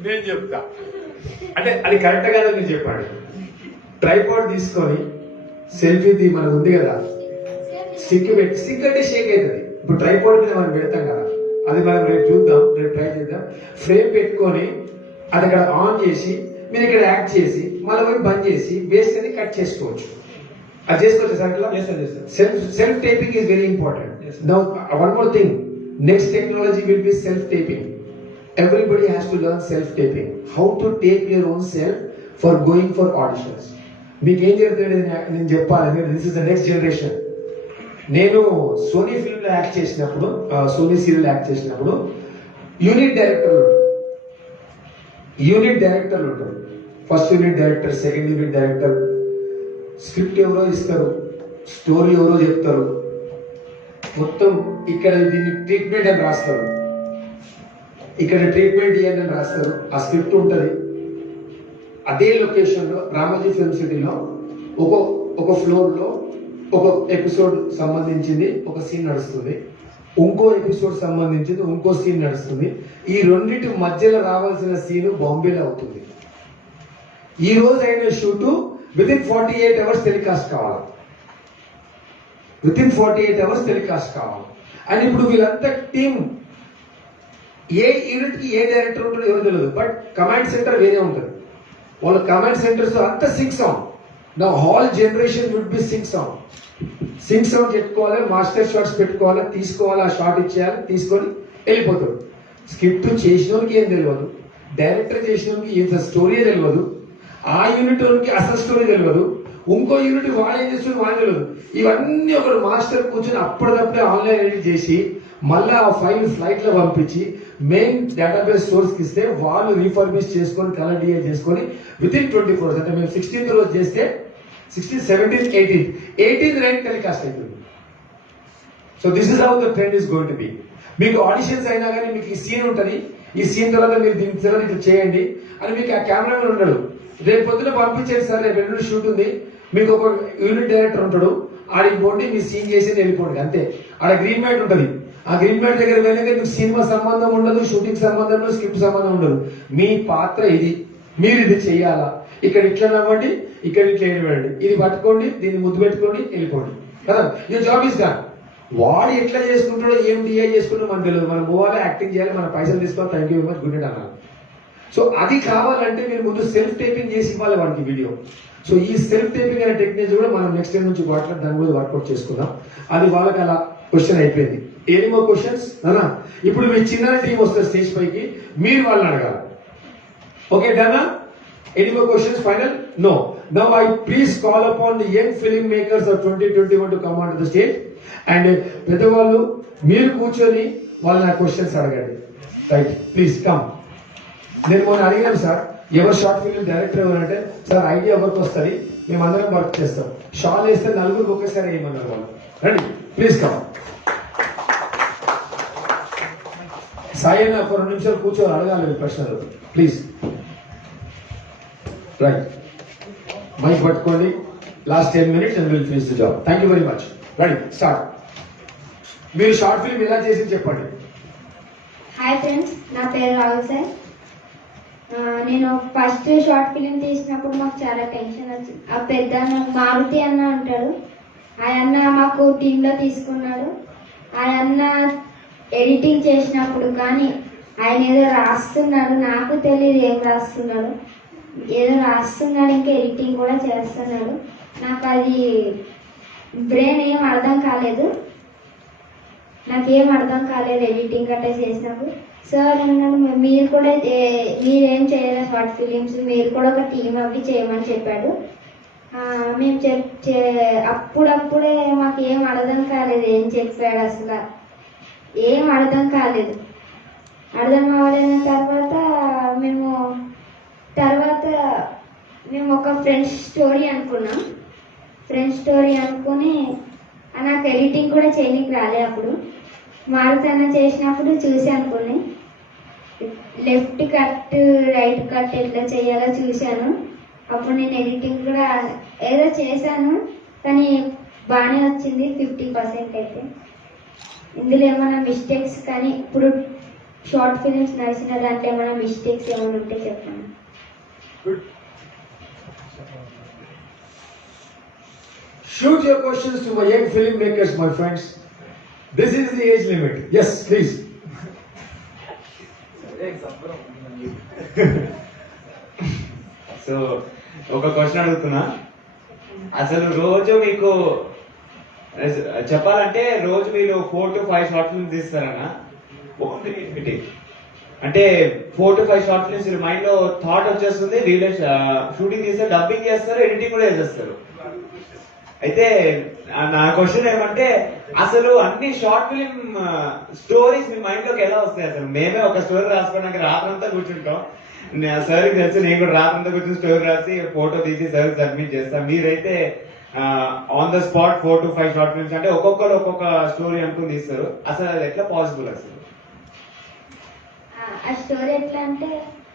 నేను చెప్తా అంటే అది కరెక్ట్ కాదు. మీరు చెప్పండి. ట్రైపాడ్ తీసుకొని సెల్ఫీ మనకు ఉంది కదా, స్టిక్ పెట్టి, స్టిక్ అంటే షేక్ అవుతుంది. ఇప్పుడు ట్రైపాడ్ మీద మనం పెడతాం కదా, అది మనం రేపు చూద్దాం, రేపు ట్రై చేద్దాం. ఫ్రేమ్ పెట్టుకొని అది అక్కడ ఆన్ చేసి మీరు ఇక్కడ యాక్ట్ చేసి మళ్ళీ పోయి బంద్ చేసి బేస్ అని కట్ చేసుకోవచ్చు. అది చేసుకోవచ్చు sir. Self taping is very important. Now one more thing, next technology will be self taping. Everybody has to learn self-taping. How to tape your own self for going for auditions. మీకు ఏం చెప్తాడు నేను చెప్పాలి, this is the next generation. నేను Sony film లో act చేసినప్పుడు, Sony serial act చేసినప్పుడు unit డైరెక్టర్లు ఉంటారు. First unit director, second unit director. Script ఎవరో ఇస్తారు, స్టోరీ ఎవరో చెప్తారు, మొత్తం ఇక్కడ దీన్ని ట్రీట్మెంట్ అని రాస్తారు, ఇక్కడ ట్రీట్మెంట్ ఇవ్వండి అని రాస్తారు. ఆ స్క్రిప్ట్ ఉంటుంది. అదే లొకేషన్ లో రామోజీ ఫిల్మ్ సిటీలో ఒక ఫ్లోర్ లో ఒక ఎపిసోడ్ సంబంధించింది ఒక సీన్ నడుస్తుంది, ఇంకో ఎపిసోడ్ సంబంధించింది ఇంకో సీన్ నడుస్తుంది. ఈ రెండింటి మధ్యలో రావాల్సిన సీన్ బాంబేలో అవుతుంది. ఈ రోజు అయిన షూటు వితిన్ 48 hours టెలికాస్ట్ కావాలి, వితిన్ 48 hours టెలికాస్ట్ కావాలి. అండ్ ఇప్పుడు వీళ్ళంతా టీమ్, ఏ యూనిట్ కి ఏ డైరెక్టర్ ఉంటాడో ఎవరు తెలియదు, బట్ కమాండ్ సెంటర్ వేరే ఉంటుంది. వాళ్ళ కమాండ్ సెంటర్స్ అంత సింక్ సౌండ్. నా hall generation would be sync sound పెట్టుకోవాలి, మాస్టర్ షాట్స్ పెట్టుకోవాలి, తీసుకోవాలి, ఆ షాట్ ఇచ్చేయాలి, తీసుకొని వెళ్ళిపోతాడు. స్క్రిప్ట్ చేసినోనికి ఏం తెలియదు, డైరెక్టర్ చేసినోనికి ఏం స్టోరీ తెలియదు, ఆ యూనిట్ వాళ్ళకి అసలు స్టోరీ తెలియదు, ఇంకో యూనిట్ వాడు ఏం చేస్తుంది వాడు తెలియదు. ఇవన్నీ ఒకరు మాస్టర్ కూర్చొని అప్పటికప్పుడే ఆన్లైన్ ఎడిట్ చేసి మళ్ళీ ఆ ఫైల్ ఫ్లైట్ లో పంపించి మెయిన్ డేటాబేస్ స్టోర్స్ కి ఇస్తే వాళ్ళు రీఫర్బిష్ చేసుకొని కలర్ డిఐ చేసుకొని వితిన్ 24 hours, అంటే మేము 16th రోజు చేస్తే 16th, 17th, 18th night telecast అవుతుంది. So this is how the trend is going to be. మీకు ఆడిషన్స్ అయినా కానీ మీకు ఈ సీన్ ఉంటుంది, ఈ సీన్ తర్వాత మీరు దీని తర్వాత ఇట్లా చేయండి అని మీకు ఆ కెమెరామెన్ ఉంటాడు. రేపు పొద్దున పంపించేది సార్, రేపు 2 షూట్ ఉంది, మీకు ఒక యూనిట్ డైరెక్టర్ ఉంటాడు, ఆడికి పోండి మీ సీన్ చేసి వెళ్ళిపోండి అంతే. ఆడ గ్రీన్ మ్యాట్ ఉంటుంది, ఆ గ్రీన్ మ్యాట్ దగ్గర వెళ్ళక మీకు సినిమా సంబంధం ఉండదు, షూటింగ్ సంబంధం ఉండదు, స్క్రిప్ట్ సంబంధం ఉండదు. మీ పాత్ర ఇది, మీరు ఇది చెయ్యాలా, ఇక్కడ ఇట్లా నవ్వండి, ఇక్కడ ఇట్లా ఏడవండి, ఇది పట్టుకోండి, దీన్ని ముద్దు పెట్టుకోండి, వెళ్ళిపోండి కదా, యువర్ జాబ్ ఈస్ డన్. వాడు ఎట్లా చేసుకుంటాడో ఏం డిఐ చేసుకుంటాడో మనకు తెలియదు. మనం పోవాలి, యాక్టింగ్ చేయాలి, మన పైసలు తీసుకోవాలి, thank you very much, good night అన్నారు. సో అది కావాలంటే మీరు ముందు సెల్ఫ్ టేపింగ్ చేసి ఇవ్వాలి వాడికి వీడియో. సో ఈ సెల్ఫ్ టేపింగ్ అనే టెక్నిక్స్ కూడా మనం నెక్స్ట్ టైం నుంచి దాని గురించి వర్కౌట్ చేసుకుందాం. అది వాళ్ళకి అలా క్వశ్చన్ అయిపోయింది. ఎనీ మోర్ క్వశ్చన్స్ అన్నా? ఇప్పుడు మీ చిన్న టీం వస్తే స్టేజ్ పైకి మీరు వాళ్ళని అడగాలి. ఓకే డన్నా? Any more questions final? No. Now I please call upon the young film makers of 2021 to come on to the stage. And పెద్దవాళ్ళు మీరు కూర్చొని వాళ్ళ క్వశ్చన్స్ అడగండి. Right, please come. నేను మొన్న అడిగాను సార్, ఎవరు షార్ట్ ఫిల్మ్ డైరెక్టర్ ఎవరంటే, సార్ ఐడియా ఎవరికి వస్తుంది, మేము అందరం వర్క్ చేస్తాం, షాల్ వేస్తే 4 ఒకేసారి వేయమన్నారు వాళ్ళు. రండి ప్లీజ్ కమ్. సాయి అన్న ఒక 2 నిమిషాలు కూర్చొని అడగాలి ప్రశ్నలు ప్లీజ్. రైట్, మైక్ పట్టుకోండి. Last 10 minutes and will finish the job. Thank you very much. Right, start. మీరు షార్ట్ ఫిల్మ్ ఎలా చేసి చెప్పండి. హాయ్ ఫ్రెండ్స్, నా పేరు రాహుల్ సార్. నేను ఫస్ట్ షార్ట్ ఫిలిం తీసినప్పుడు మాకు చాలా టెన్షన్ వచ్చింది. ఆ పెద్ద మారుతి అన్న అంటాడు, ఆ అన్న మాకు టీంలో తీసుకున్నాడు. ఆ అన్న ఎడిటింగ్ చేసినప్పుడు కానీ ఆయన ఏదో రాస్తున్నాడు, నాకు తెలియదు ఏం రాస్తున్నాడు, ఏదో రాస్తున్నాడు, ఇంకా ఎడిటింగ్ కూడా చేస్తున్నాడు. నాకు అది బ్రెయిన్ ఏం అర్థం కాలేదు, నాకేం అర్థం కాలేదు ఎడిటింగ్ గట్రా చేసినప్పుడు. సార్ అన్నాడు మీరు కూడా మీరేం చేయలేదు షార్ట్ ఫిలిమ్స్, మీరు కూడా ఒక టీం అవి చేయమని చెప్పాడు. మేము అప్పుడప్పుడే మాకు ఏం అర్థం కాలేదు, ఏం చెప్పాడు అసలు ఏం అర్థం కాలేదు. అర్థం అవ్వలేని తర్వాత మేము ఒక ఫ్రెండ్స్ స్టోరీ అనుకున్నాం. ఫ్రెండ్స్ స్టోరీ అనుకుని నాకు ఎడిటింగ్ కూడా చేయడానికి రాలే. అప్పుడు మారుతన్న చేసినప్పుడు చూసి అనుకుని లెఫ్ట్ కట్ రైట్ కట్ ఎట్లా చేయాలో చూశాను. అప్పుడు నేను ఎడిటింగ్ కూడా ఏదో చేశాను, కానీ బాగానే వచ్చింది 50% అయితే. ఇందులో ఏమైనా మిస్టేక్స్ కానీ ఇప్పుడు షార్ట్ ఫిలిమ్స్ నడిచిన దాంట్లో ఏమైనా మిస్టేక్స్ ఏమైనా ఉంటే చెప్పండి. Shoot your questions to my young filmmakers, my friends. This is the age limit. Yes, please. So ఒక క్వశ్చన్ అడుగుతున్నా, అసలు రోజు మీకు చెప్పాలంటే రోజు మీరు 4 to 5 షార్ట్ ఫిల్మ్స్ తీస్తారన్నా? అంటే 4 to 5 షార్ట్ ఫిల్మ్స్ మైండ్ లో థాట్ వచ్చేస్తుంది, షూటింగ్ చేస్తారు, డబ్బింగ్ చేస్తారు, ఎడిటింగ్ కూడా చేసేస్తారు. అయితే నా క్వశ్చన్ ఏమంటే, అసలు అన్ని షార్ట్ ఫిలిం స్టోరీస్ మీ మైండ్ లోకి ఎలా వస్తాయి? అసలు మేమే ఒక స్టోరీ రాసుకోవడానికి రాత్రంతా కూర్చుంటాం, సార్కి తెలుసు, నేను కూడా రాత్రంతా కూర్చుని స్టోరీ రాసి ఫోటో తీసి సార్కి సబ్మిట్ చేస్తాను. మీరైతే on the spot 4 to 5 short films, అంటే ఒక్కొక్కరు ఒక్కొక్క స్టోరీ అనుకుని తీస్తారు. అసలు అది ఎట్లా పాసిబుల్? అసలు ఆ స్టోరీ ఎట్లా అంటే,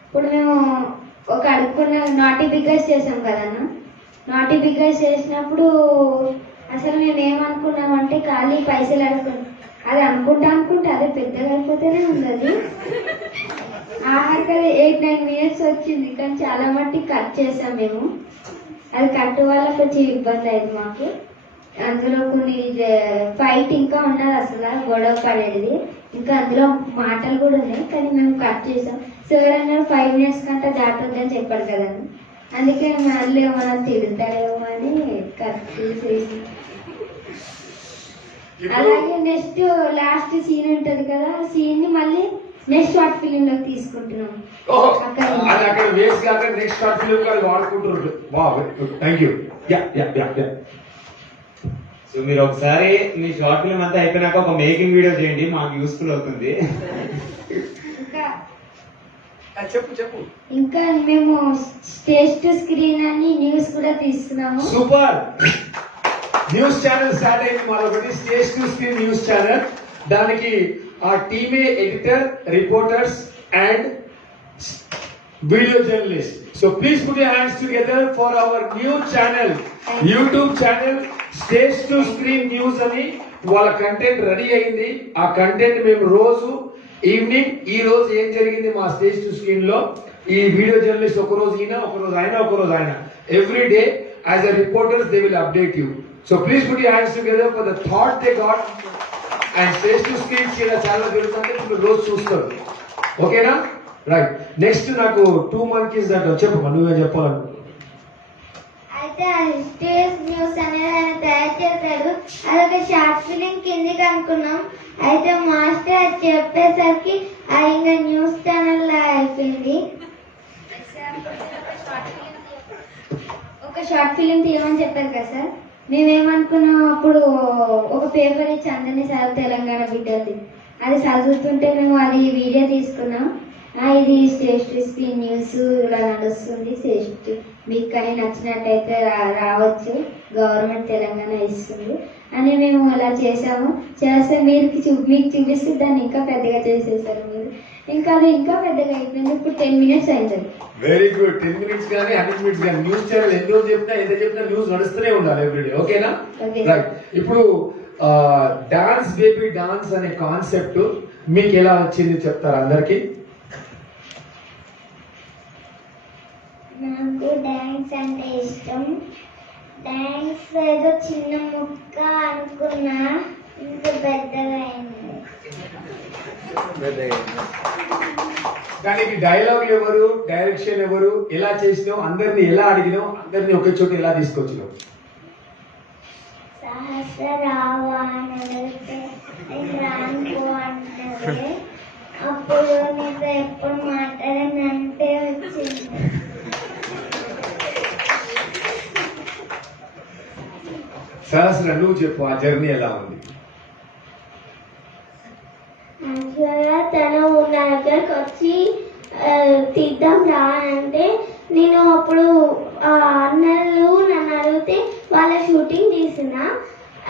ఇప్పుడు మేము ఒక అడుక్కున్న నాటి బిగ్గర్స్ చేసాం కదన్న. నాటి బిగ్గర్స్ చేసినప్పుడు అసలు మేము ఏమనుకున్నామంటే ఖాళీ పైసలు అడుక్కున్నాం. అది అనుకుంటా అదే పెద్దగా అయిపోతేనే ఉంది. అది ఆఖరికి 8-9 minutes వచ్చింది, కానీ చాలా మట్టి కట్ చేసాం మేము. అది కట్ వల్ల కొంచెం ఇబ్బంది అయింది మాకు. అందులో కొన్ని ఫైట్ ఇంకా ఉన్నది, అసలు గొడవ పడేది ఇంకా అందులో మాటలు కూడా ఉన్నాయి, కానీ మేము కట్ చేసాం. సార్ అన్నారు 5 minutes కంటే దాటొద్దని చెప్పాడు కదండి, అందుకే మళ్ళీ మనం తిడతాడేమో అని కట్ చేసేసి. అలాగే నెక్స్ట్ లాస్ట్ సీన్ ఉంటది కదా, ఆ సీన్ ని మళ్ళీ నెక్స్ట్ షార్ట్ ఫిలిం లోకి తీసుకుంటున్నాం. అది అక్కడ వేసి కాక నెక్స్ట్ షార్ట్ ఫిలిం గారు వాడుకుంటున్నారు. Thank you. సో మీరు ఒకసారి మీ షార్ట్ ఫిలిం అంతా అయిపోయినాక ఒక మేకింగ్ వీడియో చేయండి, మాకు యూస్ఫుల్ అవుతుంది. చెప్పు. ఇంకా మేము స్టేజ్ టు స్క్రీన్ అని న్యూస్ కూడా తీస్తున్నాము. సూపర్. న్యూస్ ఛానల్ స్టార్ట్ అయింది మరొకటి, stage to screen news channel. దానికి ఆ టీమే editor, reporters and video journalists. So please put your hands together for our new channel, YouTube channel, Stage to Screen News అని. వాళ్ళ content ready అయింది. ఆ content మేము రోజు ఈవినింగ్, ఈ రోజు ఏం జరిగింది మా స్టేజ్ టు స్క్రీన్ లో, ఈ వీడియో జర్నలిస్ట్ ఒక రోజు ఈయన, ఒక రోజు ఆయన, ఒక రోజు ఆయన, every day as a reporters they will update you. So please put your hands together for the thought they got. And stage to screen చాలా జరుగుతుంటే ఇప్పుడు రోజు చూస్తారు. ఓకేనా? రైట్. నెక్స్ట్ నాకు 2 monkeys దాంట్లో చెప్పమ్మా, నువ్వే చెప్పాలను. అయితే స్టేజ్ న్యూస్ అనేది ఆయన తయారు చేశాడు. అదొక షార్ట్ ఫిలిం కిందికి అనుకున్నాం. అయితే మాస్టర్ అది చెప్పేసరికి అది ఇంకా న్యూస్ ఛానల్ అయిపోయింది. ఒక షార్ట్ ఫిలిం తీయమని చెప్పారు కదా సార్, మేమేమనుకున్నాం అప్పుడు ఒక పేపర్ ఇచ్చి అందరినీ చదువు తెలంగాణ బిడ్డది, అది చదువుతుంటే మేము అది వీడియో తీసుకున్నాం. ఇది స్టేజ్ టు స్క్రీన్ న్యూస్ ఇలా నడుస్తుంది, మీకు కానీ నచ్చినట్టయితే రావచ్చు, గవర్నమెంట్ తెలంగాణ ఇస్తుంది అని మేము అలా చేసాము. చేస్తే మీకు చూపిస్తే దాన్ని ఇంకా పెద్దగా చేసేసారు మీరు. ఇంకా అది ఇంకా పెద్దగా అయిపోయింది. ఇప్పుడు 10 minutes అయింది. Very good. 10 minutes కానీ 100 minutes కానీ న్యూస్ ఛానల్ ఎన్ని రోజు చెప్పినా ఎంత చెప్పినా న్యూస్ నడుస్తూనే ఉండాలి ఎవ్రీడే. ఓకేనా? రైట్. ఇప్పుడు డాన్స్ బేబీ డాన్స్ అనే కాన్సెప్ట్ మీకు ఎలా వచ్చింది చెప్తారా అందరికి? ఏదో చిన్న ముక్క అనుకున్నా ఇంత పెద్దగా అయింది. దానికి డైలాగులు ఎవరు, డైరెక్షన్ ఎవరు, ఎలా చేసినావు, అందరిని ఎలా అడిగినావు, అందరిని ఒకే చోట ఎలా తీసుకొచ్చినావు? సహస్ర రావా అని అడిగితే రానుకో అంటారు. అప్పుడు నీతో ఎప్పుడు మాట్లాడనంటే వచ్చింది. సహస్ర నువ్వు చెప్పు, ఆ జర్నీ ఎలా ఉంది? యాక్చువల్గా తను నా దగ్గరకు వచ్చి తీద్దాం రా అంటే నేను అప్పుడు అన్నలు నన్ను అడిగితే వాళ్ళ షూటింగ్ తీసిన.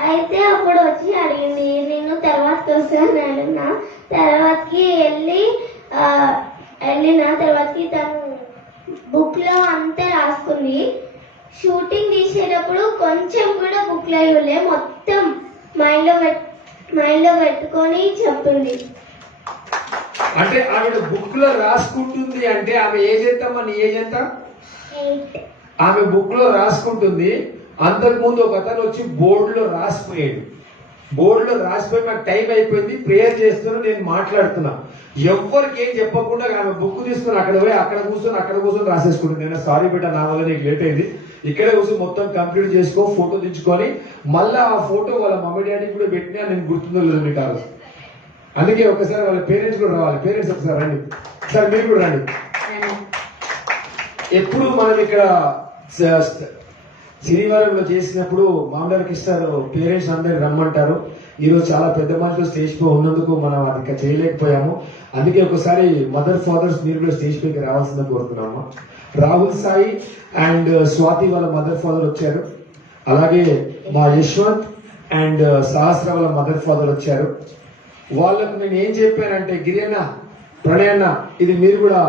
అయితే అప్పుడు వచ్చి అడిగింది, నేను తర్వాతకి వస్తాను అడిగినా. తర్వాతకి వెళ్ళిన తర్వాతకి తను బుక్లో అంతా రాసుకుంది. షూటింగ్ తీసేటప్పుడు కొంచెం కూడా బుక్లో ఇవ్వలే, మొత్తం మైండ్లో పెట్టుకొని చెప్తుంది. అంటే ఆవిడ బుక్ లో రాసుకుంటుంది అంటే ఆమె ఏజ్ ఎంత? నీ ఏజ్ ఎంత? ఆమె బుక్ లో రాసుకుంటుంది. అంతకుముందు ఒక అతను వచ్చి బోర్డులో రాసిపోయాడు. బోర్డులో రాసిపోయి నాకు టైం అయిపోయింది, ప్రేయర్ చేస్తున్నా, నేను మాట్లాడుతున్నా. ఎవరికి ఏం చెప్పకుండా ఆమె బుక్ తీసుకుని అక్కడ పోయి అక్కడ కూర్చొని రాసేసుకుంటుంది. నేను సారీ బిడ్డ, నా వల్ల నీకు లేట్ అయింది, ఇక్కడే కూర్చొని మొత్తం కంప్లీట్ చేసుకో, ఫోటో తెచ్చుకొని మళ్ళీ ఆ ఫోటో వాళ్ళ మమ్మీ డాడీకి కూడా పెట్టినా నేను గుర్తుందో లేదు మీకు ఆ రోజు. అందుకే ఒకసారి వాళ్ళ పేరెంట్స్ కూడా రావాలి. పేరెంట్స్ ఒకసారి రండి, సార్ మీరు కూడా రండి. ఎప్పుడు మనం ఇక్కడ శనివారంలో చేసినప్పుడు మామూలు ఇస్తారు, పేరెంట్స్ అందరు రమ్మంటారు. ఈరోజు చాలా పెద్ద మనుషులు స్టేజ్ పై ఉన్నందుకు మనం అది ఇంకా చేయలేకపోయాము. అందుకే ఒకసారి మదర్ ఫాదర్స్ మీరు కూడా స్టేజ్ పైకి రావాల్సిందని కోరుతున్నాము. రాహుల్ సాయి అండ్ స్వాతి వాళ్ళ మదర్ ఫాదర్ వచ్చారు. అలాగే మా యశ్వంత్ అండ్ సహస్ర వాళ్ళ మదర్ ఫాదర్ వచ్చారు. వాళ్ళకు నేను ఏం చెప్పానంటే, గిరియన్న, ప్రణయన్న, ఇది మీరు కూడా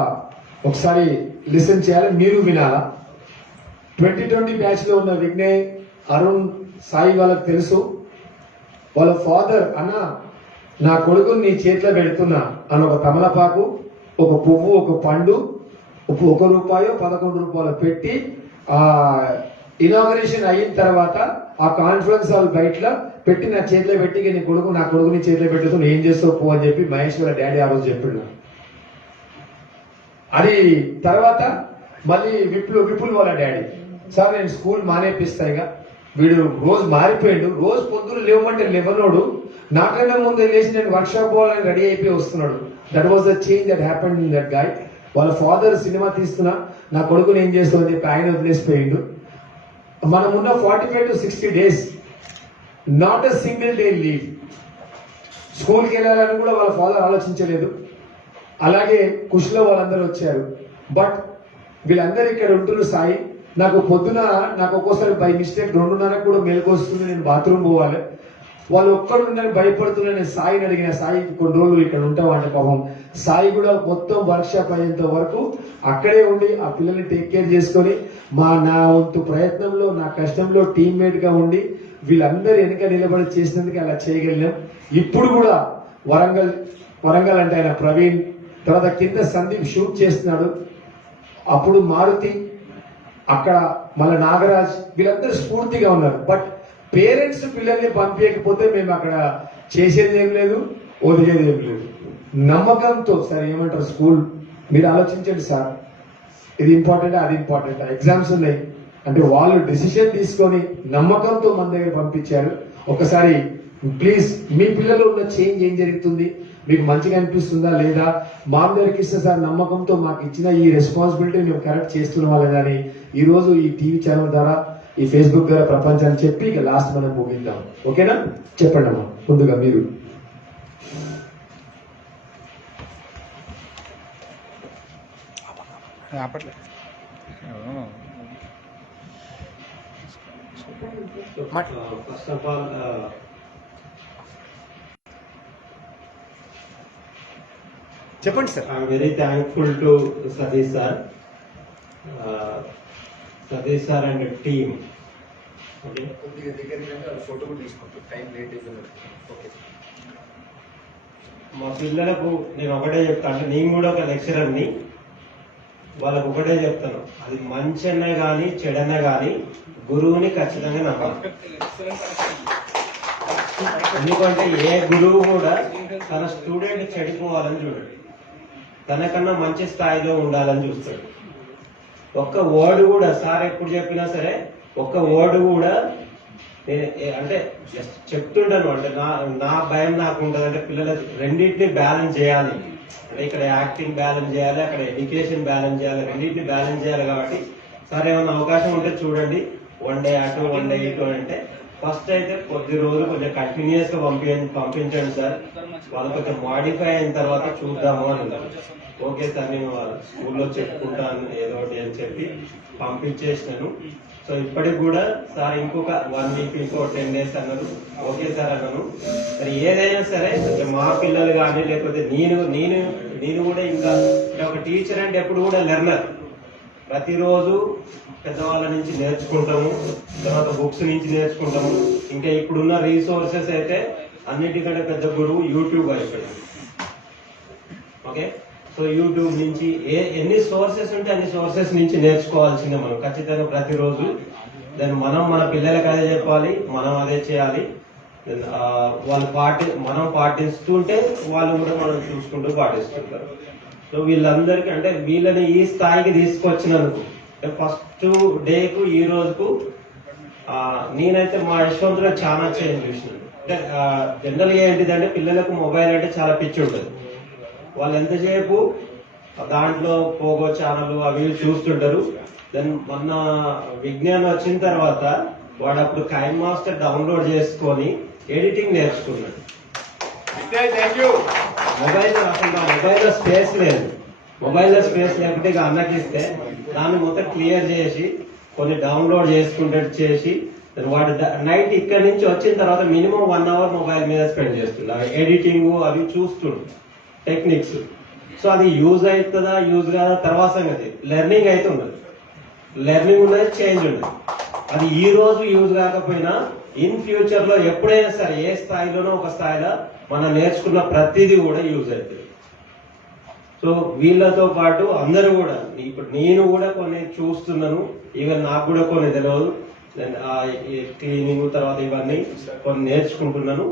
ఒకసారి లిసన్ చేయాలి, మీరు వినాలా. 2020 బ్యాచ్ లో ఉన్న విఘ్నేయ్, అరుణ్, సాయి వాళ్ళకి తెలుసు. వాళ్ళ ఫాదర్ అన్న నా కొడుకుని నీ చేతిలో పెడుతున్నా అని ఒక తమలపాకు, ఒక పువ్వు, ఒక పండు, ₹1 11 పెట్టి ఆ ఇనాగరేషన్ అయిన తర్వాత ఆ కాన్ఫరెన్స్ హాల్ బయటలో పెట్టి నా చేతిలో పెట్టి నీ కొడుకు, నా కొడుకుని చేతిలో పెట్టుతూ ఏం చేస్తావు పో అని చెప్పి మహేష్ వాళ్ళ డాడీ ఆ రోజు చెప్పాడు. అది తర్వాత మళ్ళీ విపుల్ వాళ్ళ డాడీ, సార్ నేను స్కూల్ మానేపిస్తాయిగా, వీడు రోజు మారిపోయాడు, రోజు పొద్దున లేవమంటే లేవనోడు, నాకన్నా ముందు లేచి నేను వర్క్ షాప్ పోవాలని రెడీ అయిపోయి వస్తున్నాడు. That was the change that happened in that guy. వాళ్ళ ఫాదర్ సినిమా తీస్తున్నా, నా కొడుకుని ఏం చేస్తావు అని చెప్పి ఆయన వదిలేసిపోయిండు. మనం ఉన్న 45 to 60 days not a single day leave. స్కూల్కి వెళ్ళాలని కూడా వాళ్ళ ఫాదర్ ఆలోచించలేదు. అలాగే కుష్లో వాళ్ళందరూ వచ్చారు. బట్ వీళ్ళందరూ ఇక్కడ ఉంటున్నారు. సాయి, నాకు పొద్దున నాకు ఒక్కోసారి బై మిస్టేక్ 2:30 కూడా మెలకు వస్తుంది, నేను బాత్రూమ్ పోవాలి. వాళ్ళు ఒక్కడుందని భయపడుతున్నా. నేను సాయిని అడిగిన, సాయి కొన్ని రోజులు ఇక్కడ ఉంటావు అంటే, పాపం సాయి కూడా మొత్తం వర్క్ షాప్ అయ్యేంత వరకు అక్కడే ఉండి ఆ పిల్లల్ని టేక్ కేర్ చేసుకొని నా వంతు ప్రయత్నంలో, నా కష్టంలో టీమ్మేట్ గా ఉండి వీళ్ళందరూ వెనుక నిలబడి చేసినందుకు అలా చేయగలిగాం. ఇప్పుడు కూడా వరంగల్ అంటే ఆయన ప్రవీణ్, తర్వాత కింద సందీప్ షూట్ చేస్తున్నాడు. అప్పుడు మారుతి, అక్కడ మళ్ళీ నాగరాజ్, వీళ్ళందరూ స్ఫూర్తిగా ఉన్నారు. బట్ పేరెంట్స్ పిల్లల్ని పంపించకపోతే మేము అక్కడ చేసేది ఏం లేదు, ఒదిగేది ఏం లేదు. నమ్మకంతో సార్ ఏమంటారు స్కూల్, మీరు ఆలోచించండి సార్, ఇది ఇంపార్టెంట్, అది ఇంపార్టెంట్, ఎగ్జామ్స్ ఉన్నాయి అంటే వాళ్ళు డిసిషన్ తీసుకొని నమ్మకంతో మన దగ్గర పంపించారు. ఒకసారి ప్లీజ్ మీ పిల్లలు ఉన్న చేంజ్ ఏం జరుగుతుంది, మీకు మంచిగా అనిపిస్తుందా లేదా, మా దగ్గరికి ఇస్తే సార్ నమ్మకంతో మాకు ఇచ్చిన ఈ రెస్పాన్సిబిలిటీ మేము కరెక్ట్ చేస్తున్న వాళ్ళని కానీ ఈ రోజు ఈ టీవీ ఛానల్ ద్వారా, ఈ ఫేస్బుక్ ద్వారా ప్రపంచాన్ని చెప్పి ఇక లాస్ట్ మనం ముగిద్దాం. ఓకేనా? చెప్పండి అమ్మా ముందుగా మీరు. ఫస్ట్ ఆఫ్ ఆల్ చెప్పండి sir. I'm very thankful to Satish sir, Satish sir and team. మా పిల్లలకు నేను ఒకటే చెప్తా, అంటే నేను కూడా ఒక లెక్చరర్ని. వాళ్ళకు ఒకటే చెప్తాను, అది మంచి అన్నా కానీ చెడన్నా కానీ గురువుని ఖచ్చితంగా నమ్మాలి. ఎందుకంటే ఏ గురువు కూడా తన స్టూడెంట్ చెడిపోవాలని చూడండి, తనకన్నా మంచి స్థాయిలో ఉండాలని చూస్తాడు. ఒక్క వర్డ్ కూడా సార్ ఎప్పుడు చెప్పినా సరే ఒక్క వర్డ్ కూడా నేను అంటే జస్ట్ చెప్తుంటాను. అంటే నా భయం నాకు ఉంటుంది, అంటే పిల్లల రెండింటిని బ్యాలెన్స్ చేయాలి. అంటే ఇక్కడ యాక్టింగ్ బ్యాలెన్స్ చేయాలి, అక్కడ ఎడ్యుకేషన్ బ్యాలెన్స్ చేయాలి, రెండింటిని బ్యాలెన్స్ చేయాలి. కాబట్టి సార్ ఏమైనా అవకాశం ఉంటే చూడండి, 1 డే అటు 1 డే ఇటు అంటే ఫస్ట్ అయితే కొద్ది రోజులు కొంచెం కంటిన్యూస్ గా పంపించండి సార్, వాళ్ళు కొంచెం మాడిఫై అయిన తర్వాత చూద్దాము అని అన్నారు. ఓకే సార్ నేను స్కూల్లో చెప్పుకుంటాను ఏదో ఒకటి అని చెప్పి పంపించేసినాను. సో ఇప్పటికి కూడా సార్ ఇంకొక 1 వీక్ ఇంకో 10 days అన్నారు. ఓకే సార్ అన్నాను. మరి ఏదైనా సరే మా పిల్లలు కానీ లేకపోతే నేను కూడా ఇంకా ఒక టీచర్ అంటే ఎప్పుడు కూడా లెర్నర్. ప్రతిరోజు పెద్దవాళ్ళ నుంచి నేర్చుకుంటాము, తర్వాత బుక్స్ నుంచి నేర్చుకుంటాము. ఇంకా ఇప్పుడున్న రీసోర్సెస్ అయితే అన్నిటికంటే పెద్ద గురువు యూట్యూబ్ అయిపోయింది. ఓకే, సో యూట్యూబ్ నుంచి ఎన్ని సోర్సెస్ ఉంటే అన్ని సోర్సెస్ నుంచి నేర్చుకోవాల్సిందే మనం ఖచ్చితంగా ప్రతిరోజు. దాన్ని మన పిల్లలకి అదే చెప్పాలి, మనం అదే చేయాలి. వాళ్ళు మనం పాటిస్తుంటే వాళ్ళు కూడా మనం చూసుకుంటూ పాటిస్తుంటారు. సో వీళ్ళందరికీ అంటే వీళ్ళని ఈ స్థాయికి తీసుకొచ్చినందుకు ఫస్ట్ డేకు ఈ రోజుకు నేనైతే మా యశ్వంతులో చాలా చేంజ్ చూసినాను. అంటే జనరల్గా ఏంటిదంటే పిల్లలకు మొబైల్ అంటే చాలా పిచ్చి ఉంటుంది. వాళ్ళు ఎంతసేపు దాంట్లో పోగో ఛానల్ అవి చూస్తుంటారు. దెన్ మొన్న విజ్ఞానం వచ్చిన తర్వాత వాడు అప్పుడు కైన్ మాస్టర్ డౌన్లోడ్ చేసుకొని ఎడిటింగ్ నేర్చుకున్నాడు. మొబైల్లో స్పేస్ లేదు, మొబైల్లో స్పేస్ లేకపోతే ఇక అన్నకిస్తే దాన్ని మొత్తం క్లియర్ చేసి కొన్ని డౌన్లోడ్ చేసుకుంటట్టు చేసి వాడు నైట్ ఇక్కడ నుంచి వచ్చిన తర్వాత మినిమం 1 hour మొబైల్ మీద స్పెండ్ చేస్తున్నాడు. ఎడిటింగ్ అవి చూస్తుండు టెక్నిక్స్. సో అది యూజ్ అవుతుందా యూజ్ కాదా తర్వాత సంగతి. లెర్నింగ్ అయితే ఉండదు, లెర్నింగ్ ఉన్నది, చేంజ్ ఉండదు. అది ఈ రోజు యూజ్ కాకపోయినా ఇన్ ఫ్యూచర్ లో ఎప్పుడైనా సరే ఏ స్థాయిలోనో ఒక స్థాయిలో మనం నేర్చుకున్న ప్రతిదీ కూడా యూజ్ అవుతుంది. సో వీళ్ళతో పాటు అందరూ కూడా ఇప్పుడు నేను కూడా కొన్ని చూస్తున్నాను, ఈవెన్ నాకు కూడా కొన్ని తెలియదు. క్లీనింగ్ తర్వాత ఇవన్నీ కొన్ని నేర్చుకుంటున్నాను.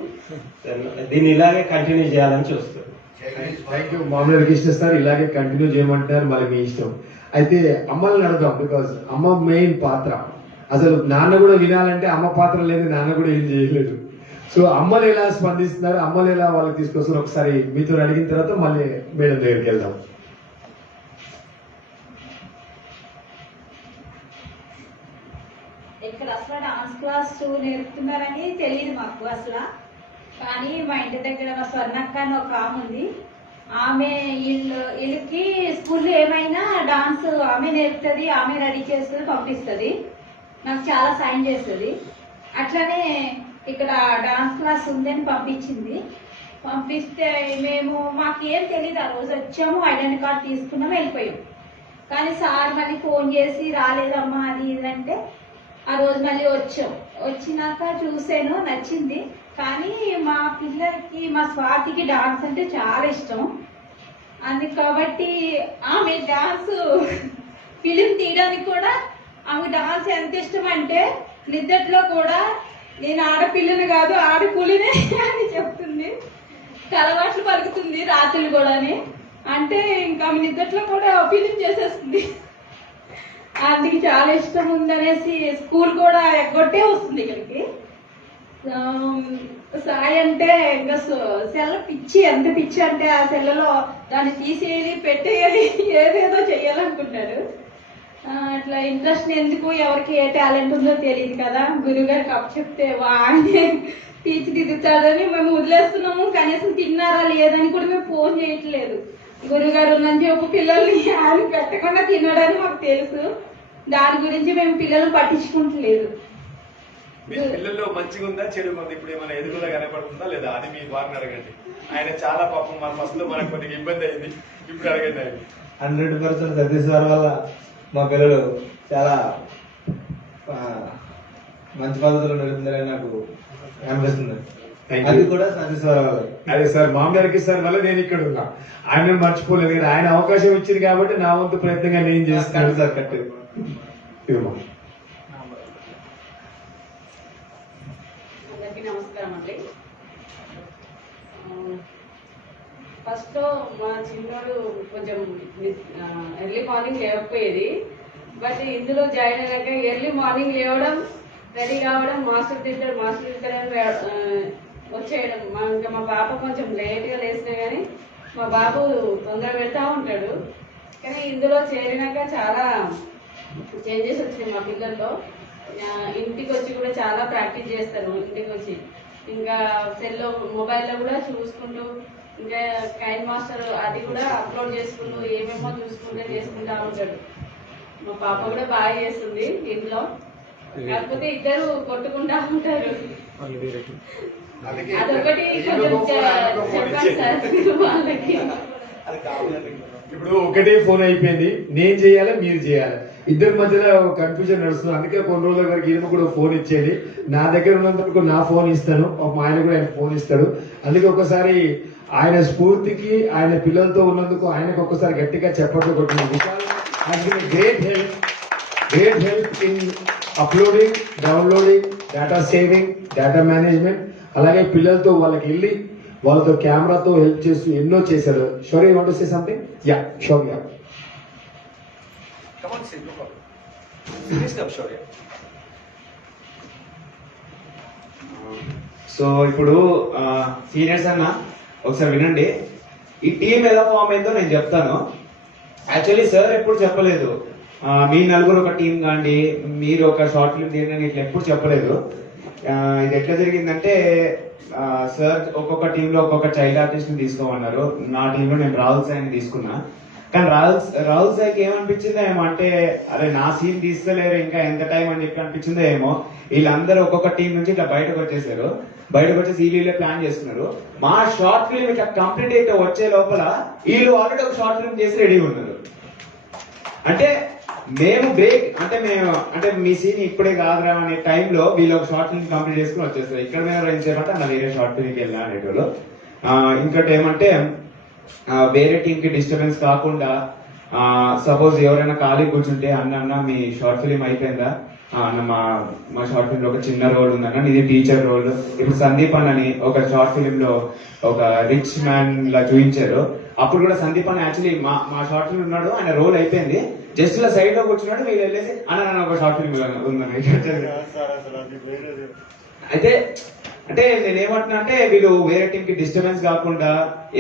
దీన్ని ఇలాగే కంటిన్యూ చేయాలని చూస్తాను. థ్యాంక్ యూ మామూలు కృష్ణ సార్, ఇలాగే కంటిన్యూ చేయమంటారు, మరి మీ ఇష్టం. అయితే అమ్మల్ని అడుగుదాం, బికాజ్ అమ్మ మెయిన్ పాత్ర. అసలు నాన్న కూడా వినాలంటే అమ్మ పాత్ర లేదు, నాన్న కూడా ఏం చేయలేదు. సో అమ్మలు ఎలా స్పందిస్తున్నారు, అమ్మలు ఎలా వాళ్ళకి తీసుకొస్తారు, ఒకసారి మీతో అడిగిన తర్వాత మళ్ళీ మేడం దగ్గరికి వెళ్దాం. ఇక్కడ అసలు డాన్స్ క్లాస్ నేర్పుతున్నారని తెలియదు మాకు అసలు. కానీ మా ఇంటి దగ్గర మా స్వర్ణక్క అని ఒక ఆమె ఉంది, ఆమె వీళ్ళకి స్కూల్లో ఏమైనా డాన్స్ ఆమె నేర్పుతుంది, ఆమె రెడీ చేస్తుంది, పంపిస్తుంది, నాకు చాలా సాయం చేస్తుంది. అట్లనే ఇక్కడ డాన్స్ క్లాస్ ఉందని పంపించింది. పంపిస్తే మేము మాకేం తెలియదు, ఆ రోజు వచ్చాము, ఐడెంటిటీ కార్డు తీసుకున్నాం, వెళ్ళిపోయాం. కానీ సార్ మళ్ళీ ఫోన్ చేసి రాలేదమ్మా అది ఇదంటే ఆ రోజు మళ్ళీ వచ్చాం. వచ్చినాక చూసాను, నచ్చింది. కానీ మా పిల్లలకి మా స్వాతికి డాన్స్ అంటే చాలా ఇష్టం. అందుకు కాబట్టి ఆమె డాన్స్ ఫిలిం తీయడానికి కూడా ఆమె డాన్స్ ఎంత ఇష్టం అంటే నిద్దట్లో కూడా నేను ఆడపిల్లని కాదు ఆడపులినే అని చెప్తుంది. కలవాట్లు పలుకుతుంది రాత్రులు కూడాని. అంటే ఇంకా ఆమె నిద్దట్లో కూడా ఫిలిం చేసేస్తుంది. అందుకు చాలా ఇష్టం ఉందనేసి స్కూల్ కూడా ఎగ్గొట్టే వస్తుంది ఇక్కడికి. సాయి అంటే ఇంకా సెల్ల పిచ్చి, ఎంత పిచ్చి అంటే ఆ సెల్లలో దాన్ని తీసేయాలి, పెట్టేయాలి, ఏదేదో చెయ్యాలనుకుంటాడు. అట్లా ఇంట్రెస్ట్ ఎందుకు, ఎవరికి ఏ టాలెంట్ ఉందో తెలియదు కదా, గురువుగారికి అప్పు చెప్తే వాడిని తీర్చిదిద్దుతాడని మేము వదిలేస్తున్నాము. కనీసం తిన్నారా లేదని కూడా మేము ఫోన్ చేయట్లేదు. గురువుగారు ఉన్నంత చెప్పు పిల్లల్ని ఆయన పెట్టకుండా తినడని మాకు తెలుసు. దాని గురించి మేము పిల్లల్ని పట్టించుకుంటలేదు. మీ పిల్లల్లో మంచిగా ఉందా చెడుగా ఉందా, ఇప్పుడు ఏమైనా ఎదుగుదల కనపడుతుందా లేదా అది మీ వారిని అడగండి. ఆయన చాలా పాపం మన ఫస్ట్ లో మనకు కొద్దిగా ఇబ్బంది అయింది, ఇప్పుడు అడగండి. ఆయన 100% సతీష్ సార్ వల్ల మా పిల్లలు చాలా మంచి పద్ధతిలో నడుపుతున్నారని నాకు అనిపిస్తుంది. అది కూడా సార్ అదే సార్ మామగారికి సార్ వల్ల నేను ఇక్కడ ఉన్నా. ఆయన మర్చిపోలేదు కానీ ఆయన అవకాశం ఇచ్చింది కాబట్టి నా వంతు ప్రయత్నంగా నేను చేస్తాను సార్. కట్టు ఇవ్వమా. అందరికీ నమస్కారం అండి. ఫస్ట్ మా చిన్నోడు కొంచెం ఎర్లీ మార్నింగ్ లేవకపోయేది. బట్ ఇందులో జాయిన్ అయ్యాక ఎర్లీ మార్నింగ్ లేవడం, రెడీ కావడం, మాస్టర్ టీచర్ అని వచ్చేయడం. ఇంకా మా పాప కొంచెం లేట్గా లేసినా కానీ మా బాబు తొందర పెడతా ఉంటాడు. కానీ ఇందులో చేరినాక చాలా చేంజెస్ వచ్చినాయి మా పిల్లల్లో. ఇంటికి వచ్చి కూడా చాలా ప్రాక్టీస్ చేస్తాను. ఇంటికి వచ్చి ఇంకా సెల్లో మొబైల్లో కూడా చూసుకుంటూ, ఇంకా కైన్ మాస్టర్ అది కూడా అప్లోడ్ చేసుకుంటూ ఏమేమో చేసుకుంటా ఉంటాడు. మా పాప కూడా బాగా చేస్తుంది ఇంట్లో. కాకపోతే ఇద్దరు కొట్టుకుంటా ఉంటారు. అదొకటి కొంచెం చెప్పండి సార్ వాళ్ళకి. ఇప్పుడు ఒకటే ఫోన్ అయిపోయింది, నేను చేయాలి మీరు చేయాలి, ఇద్దరి మధ్యలో కన్ఫ్యూజన్ నడుస్తుంది. అందుకే కొన్ని రోజుల వరకు ఈయన కూడా ఫోన్ ఇచ్చేది. నా దగ్గర ఉన్నందుకు నా ఫోన్ ఇస్తాను, మా ఆయన కూడా ఆయన ఫోన్ ఇస్తాడు. అందుకే ఒకసారి ఆయన స్ఫూర్తికి, ఆయన పిల్లలతో ఉన్నందుకు ఆయనకు ఒక్కసారి గట్టిగా చెప్పట్లు కొట్టిన విషయాలు. Great help in uploading, downloading, data saving, data management. అలాగే పిల్లలతో వాళ్ళకి వెళ్ళి వాళ్ళతో కెమెరాతో హెల్ప్ చేస్తూ ఎన్నో చేశారు. Sure you want to say something? Yeah sure. Yeah so ఇప్పుడు సీనియర్స్ అన్న ఒకసారి వినండి. ఈ టీం ఎలా ఫామ్ అయిందో నేను చెప్తాను. యాక్చువల్లీ సార్ ఎప్పుడు చెప్పలేదు మీ నలుగురు ఒక టీం కాండి, మీరు ఒక షార్ట్ ఫిల్మ్ తీయండి ఇట్లా ఎప్పుడు చెప్పలేదు. ఇది ఎట్లా జరిగిందంటే సార్ ఒక్కొక్క టీంలో ఒక్కొక్క చైల్డ్ ఆర్టిస్ట్ ని తీసుకోమన్నారు. నా టీంలో నేను రాహుల్ సాయిని తీసుకున్నా. కానీ రాహుల్ సాయికి ఏమనిపించిందో ఏమో, అంటే అరే నా సీన్ తీస్తలేరు ఇంకా ఎంత టైం అని చెప్పి అనిపించిందో ఏమో. వీళ్ళందరూ ఒక్కొక్క టీం నుంచి ఇట్లా బయటకు వచ్చేసారు. బయటకు వచ్చేసి వీళ్ళే ప్లాన్ చేస్తున్నారు. మా షార్ట్ ఫిల్మ్ ఇట్లా కంప్లీట్ అయితే వచ్చే లోపల వీళ్ళు ఆల్రెడీ ఒక షార్ట్ ఫిల్మ్ చేసి రెడీ ఉన్నారు. అంటే మేము బ్రేక్ అంటే మీ సీన్ ఇప్పుడే కాదురా అనే టైంలో వీళ్ళు ఒక షార్ట్ ఫిల్మ్ కంప్లీట్ చేసుకుని వచ్చేస్తారు. ఇక్కడ మీద ఏం చేయమంటే అన్న వేరే షార్ట్ ఫిల్మ్కి వెళ్ళా అనేటోళ్ళు. ఇంకోటి ఏమంటే వేరే టీం కి డిస్టర్బెన్స్ కాకుండా సపోజ్ ఎవరైనా ఖాళీ కూర్చుంటే అన్న మీ షార్ట్ ఫిల్మ్ అయిపోయిందా అన్న, మా షార్ట్ ఫిల్మ్ లో ఒక చిన్న రోల్ ఉందన్న, ఇది టీచర్ రోల్. ఇప్పుడు సందీప్ అన్నని ఒక షార్ట్ ఫిల్మ్ లో ఒక రిచ్ మ్యాన్ లా చూపించారు. అప్పుడు కూడా సందీప్ అన్న యాక్చువల్లీ మా షార్ట్ ఫిల్మ్ ఉన్నాడు, ఆయన రోల్ అయిపోయింది, జస్ట్ ఇలా సైడ్ లో కూర్చున్నాడు. వీళ్ళు వెళ్ళేసి అన్న ఒక షార్ట్ ఫిల్మ్ ఉందని. అయితే అంటే నేనేమంటున్నా అంటే వీళ్ళు వేరే టీం కి డిస్టర్బెన్స్ కాకుండా,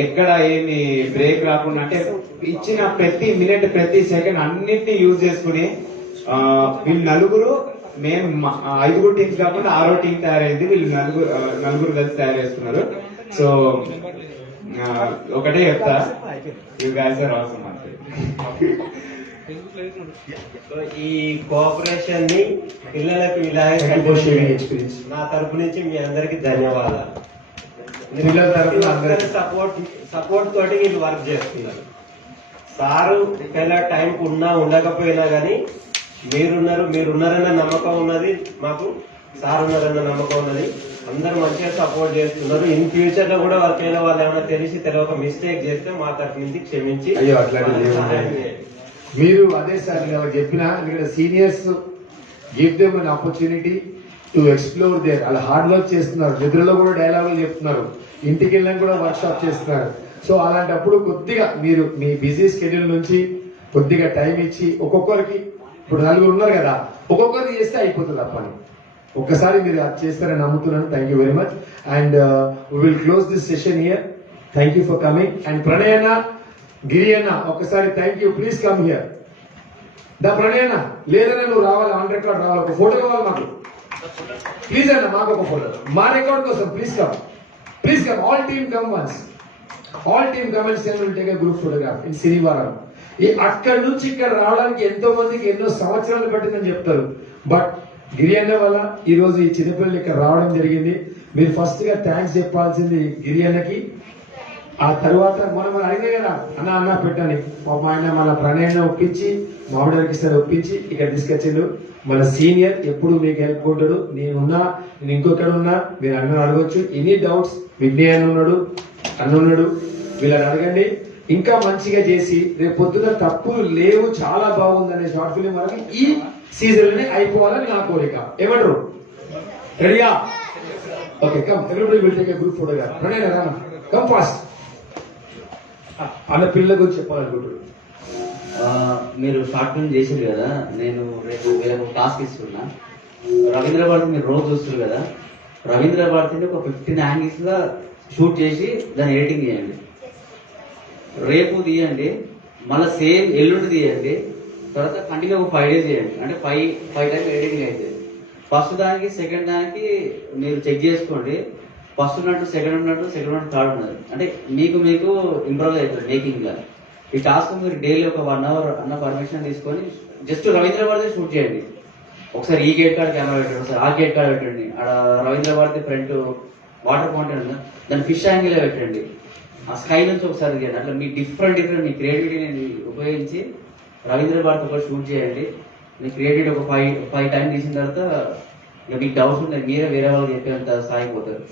ఎక్కడ ఏమి బ్రేక్ రాకుండా, అంటే ఇచ్చిన ప్రతి మినిట్ ప్రతి సెకండ్ అన్నిటిని యూజ్ చేసుకుని వీళ్ళు నలుగురు, మేము 5 టీమ్స్ కాకుండా 6వ టీం తయారైంది. వీళ్ళు నలుగురు కలిసి తయారు చేస్తున్నారు. సో ఒకటే చెప్తా, యు గైస్ ఆర్ ఆసమ్ అంటే. ఈ కోఆపరేషన్ ని పిల్లలకు ఇలాగే నా తరపు నుంచి మీ అందరికి ధన్యవాదాలు. సపోర్ట్ తోటి వీళ్ళు వర్క్ చేస్తున్నారు. సారు ఒకవేళ టైం ఉన్నా ఉండకపోయినా కానీ మీరున్నారన్న నమ్మకం ఉన్నది మాకు, సార్ ఉన్నారన్న నమ్మకం ఉన్నది. అందరూ మంచిగా సపోర్ట్ చేస్తున్నారు. ఇన్ ఫ్యూచర్ లో కూడా ఒకవేళ వాళ్ళు ఏమైనా తెలియక మిస్టేక్ చేస్తే మా తరపు నుంచి క్షమించి మీరు అదే సార్ చెప్పిన seniors give them an opportunity to explore there. అలా హార్డ్ వర్క్ చేస్తున్నారు, నిద్రలో కూడా డైలాగులు చెప్తున్నారు, ఇంటికి వెళ్ళినా కూడా వర్క్ షాప్ చేస్తున్నారు. సో అలాంటప్పుడు కొద్దిగా మీరు మీ బిజీ స్కెడ్యూల్ నుంచి కొద్దిగా టైం ఇచ్చి ఒక్కొక్కరికి, ఇప్పుడు 4 ఉన్నారు కదా, ఒక్కొక్కరికి చేస్తే అయిపోతుంది ఆ పని. ఒక్కసారి మీరు అది చేస్తారని నమ్ముతున్నాను. Thank you very much. And we will close this session here. Thank you for coming. And Pranay అన్న, గిరి అన్న ఒక్కసారి thank you. Please come here. దా ప్రణయ్ అన్న, లేదన్నా నువ్వు రావాలి, ఆన్ రికార్డ్ రావాలి, ఒక ఫోటో కావాలి మాకు. ప్లీజ్ అన్న, మాకు ఒక ఫోటో మా రికార్డ్ కోసం. Please come, please come. All team come once. All team come and send will take a group photograph in శనివారం. అక్కడి నుంచి ఇక్కడ రావడానికి ఎంతో మందికి ఎన్నో సంవత్సరాలు పట్టిందని చెప్తారు. బట్ గిరి అన్న వల్ల ఈ రోజు ఈ చిన్నపిల్లలు ఇక్కడ రావడం జరిగింది. మీరు ఫస్ట్ గా థ్యాంక్స్ చెప్పాల్సింది గిరి అన్నకి. ఆ తర్వాత మనం అడిగినా కదా అన్న పెట్టని పాప ఆయన మన ప్రణయాన్ని ఒప్పించి మామిడి కిస్తాను ఒప్పించి ఇక్కడ తీసుకొచ్చిండు. మన సీనియర్ ఎప్పుడు మీకు హెల్ప్ ఉంటాడు. నేనున్నా, నేను ఇంకొకడు ఉన్నా, మీరు అన్న అడగొచ్చు. ఎనీ డౌట్స్ విజ్ఞాన్ అన్నున్నాడు, వీళ్ళని అడగండి. ఇంకా మంచిగా చేసి రేపు పొద్దున తప్పులు లేవు, చాలా బాగుందనే షార్ట్ ఫిలిం వరకు ఈ సీజన్ లోనే అయిపోవాలని నా కోరిక. ఏమంటారు? రెడీయా? Okay, come everybody will take a group photograph. Pranay Rana, come fast. అన్న పిల్లల గురించి చెప్పాలనుకుంటున్నాడు. మీరు షార్ట్ ఫిల్మ్ చేసారు కదా, నేను రేపు వీళ్ళకు టాస్క్ ఇస్తున్నా. రవీంద్ర భారతి మీరు రోజు చూస్తారు కదా, రవీంద్ర భారతిని ఒక 15 యాంగిల్స్ లో షూట్ చేసి దాన్ని ఎడిటింగ్ చేయండి. రేపు తీయండి, మళ్ళీ సేమ్ ఎల్లుండి తీయండి, తర్వాత కంటిన్యూ ఒక 5 days చేయండి. అంటే 5 టైమ్స్ ఎడిటింగ్ అవుతుంది. ఫస్ట్ దానికి సెకండ్ దానికి మీరు చెక్ చేసుకోండి. ఫస్ట్ ఉన్నట్టు సెకండ్ ఉన్నట్టు, సెకండ్ ఉన్నట్టు థర్డ్ ఉన్నది. అంటే మీకు ఇంప్రూవ్ అవుతుంది మేకింగ్ గా. ఈ టాస్క్ మీరు డైలీ ఒక 1 hour అన్న పర్మిషన్ తీసుకొని జస్ట్ రవీంద్ర భారతి షూట్ చేయండి. ఒకసారి ఈ గేట్ కార్డ్ కెమెరా పెట్టండి, ఒకసారి ఆ గేట్ కార్డ్ పెట్టండి. ఆడ Ravindra Bharathi front water fountain ఉంది, దాన్ని ఫిష్ యాంగిల్ పెట్టండి. ఆ స్కై నుంచి ఒకసారి చేయండి. అట్లా మీ డిఫరెంట్ మీ క్రియేటివిటీని ఉపయోగించి రవీంద్ర భారతి ఒకటి షూట్ చేయండి. మీ క్రియేటివిటీ ఒక 5 టైమ్స్ తీసిన తర్వాత ఇక మీకు డౌట్స్ ఉంటాయి, మీరే వేరే వాళ్ళకి చెప్పేంత సాగిపోతారు.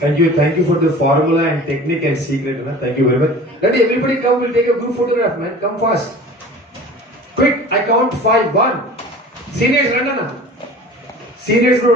Thank you for the formula and technique and secret. Thank you very much. Ready, everybody come, we'll take a group photograph, man. Come fast. Quick, I count 5. 1. Seniors, run. Seniors, go.